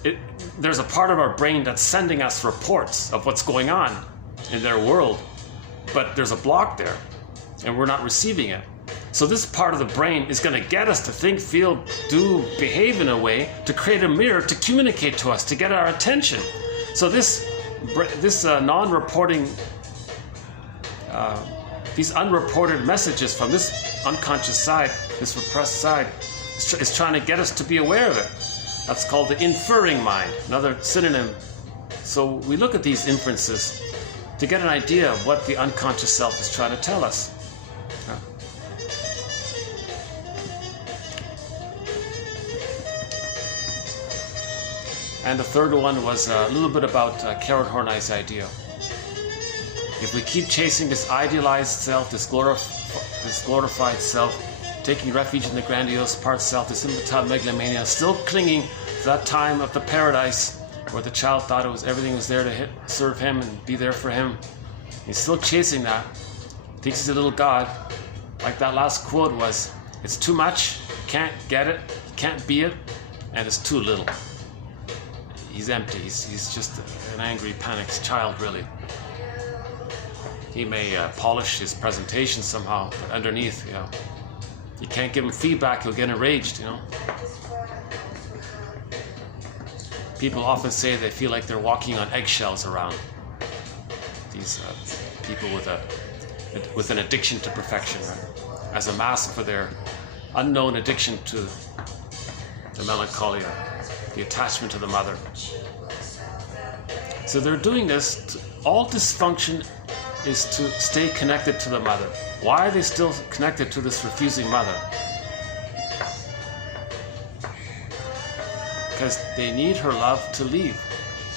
it. There's a part of our brain that's sending us reports of what's going on in their world, but there's a block there, and we're not receiving it. So this part of the brain is going to get us to think, feel, do, behave in a way to create a mirror to communicate to us, to get our attention. So this non-reporting. These unreported messages from this unconscious side, this repressed side, is trying to get us to be aware of it. That's called the inferring mind, another synonym. So we look at these inferences to get an idea of what the unconscious self is trying to tell us. And the third one was a little bit about K Horney's idea. If we keep chasing this idealized self, this glorified self, taking refuge in the grandiose part self, the subtitle megalomania, still clinging to that time of the paradise where the child thought everything was there to serve him and be there for him. He's still chasing that. Thinks he's a little god. Like that last quote was, it's too much, you can't get it, you can't be it, and it's too little. He's empty. He's just an angry, panicked child, really. He may polish his presentation somehow, but underneath, you know, you can't give him feedback, he'll get enraged, you know. People often say they feel like they're walking on eggshells around these people with an addiction to perfection, right? As a mask for their unknown addiction to the melancholia, the attachment to the mother. So they're doing this. All dysfunction is to stay connected to the mother. Why are they still connected to this refusing mother? Because they need her love to leave,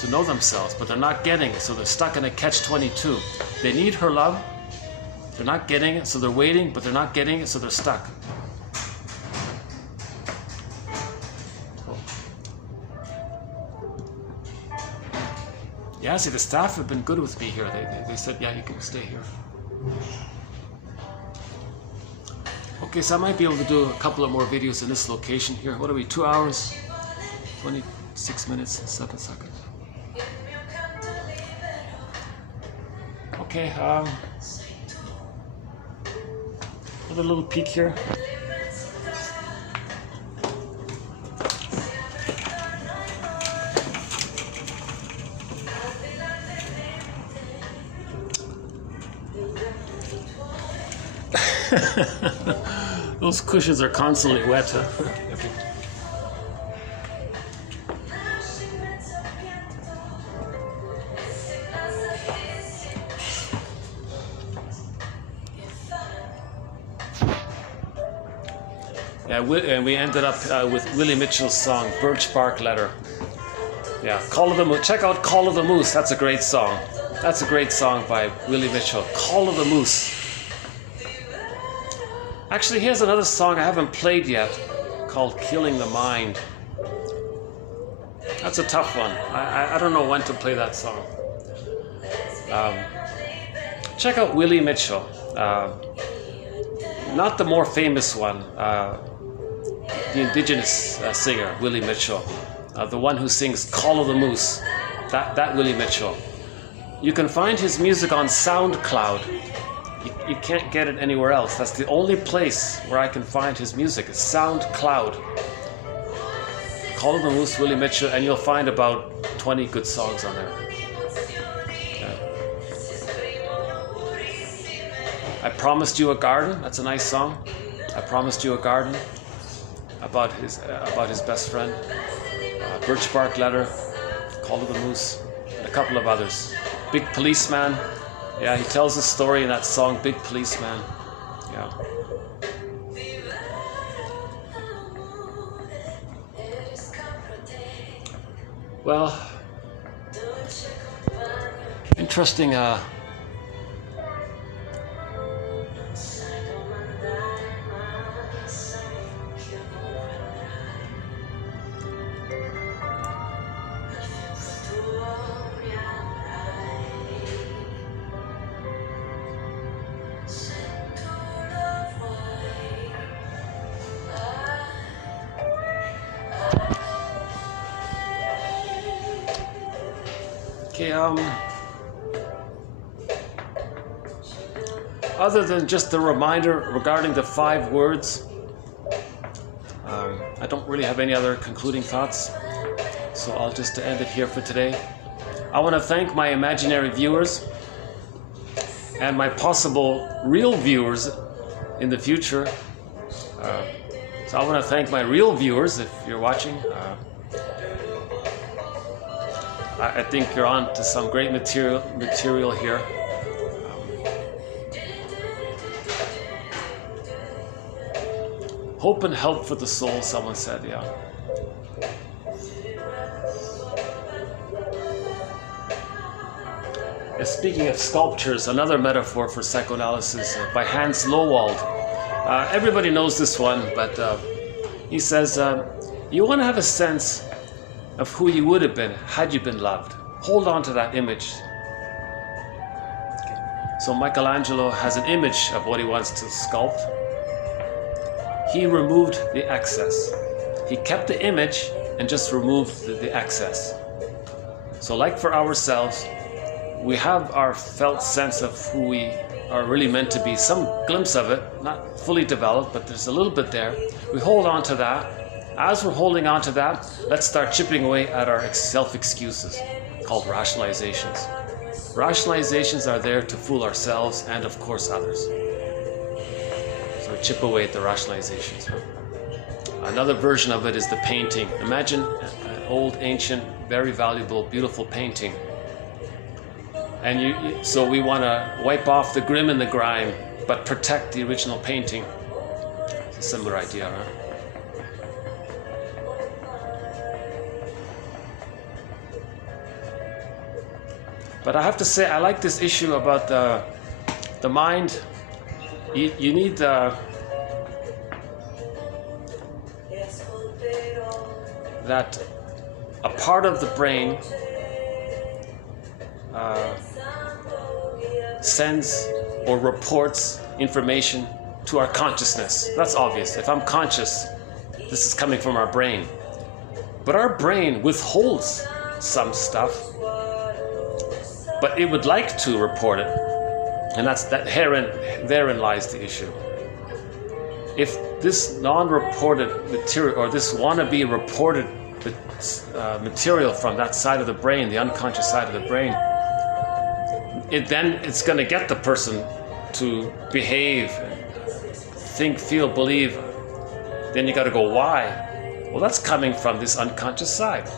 to know themselves, but they're not getting it, so they're stuck in a catch-22. They need her love, they're not getting it, so they're waiting, but they're not getting it, so they're stuck. Yeah, see, the staff have been good with me here. They said, yeah, you can stay here. Okay, so I might be able to do a couple of more videos in this location here. What are we, 2 hours, 26 minutes, and 7 seconds. Okay, another little peek here. Those cushions are constantly wet, huh? Yeah, and we ended up with Willie Mitchell's song, Birch Bark Letter. Yeah, Call of the Moose. Check out Call of the Moose. That's a great song. That's a great song by Willie Mitchell. Call of the Moose. Actually, here's another song I haven't played yet called Killing the Mind. That's a tough one. I don't know when to play that song. Check out Willie Mitchell. Not the more famous one, the indigenous singer, Willie Mitchell. The one who sings Call of the Moose. That Willie Mitchell. You can find his music on SoundCloud. You can't get it anywhere else. That's the only place where I can find his music. It's SoundCloud. Call of the Moose, Willie Mitchell, and you'll find about 20 good songs on there. Yeah. I Promised You a Garden. That's a nice song. I Promised You a Garden. About his best friend. Birch Bark Letter. Call of the Moose, and a couple of others. Big Policeman. Yeah, he tells a story in that song, Big Policeman. Yeah. Well, interesting. Okay, other than just the reminder regarding the 5 words, I don't really have any other concluding thoughts, so I'll just end it here for today. I want to thank my imaginary viewers and my possible real viewers in the future. So I want to thank my real viewers if you're watching. I think you're on to some great material here. Hope and help for the soul, someone said, yeah. Speaking of sculptures, another metaphor for psychoanalysis by Hans Lowald. Everybody knows this one, but he says, you want to have a sense of who you would have been had you been loved. Hold on to that image. Okay. So Michelangelo has an image of what he wants to sculpt. He removed the excess. He kept the image and just removed the excess. So like for ourselves, we have our felt sense of who we are really meant to be, some glimpse of it, not fully developed, but there's a little bit there. We hold on to that. As we're holding on to that, let's start chipping away at our self-excuses, called rationalizations. Rationalizations are there to fool ourselves and, of course, others. So chip away at the rationalizations. Another version of it is the painting. Imagine an old, ancient, very valuable, beautiful painting. And so we want to wipe off the grim and the grime, but protect the original painting. It's a similar idea, right? But I have to say, I like this issue about the mind. You need that a part of the brain sends or reports information to our consciousness. That's obvious. If I'm conscious, this is coming from our brain. But our brain withholds some stuff, but it would like to report it. And therein lies the issue. If this non-reported material, or this wannabe reported material from that side of the brain, the unconscious side of the brain, it's going to get the person to behave, think, feel, believe. Then you got to go, why? Well, that's coming from this unconscious side.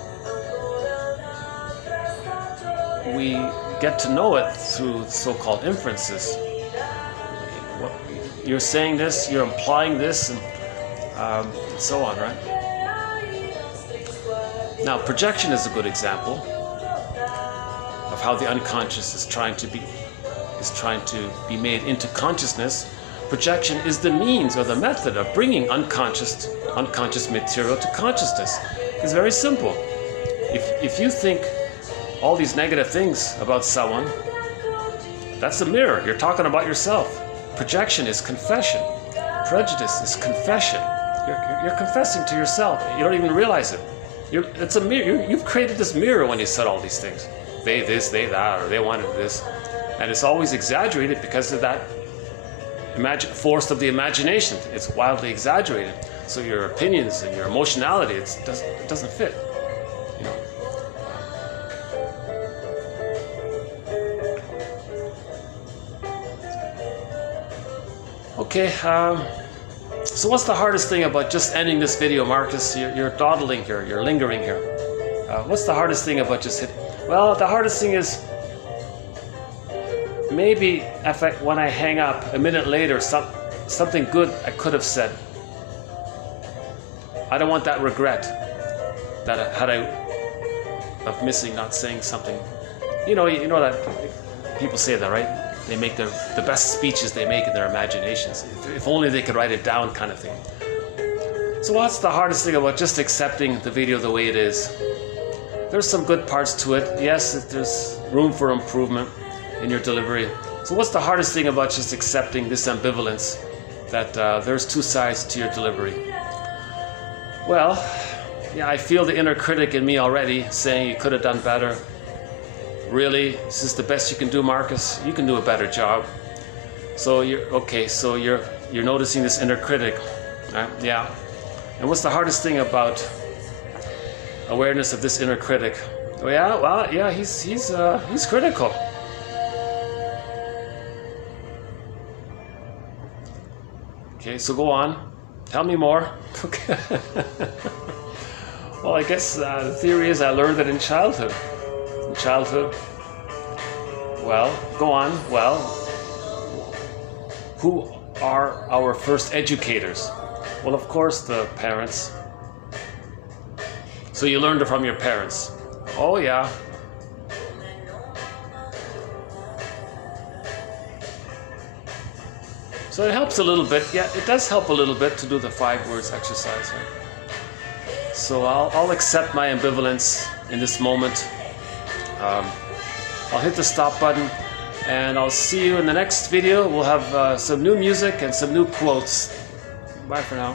We get to know it through so-called inferences. You're saying this, you're implying this, and so on, right? Now, projection is a good example of how the unconscious is trying to be made into consciousness. Projection is the means or the method of bringing unconscious material to consciousness. It's very simple. If you think all these negative things about someone, that's a mirror. You're talking about yourself. Projection is confession. Prejudice is confession. You're confessing to yourself. You don't even realize it. It's a mirror. You've created this mirror when you said all these things. They this, they that, or they wanted this. And it's always exaggerated because of that force of the imagination. It's wildly exaggerated. So your opinions and your emotionality, it doesn't fit. You know. Okay, so what's the hardest thing about just ending this video, Marcus? You're dawdling here, you're lingering here. What's the hardest thing about just hitting? Well, the hardest thing is maybe when I hang up a minute later, something good I could have said. I don't want that regret that of missing, not saying something. You know that people say that, right? They make the best speeches they make in their imaginations. If only they could write it down, kind of thing. So what's the hardest thing about just accepting the video the way it is? There's some good parts to it. Yes, there's room for improvement in your delivery. So what's the hardest thing about just accepting this ambivalence that there's two sides to your delivery? Well, yeah, I feel the inner critic in me already saying you could have done better. Really? Is this the best you can do, Marcus? You can do a better job. So you're noticing this inner critic, right? Yeah. And what's the hardest thing about awareness of this inner critic? Well, yeah, he's critical. Okay, so go on. Tell me more. Okay. Well, I guess the theory is I learned it in childhood. Well, go on. Well, who are our first educators? Well, of course, the parents. So you learned it from your parents. Oh, yeah. So it helps a little bit. Yeah, it does help a little bit to do the 5 words exercise. Right? So I'll accept my ambivalence in this moment. I'll hit the stop button, and I'll see you in the next video. We'll have some new music and some new quotes. Bye for now.